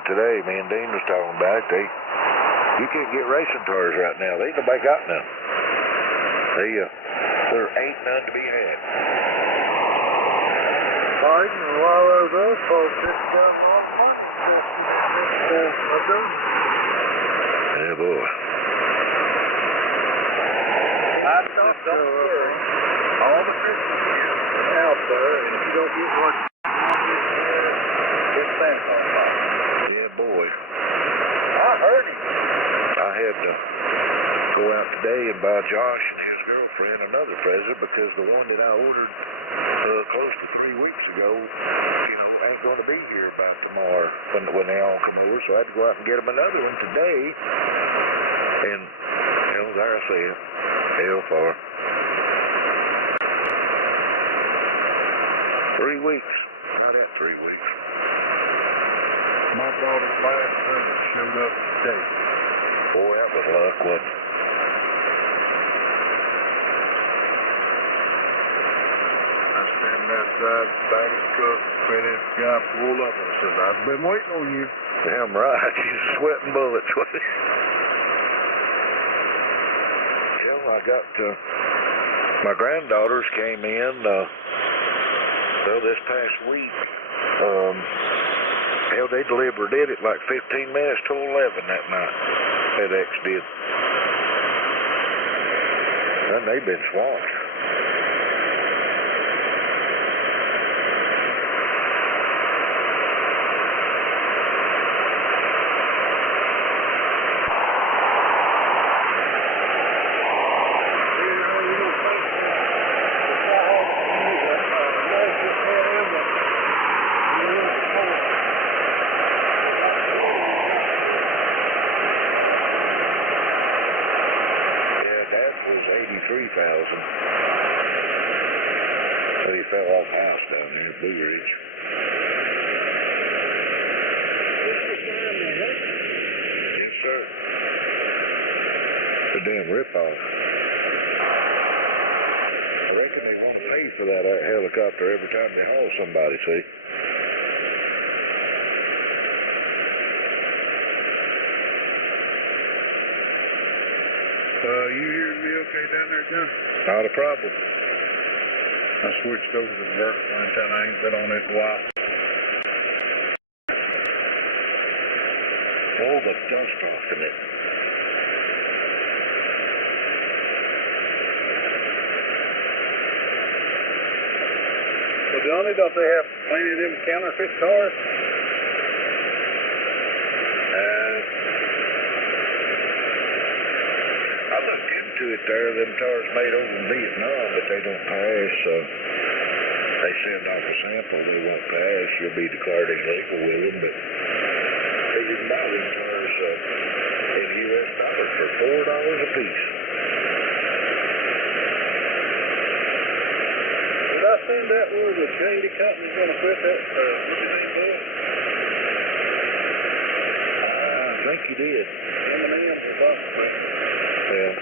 Today, me and Dean was talking about it. You can't get racing cars right now. They ain't nobody got none. There ain't none to be had. Pardon? A while of those folks just got off Yeah, boy. All the Christmas gear out there, and if you don't get one, it's thankful. Yeah, boy. I heard him. I had to go out today and buy Josh and his girlfriend another present because the one that I ordered close to 3 weeks ago, ain't going to be here by tomorrow when they all come over. So I had to go out and get them another one today. And, there I say it. Hell for 3 weeks. Not at 3 weeks. My daughter's last present showed up today. Boy, that was luck, wasn't it? I stand outside, bag is cooked, finished, got pulled up, and I said, I've been waiting on you. Damn right, you're sweating bullets with it. I got my granddaughters came in Well, this past week, hell, they delivered it at like 15 minutes to 11 that night. FedEx did. And they've been swamped. So he fell off the house down there at Blue Ridge. Yes, sir. The damn ripoff. I reckon they won't pay for that helicopter every time they haul somebody, see? You hearing me okay down there, John? Not a problem. I switched over to the vertical antenna. I ain't been on it in a while. Blow the dust off in it. Well, Johnny, don't they have plenty of them counterfeit cars? I looked into it there. Them cars made over in Vietnam, but they don't pass. They send off a sample. They won't pass. You'll be declared illegal with them, but they can buy them cars in U.S. dollars for $4 a piece. Did I send that where the Shady Company's going to quit that? What did they do? I think you did. M&M or something. Yeah.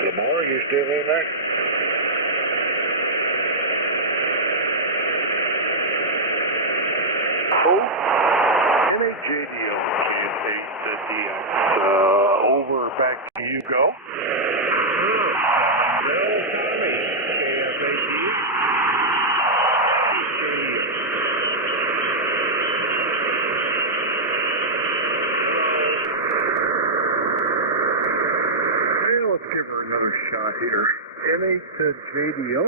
Lamar, you still in there? NHJDO, KF8DX. Over, back to you, go. Give her another shot here. N8JDO.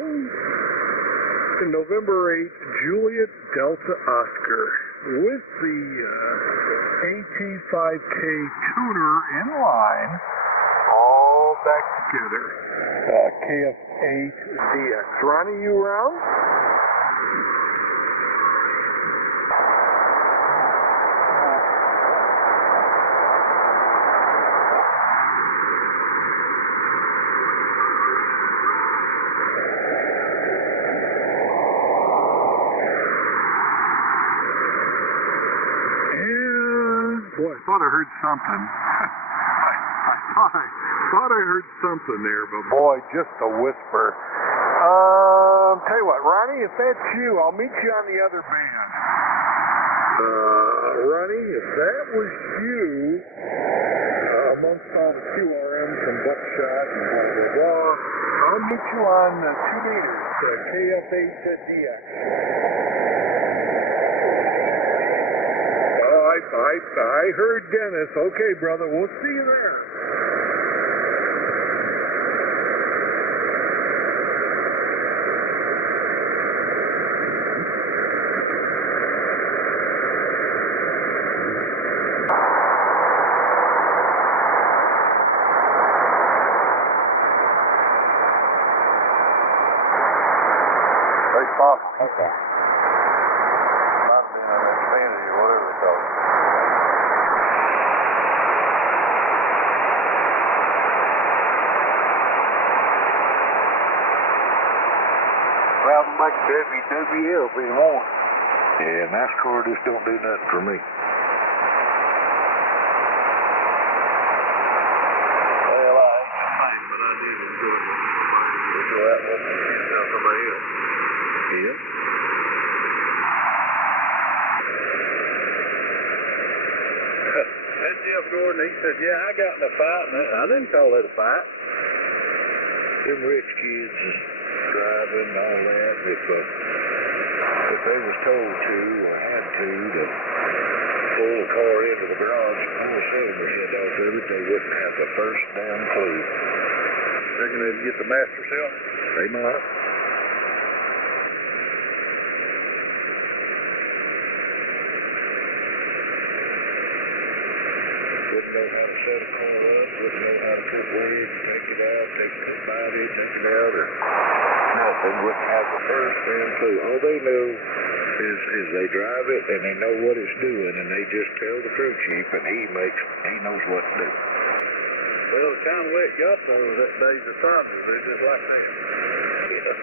November 8, Juliet Delta Oscar. With the AT5K tuner in line, all back together. KF8DX. Ronnie, you around? Boy, I thought I heard something. I thought I heard something there, but boy, just a whisper. Tell you what, Ronnie, if that's you, I'll meet you on the other band. Ronnie, if that was you, amongst all the QRMs from Buckshot and blah, blah, blah, I'll meet you on 2 meters, KF8DX. I heard Dennis. Okay, brother, we'll see you there. Very soft. Okay. Infinity or whatever it's called. drive them like WWL if you want. Yeah, NASCAR just don't do nothing for me. Well, I ain't fine, but I need to go out and tell somebody else. Yeah. That's Jeff Gordon. He said, yeah, I got in a fight. And I didn't call it a fight. Them rich kids driving and all that, if they was told to or had to pull a car into the garage and pull a cylinder head off of it, they wouldn't have the first damn clue. Thinking they'd get the master cylinder? They might. Wouldn't know how to set a car up, wouldn't know how to put wood, take it out, take it by it, take it out, or nothing. Wouldn't have the first damn clue. All they know is they drive it and they know what it's doing, and they just tell the crew chief, and he knows what to do. Well, the kind of way it got there was that days of problems. They're just like that. Yeah.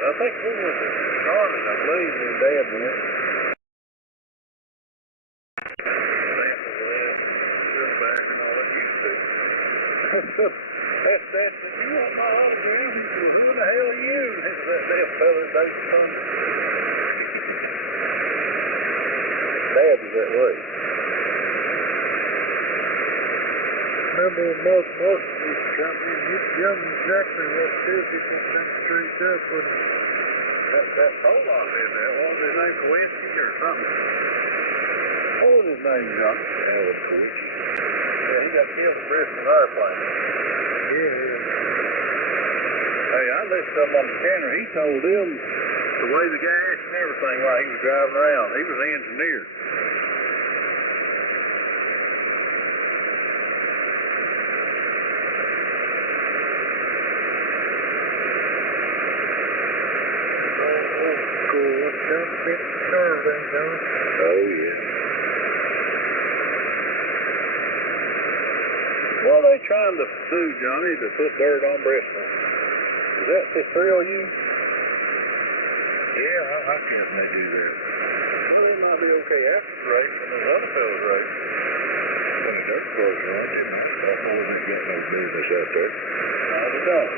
I think we went to Charlotte, I believe, when Dad went. Samples of that, silverback and all that used to. That said, you want my autograph? He said, who the hell are you? And that damn fella Dave Thunder. Dad was that way. Remember when Mark Martin used to come in, he'd tell me exactly what to do if he put them straight up, wouldn't he? That Pollock did that. What was his name, Kowinski or something? What was his name, John? Alan Kowinski. Yeah, he got killed in Bristol airplane. Yeah. Hey, I listened to him on the scanner. He told them the way the gas and everything while he was driving around. He was an engineer. Oh, yeah. What are they trying to do, Johnny, to put dirt on Bristol? Does that thrill you? Yeah, I like it when they do that. Well, it might be okay after the race when there's other fellas race. When the dirt cars run, they might start holding it, getting no business out there. No, they don't.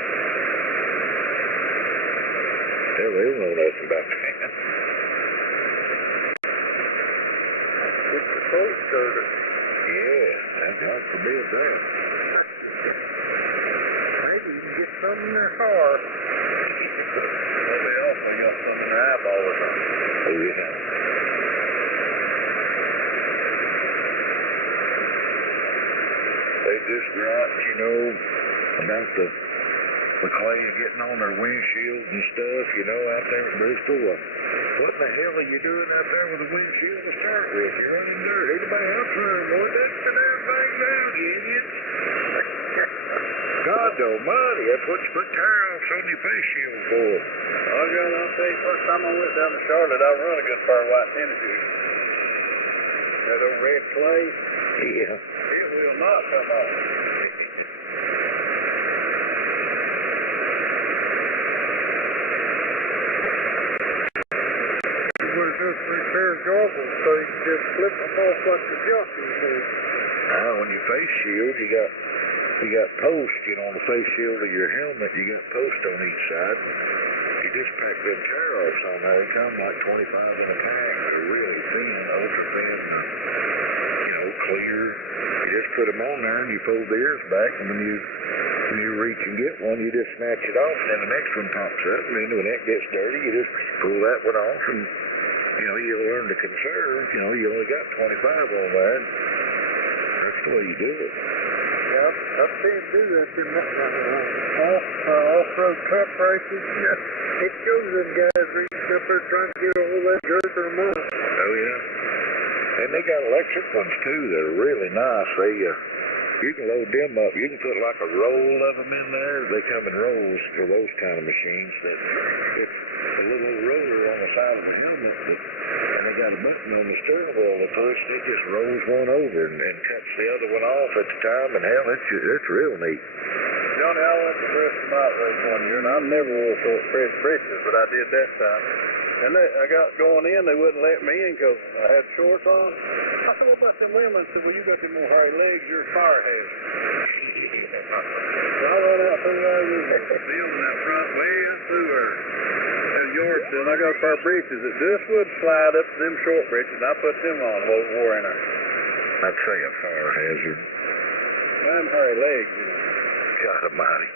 Hell, they don't know nothing about that. It's the cold skirter. Yeah, God forbid that. Maybe you can get some in their car. Maybe else they got something in their eyeball or something. Oh, yeah. They just gripe, you know, about the clay getting on their windshields and stuff, you know, out there at Bristol. What the hell are you doing out there with the windshield to start with? You're running dirt. Anybody else running more? That's the damn thing down, you idiots. God almighty, that's what you put tire offs on your face shield for. Oh, John, I'll tell you, first time I went down to Charlotte, I run a good pair of white tennis shoes. That old red clay. Yeah. It will not come off. Just repair goggles so you can just flip them off like the jockeys do. Now, on your face shield, you got posts, you know, on the face shield of your helmet, you got posts on each side. You just pack them tear offs on there. They come like 25 in a pack. They're really thin, ultra thin, you know, clear. You just put them on there and you fold the ears back, and when you reach and get one, you just snatch it off, and then the next one pops up, and then when that gets dirty, you just pull that one off, and you know, you learn to conserve. You know, you only got 25 on there. That's the way you do it. Yeah, I've seen them do that in off-road truck races. Yeah. It shows them guys reaching up there trying to get all that dirt from them off. Oh, yeah. And they got electric ones, too, that are really nice. You can load them up. You can put like a roll of them in there. They come in rolls for those kind of machines. That it's a little roller on the side of the helmet, and they got a button on the steering wheel to push. It just rolls one over and cuts the other one off at the time. And hell, it's real neat. Johnny, I went to Bristol Mountain Race one year, and I never wore short breeches, but I did that time. And I got going in, they wouldn't let me in because I had shorts on. I said, what about them women? I said, well, you got them more hairy legs, you're a fire hazard. So I went out through there, there's a field in that front way up through her. And York, and I got a pair of breeches that just would slide up to them short breeches, and I put them on, wore in there. I'd say a fire hazard. Them hairy legs, you know. God almighty.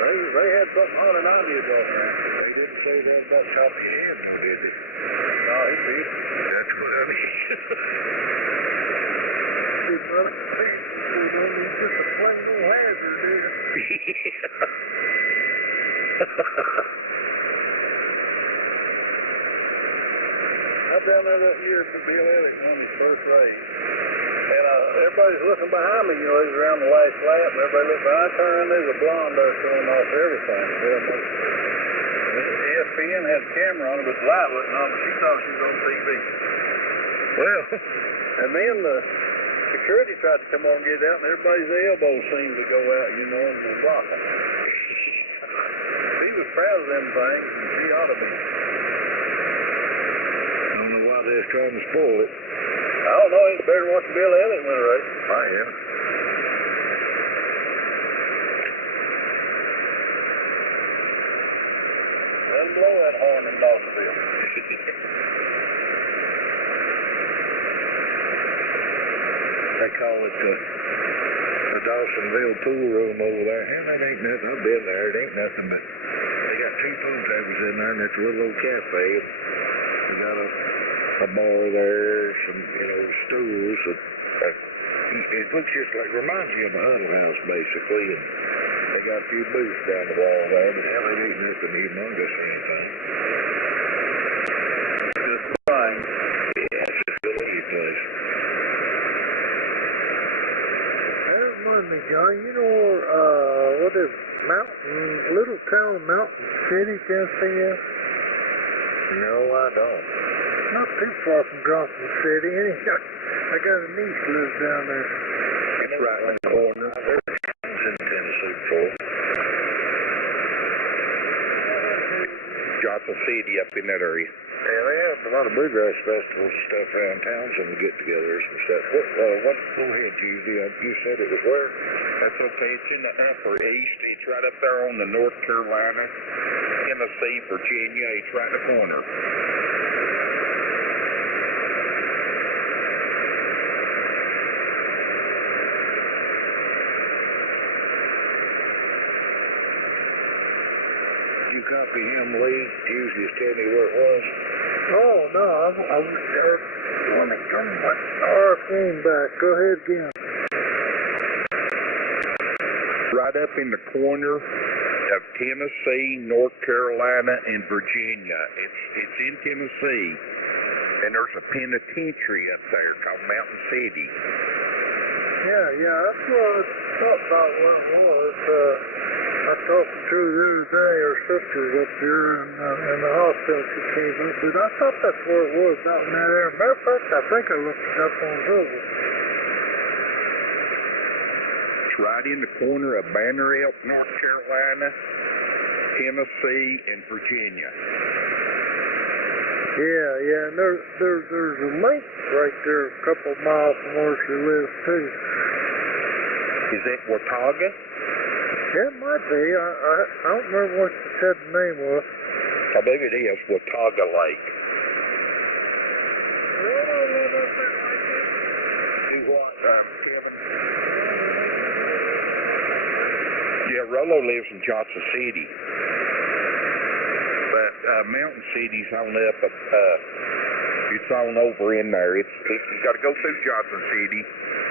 They had something on it on you, though, man. They didn't say that about top of your head, though, did they? No, he beat it. That's what I mean. He's just a plain old hazard, dude. I'm down there that year for Bill Elliott on his first race. And everybody's looking behind me, you know, he's around the last lap, and everybody looks behind. I turn around, there's a blonde there showing off everything. ESPN had a camera on it, but the light wasn't on, but she thought she was on TV. Well, and then the security tried to come on and get out, and everybody's elbows seemed to go out, you know, and was blocking. He was proud of them things, and she ought to be. I don't know why they're trying to spoil it. I don't know, it's better than watching Bill Elliott win a race. I am. Let him blow that horn in Dawsonville. They call it the Dawsonville pool room over there. And that ain't nothing. I've been there. It ain't nothing but they got 2 pool tables in there, and it's a little old cafe. They got a bar there, some, you know, stools. It looks just like, reminds you of a huddle house, basically. And they got a few booths down the wall there, but hell, it ain't nothing humongous or anything. Just fine. Yeah, it's just a little place. That reminds me, John, you know what is little town Mountain City, Tennessee is? No, I don't. Not too far from Johnson City. I got a niece lives down there. It's right in the corner. There's in Tennessee before. Johnson City up in that area. Yeah, they have a lot of bluegrass festivals and stuff around town, some get-togethers and stuff. Go ahead, Tuesday. You said it was where? That's okay. It's in the upper east. It's right up there on the North Carolina, Tennessee, Virginia. It's right in the corner. You copy him, Lee? Tuesday, just tell me where it was. Oh, no, I was there. Let me turn my RFM back. Go ahead again. Right up in the corner of Tennessee, North Carolina, and Virginia. It's in Tennessee, and there's a penitentiary up there called Mountain City. Yeah, that's what I thought about what it was. I talked to her the other day, her sister's up here in the hospital she came up, but I thought that's where it was, out in that area. Matter of fact, I think I looked it up on Google. It's right in the corner of Banner Elk, North Carolina, Tennessee, and Virginia. Yeah, and there's a lake right there a couple miles from where she lives, too. Is that Watauga? Yeah, it might be. I don't remember what she said the name was. I believe it is Watauga Lake. Yeah, Rollo lives in Johnson City. But Mountain City's on up, it's on over in there. You got to go through Johnson City,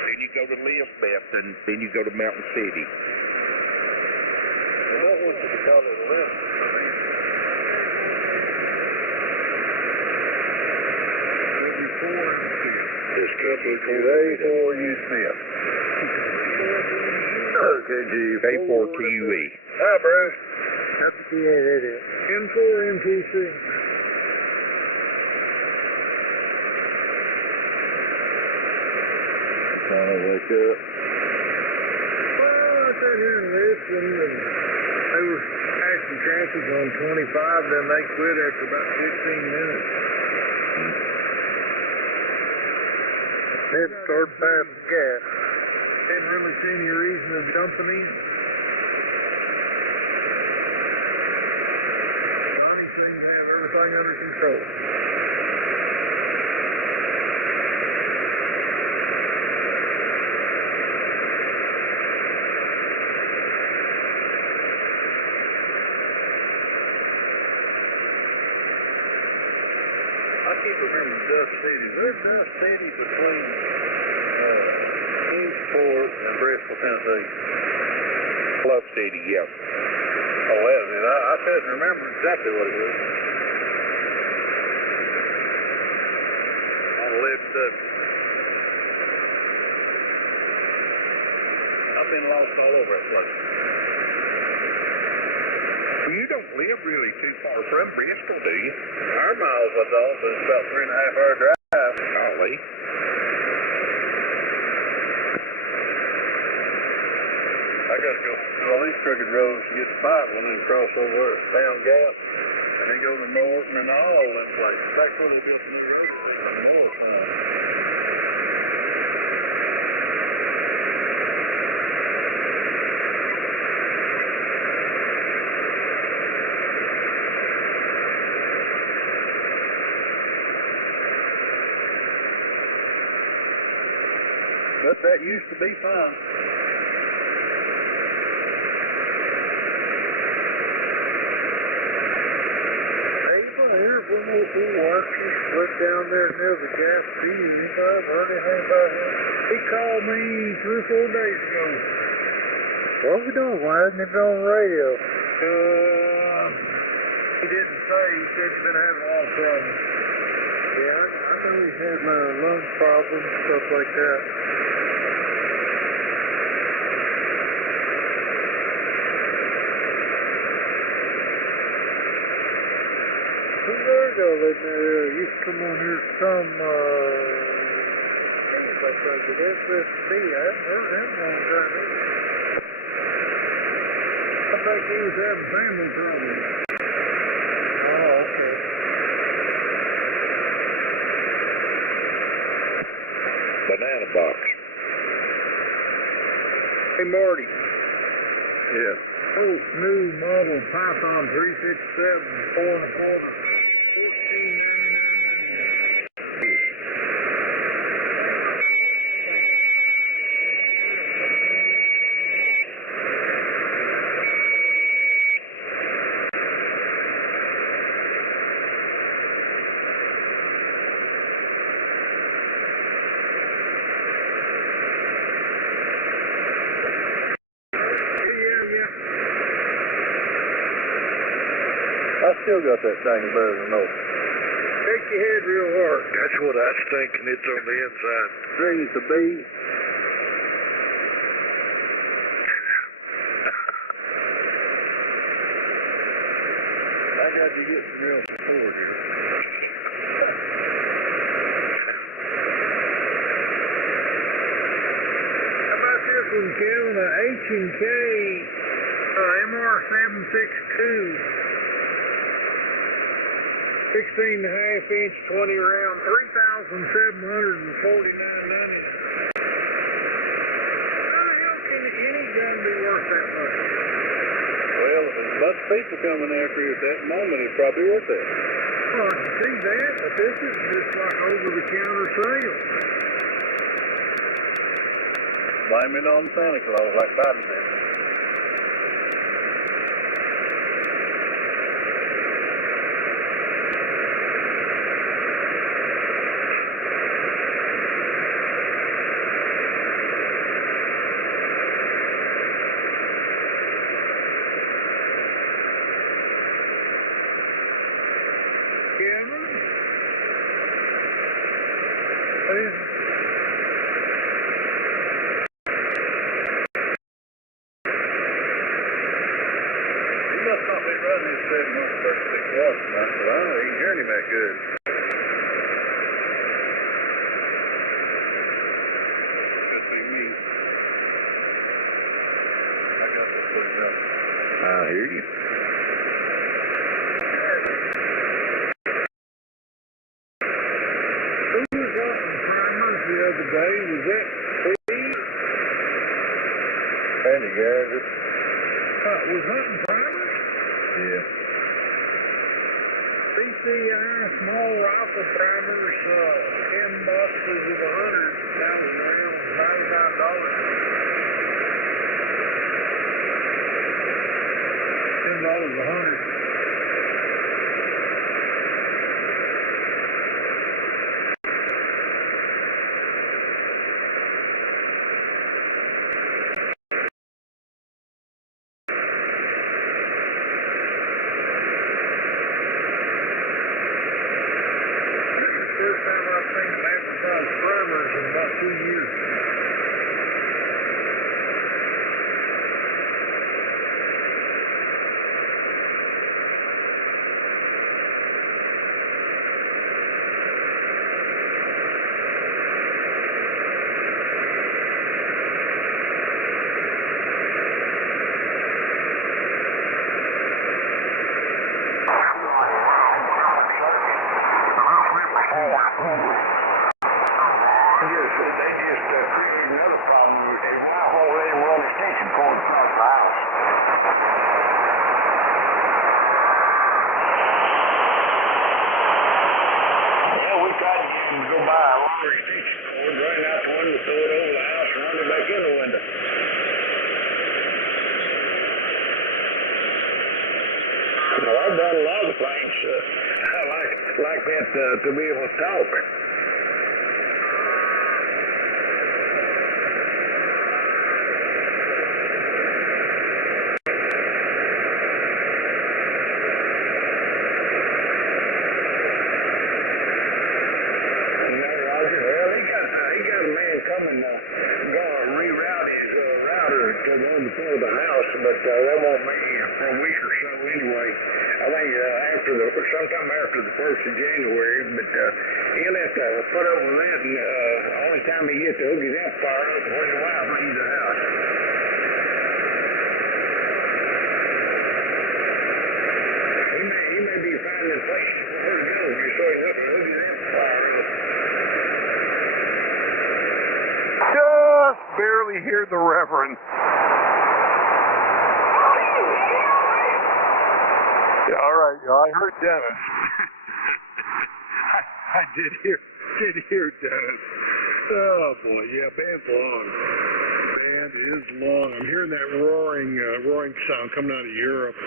then you go to Lisbeth, and then you go to Mountain City. I don't want you to call it a list. This couple today for you, Smith. K4QE. Hi, Bruce. That's the PA that is. N4MTC. Trying to wake up. Well, I sat here and listened, and they were passing traffic on 25, then they quit after about 15 minutes. Then start passing gas. Hadn't really seen any reason of jumping in. Johnny seemed to have everything under control. I keep remembering Dust City. There's Dust City between Kingsport and Bristol, Tennessee. Bluff City, yeah. Oh, that is it. I couldn't remember exactly what it was. On 11W. I've been lost all over that place. You don't live really too far from Bristol, do you? Our miles, I thought, but it's about 3.5 hour drive. Golly. I got to go through all these crooked roads to get to Bible and then cross over at Down Gap and then go to Norton and all over that place. That's where they built the new road from north. But that used to be fun. Here's one more fool watcher right down there near the gas station. Anybody heard anything about him? He called me 3 or 4 days ago. What's he doing? Why isn't he on the radio? He didn't say. He said he's been having a lot of problems. Yeah, I know he's had lung problems, stuff like that. They used to come on here some, like the SSB. I haven't heard him long time either. I think he was having family problems. Oh, okay. Banana box. Hey, Marty. Yeah. Oh, new model Python 367, 4.25. I still got that thing better than most. Shake your head real hard. That's what I was thinking. It's on the inside. Strings to be. I got to get some real support here. How about this one, Kevin? A H&K MR762. 16.5-inch, 20 round, $3,749.90. How the hell can any gun be worth that much? Well, if there's a bunch of people coming after you at that moment, it's probably worth that. Well, I can see that, but this is just like over-the-counter sale. Blame it on Santa Claus, like Biden said. Kevin? just said he wants to start sticking up. And I said, I don't know, he ain't hearing him that good. Could be me. I got to put it up. I hear you. Who was out in primers the other day? Was that Steve? Andy Garrett. Was hunting primers? Yeah. CCI small rifle primers, 10 boxes of 100, $1,000 rounds, $99. $10 a 100. First time I've seen them advertise primers in about 2 years. I've done a lot of things like that to be able to talk. Sometime after the 1st of January, but he'll have to put up with that, and only time he gets to hook his amplifier up when your wife leaves the house. He may be finding a place where to go just so he doesn't hook his amplifier up. Just barely hear the Reverend. Yeah, all right. I heard Dennis. I did hear Dennis. Oh boy, yeah, band's long. Band is long. I'm hearing that roaring sound coming out of Europe.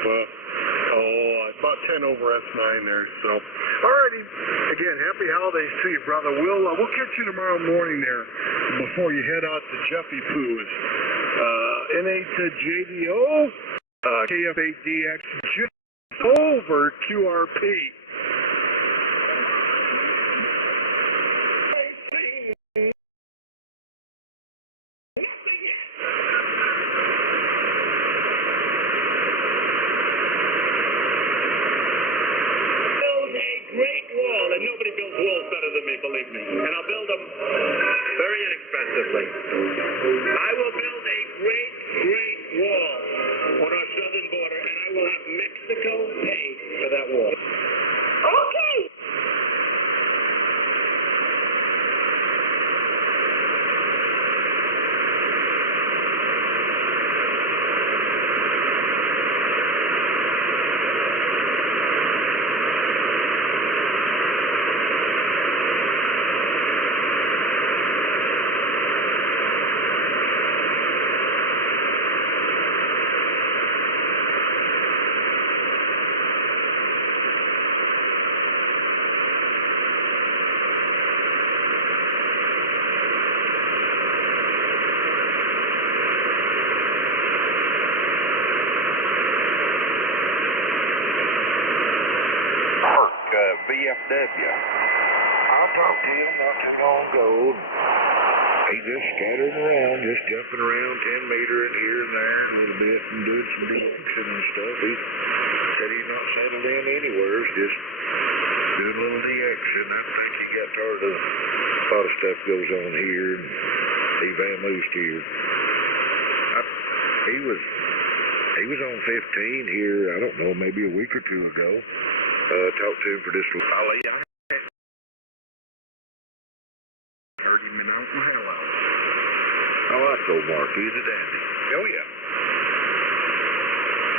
About 10 over S9 there. So, alrighty. Again, happy holidays to you, brother. We'll catch you tomorrow morning there before you head out to Jeffy Poo's. N8JDO, KF8DX. Over QRP. VFW. I talked to him not too long ago. He just scattering around, just jumping around 10 meter and here and there a little bit and doing some de-action and stuff. He said he's not settled in anywhere, he's just doing a little de-action. I think he got tired of a lot of stuff goes on here and he vamoosed here. He was on 15 here, I don't know, maybe a week or two ago. Talked to him for this one. I heard him in Uncle Hello. Oh, I told Mark, he's a dandy. Oh, yeah.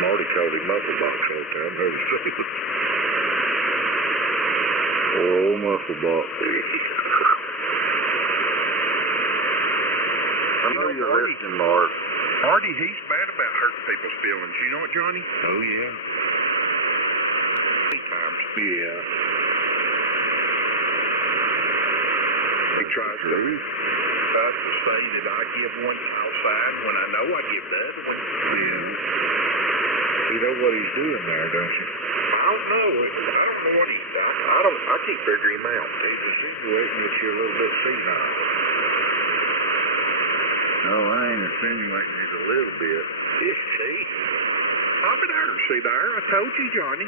Marty called him Mufflebox all the time. Heard him say it. Oh, Mufflebox. I know you're listening, Mark. Marty, he's bad about hurting people's feelings. You know what, Johnny? Oh, yeah. Times. Yeah. He tries to say that I give one outside when I know I give the other one. Yeah. You know what he's doing there, don't you? I don't know. I don't know what he's done. I can't figure him out. He's insinuating that you're a little bit senile. No, I ain't insinuating he's a little bit. See? Pop it there. See there? I told you, Johnny.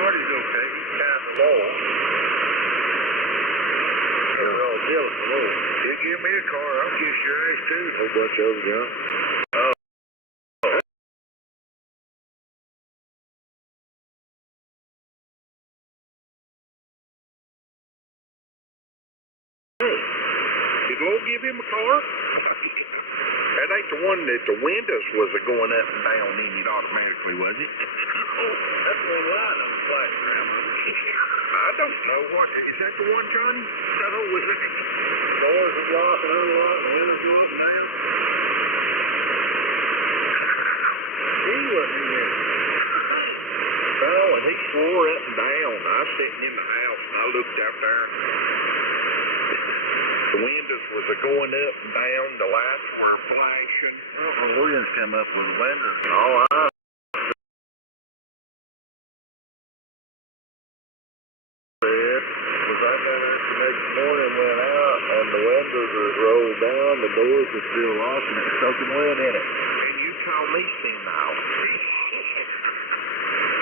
Marty's okay. He's kind of low. We're all jealous of low. You give me a car, I'll kiss your ass too. A whole bunch of them, John. Did Lord give him a car? That ain't the one that the windows was going up and down in it automatically, was it? Oh, that's one line of the flash grandma. I don't know. What is that the one, Johnny? No, was it? Doors are locked and unlocked and windows go up and down. He wasn't in there. No, and he swore up and down. I was sitting in the house and I looked out there. The windows was going up and down. The lights were flashing. Williams come up with the windows. Oh, Morning went out and the windows was rolled down, the doors were still locked and it was soaking wet in it. And you call me senile.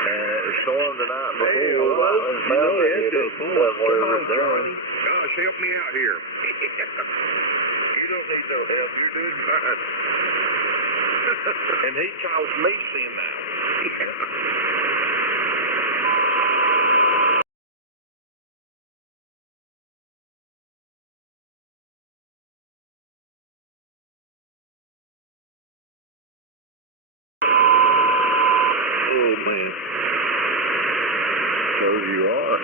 And it was stormed the night before. Hey, Lightning's bound to hit it. Come on, Johnny. Gosh, help me out here. You don't need no help. You're doing fine. And he calls me senile. Oh, man. So you are.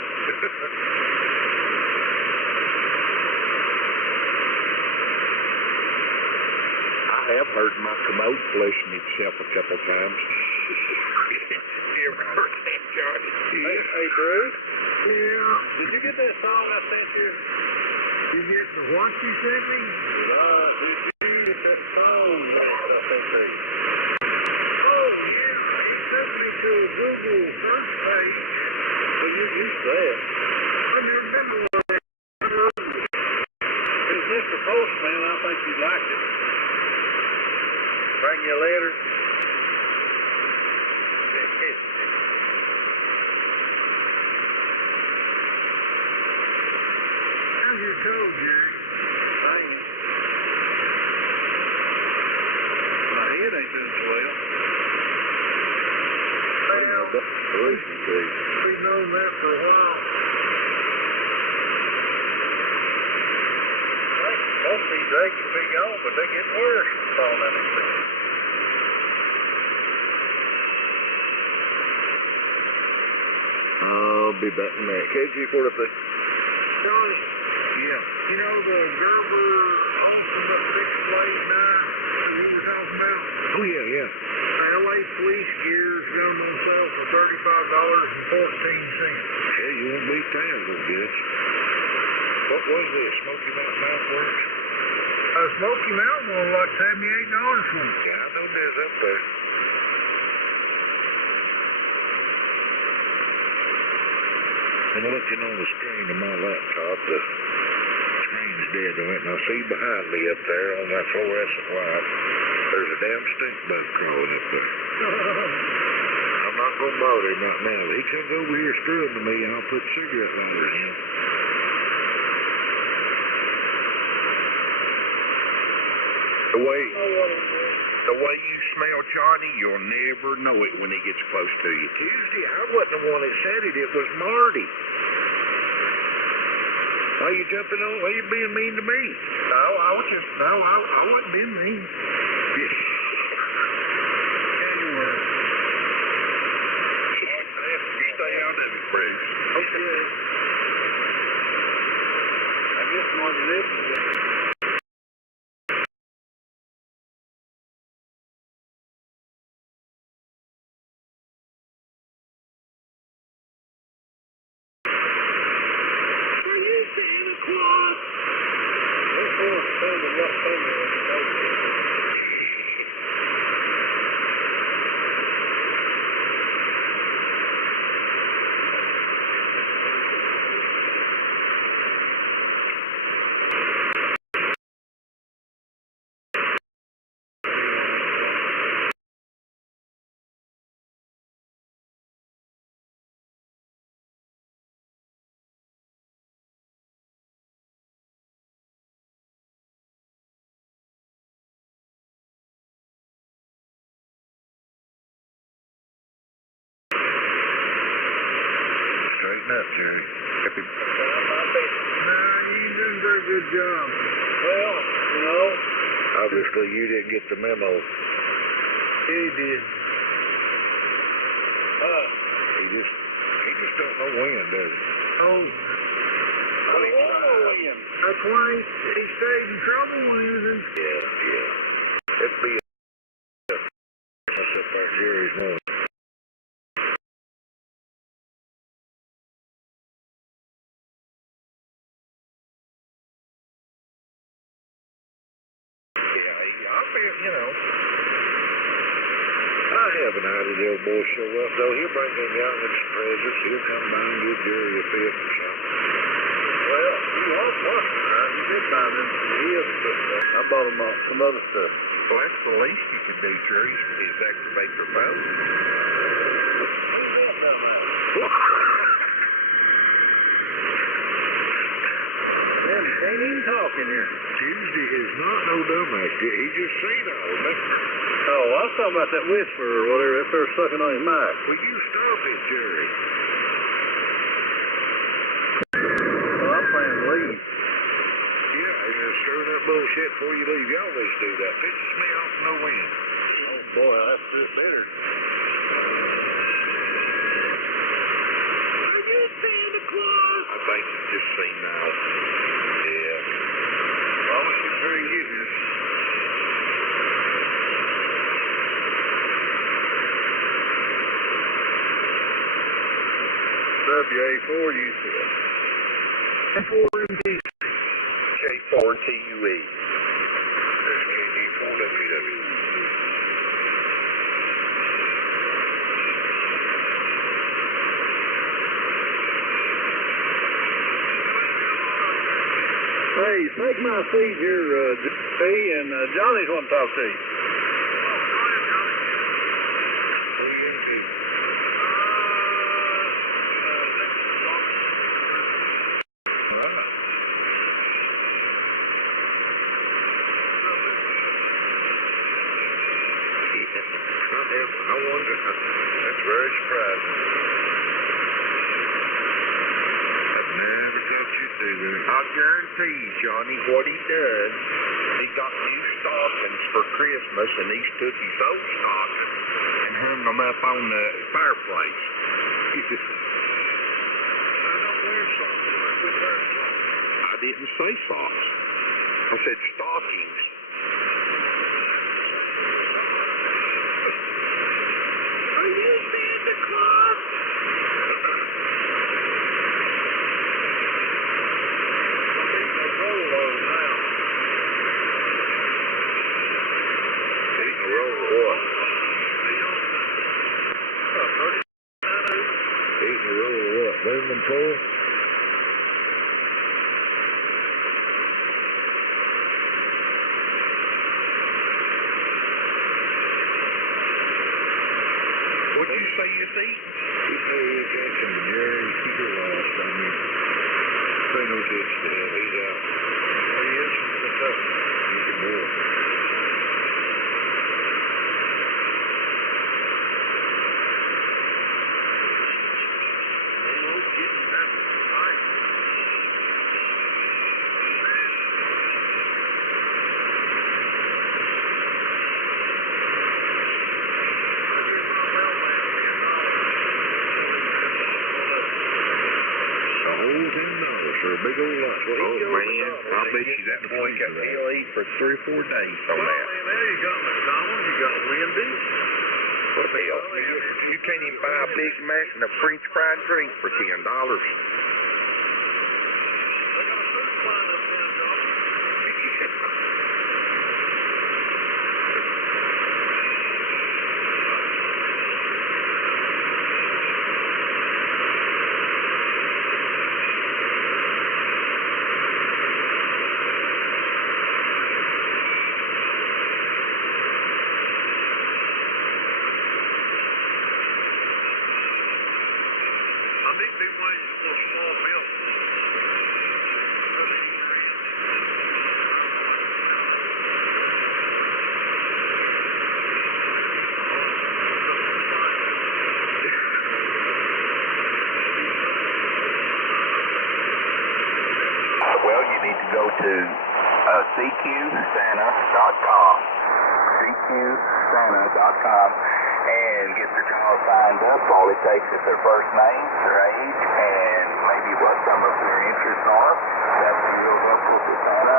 I have heard my commode flashing itself a couple times. You ever heard that, Johnny? Hey, Bruce? Yeah. Did you get that song I sent you? You get the what you sent me? Did you get that song I sent you? Oh, yeah. He took me to a Google search page. Well, you used that. I never been to one. It's just a postman. I think you'd like it. Bring you a letter. How's your toe, Jerry? Fine. My head ain't doing so well. We've known that for a while. Most of these eggs will be gone, but they get worse falling down the street. I'll be back in there. KG43. Johnny. Yeah. You know the Gerber awesome up fixed blade there that he was talking about? Oh, yeah, yeah. LA police gear's going on sale for $35.14. Yeah, you won't beat that, I guess. What was it? Smoky Mountain Mouthworks? Smoky Mountain was like $78 for it. Yeah, I know there's up there. I'm looking on the screen of my laptop. The screen's dead on it, and I see behind me up there on that fluorescent light, there's a damn stink bug crawling up there. I'm not going to bother him right now. He comes over here screwing to me, and I'll put cigarette lighter in him. The way you smell Johnny, you'll never know it when he gets close to you. Tuesday, I wasn't the one that said it. It was Marty. Why you jumping on? Why you being mean to me? I wasn't being mean. Yeah, you were. You stay out of it, Bruce. Okay. I guess Marty lives. Up, Jerry. Happy birthday. Nah, you did a very good job. Well, you know. Obviously, you didn't get the memo. He did. He just don't know when, does he? Oh. That's why he stayed in trouble when he was in. Yeah. It'd be that's up there, Jerry's nose. You know, I have an idea the old boy show up, though. He'll bring them young and some presents. He'll come by and give Jerry a fifth or something. Well, you want one, right? You did buy them some gifts, but I bought them some other stuff. Well, that's the least you can do, Jerry, is activate your phone. Ain't even talking here. Tuesday is not no dumbass. He just seen all of it. Oh, I was talking about that whisper or whatever, if they're sucking on his mic. Will you stop it, Jerry? Well, I'm planning to leave. Yeah, and stirring up bullshit before you leave. You always do that. Pisses me off no end. Oh, boy, that's just better. Are you Santa Claus? I think he's just seen now. Yeah. Well, it's very good. WA4, you said. K4MT. K4TUE. There's KD4WW. Hey, take my seat here, and Johnny's want to talk to you. I wonder. That's very surprising. I've never thought you'd do that. I guarantee you, Johnny, what he does, he got new stockings for Christmas, and he took his old stockings and hung them up on the fireplace. I don't wear socks. I wear socks. I didn't say socks. I said stockings. Are you Santa Claus? Eating a roll of what? Eating a roll of what? Aluminum foil? feet? Jackson, Jerry, keep your loss. I mean, say no ditch to him. He's out. Oh, he is from Kentucky. He's a boy. They won't get him back to the fight. For a big old lot. Oh, man. I bet you that boy got LA for 3 or 4 days on that. There you got McDonald's, you got Wendy's. What the hell? You can't even buy a Big Mac and a French fried drink for $10. Well, you need to go to CQSanta.com, CQSanta.com, and get the child signed up. All it takes is their first name, their age, and maybe what some of their interests are. That will up with the Santa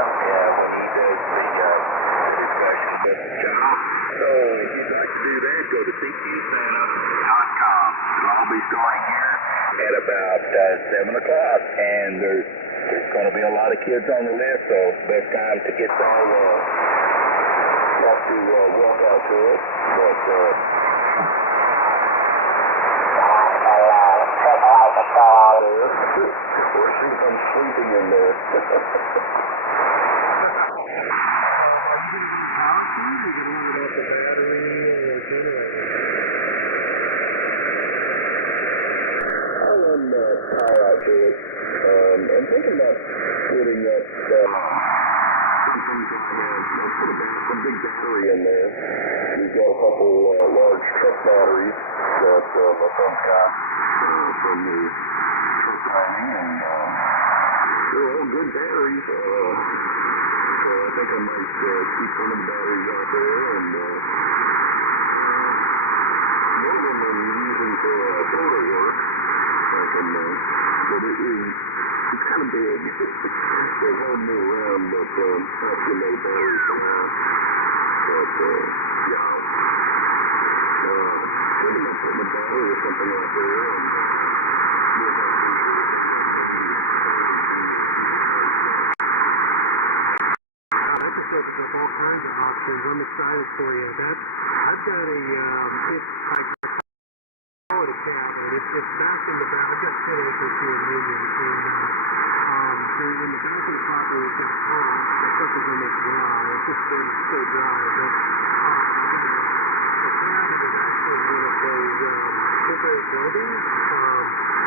when he does the discussion with the child. So if you'd like to do that, go to CQSanta.com. It'll all be starting here at about 7 o'clock, and there's going to be a lot of kids on the list, so best time to get there. Have to walk out to it, but or see them sleeping in there. I'll run power out to it. I'm thinking about putting up some big battery in there. We've got a couple large truck batteries that my friend got from the truck running, and they're all good batteries. So I think I might keep one of the batteries out there, and one of them I'm using for photo work. But it's kind of big. They're holding me around, but after no batteries for now. But, yeah. Thinking about putting a battery or something out there, and that's a subject of all kinds of options. I'm excited for you. I've got a, I call it a cabin. It's back in the back. I've got 10 acres here in Union, and in the back of the property is this pond. The sucker's almost dry. It's just been so dry, but the cabin is actually one of those temporary buildings,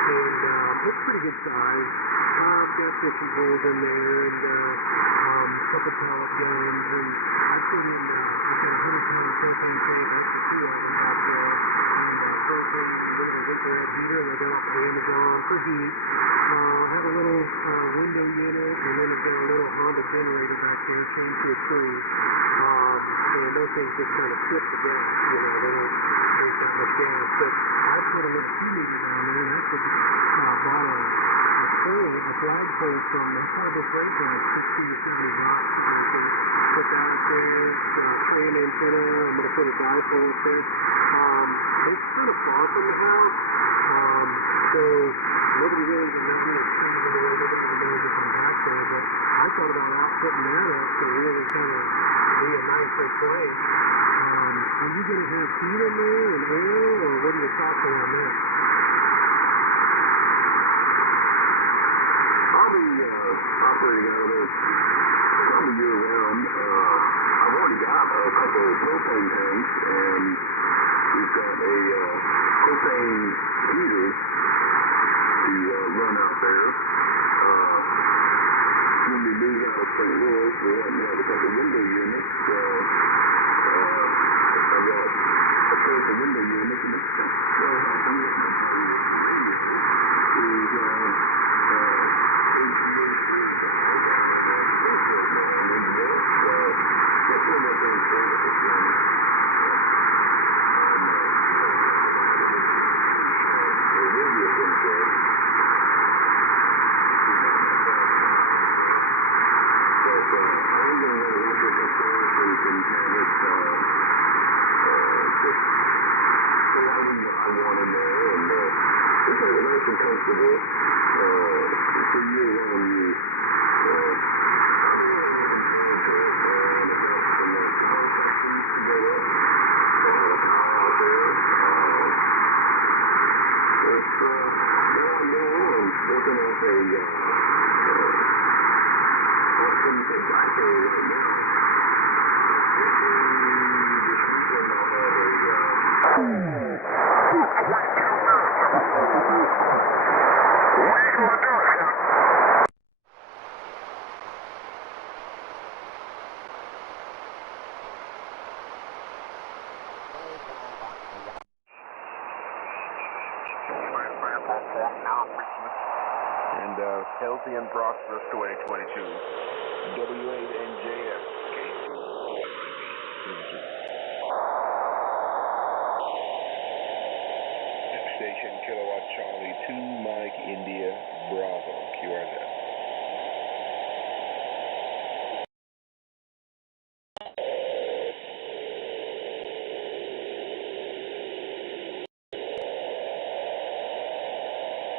and it's pretty good size. I've got fishing holes in there, and a couple pellet guns, and I've got a 100-pound propane tank. That's the 2 of them out there. Propane, a little infrared heater, and I got off of Amazon for heat. Have a little window unit, and then I've got a little Honda generator back there, chained to a tree. And those things just kind of strip the gas, they don't take that much gas. But I put a little 2-meter down there, and actually bought a flagpole from the Harbor Freight Line, 60 to 70 watts. Put that up there, an antenna. I'm going to put a dipole set. It's kind of far from the house, so nobody really knows if I'm back there, but I thought about putting that up to really kind of be a nicer place. Are you going to have heat in there and air, or what are your thoughts on that? I'll be operating out of it probably year-round. I've already got a couple of propane tanks, and we've got a propane when we moved out of St. Louis, we had to have a couple window units. I got a pair of window units, and that's what happened with my body is healthy and prosperous 2022. W8NJF, K2. Station Kilowatt Charlie 2, Mike India, Bravo, QRZ.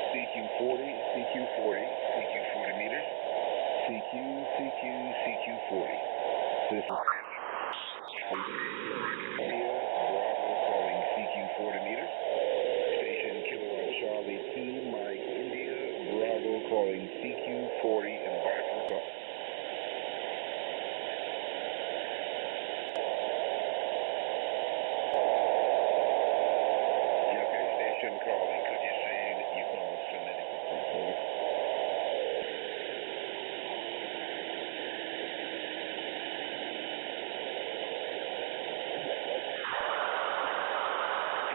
CQ40, CQ40, CQ40 meters. CQ, CQ, CQ40. This is India, Bravo calling CQ40 meters. Station Kilowatt Charlie 2, Mike India, Bravo calling CQ40 and bifurcal. Okay, station calling. Could you say that you call phonetic report?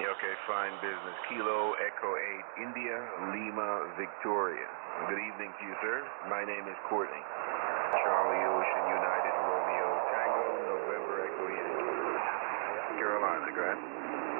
Okay, fine business. Kilo Echo 8 India, Lima, Victoria. Good evening to you, sir. My name is Courtney. Charlie Ocean United Romeo Tango, November Echo Yankee. Carolina, go ahead.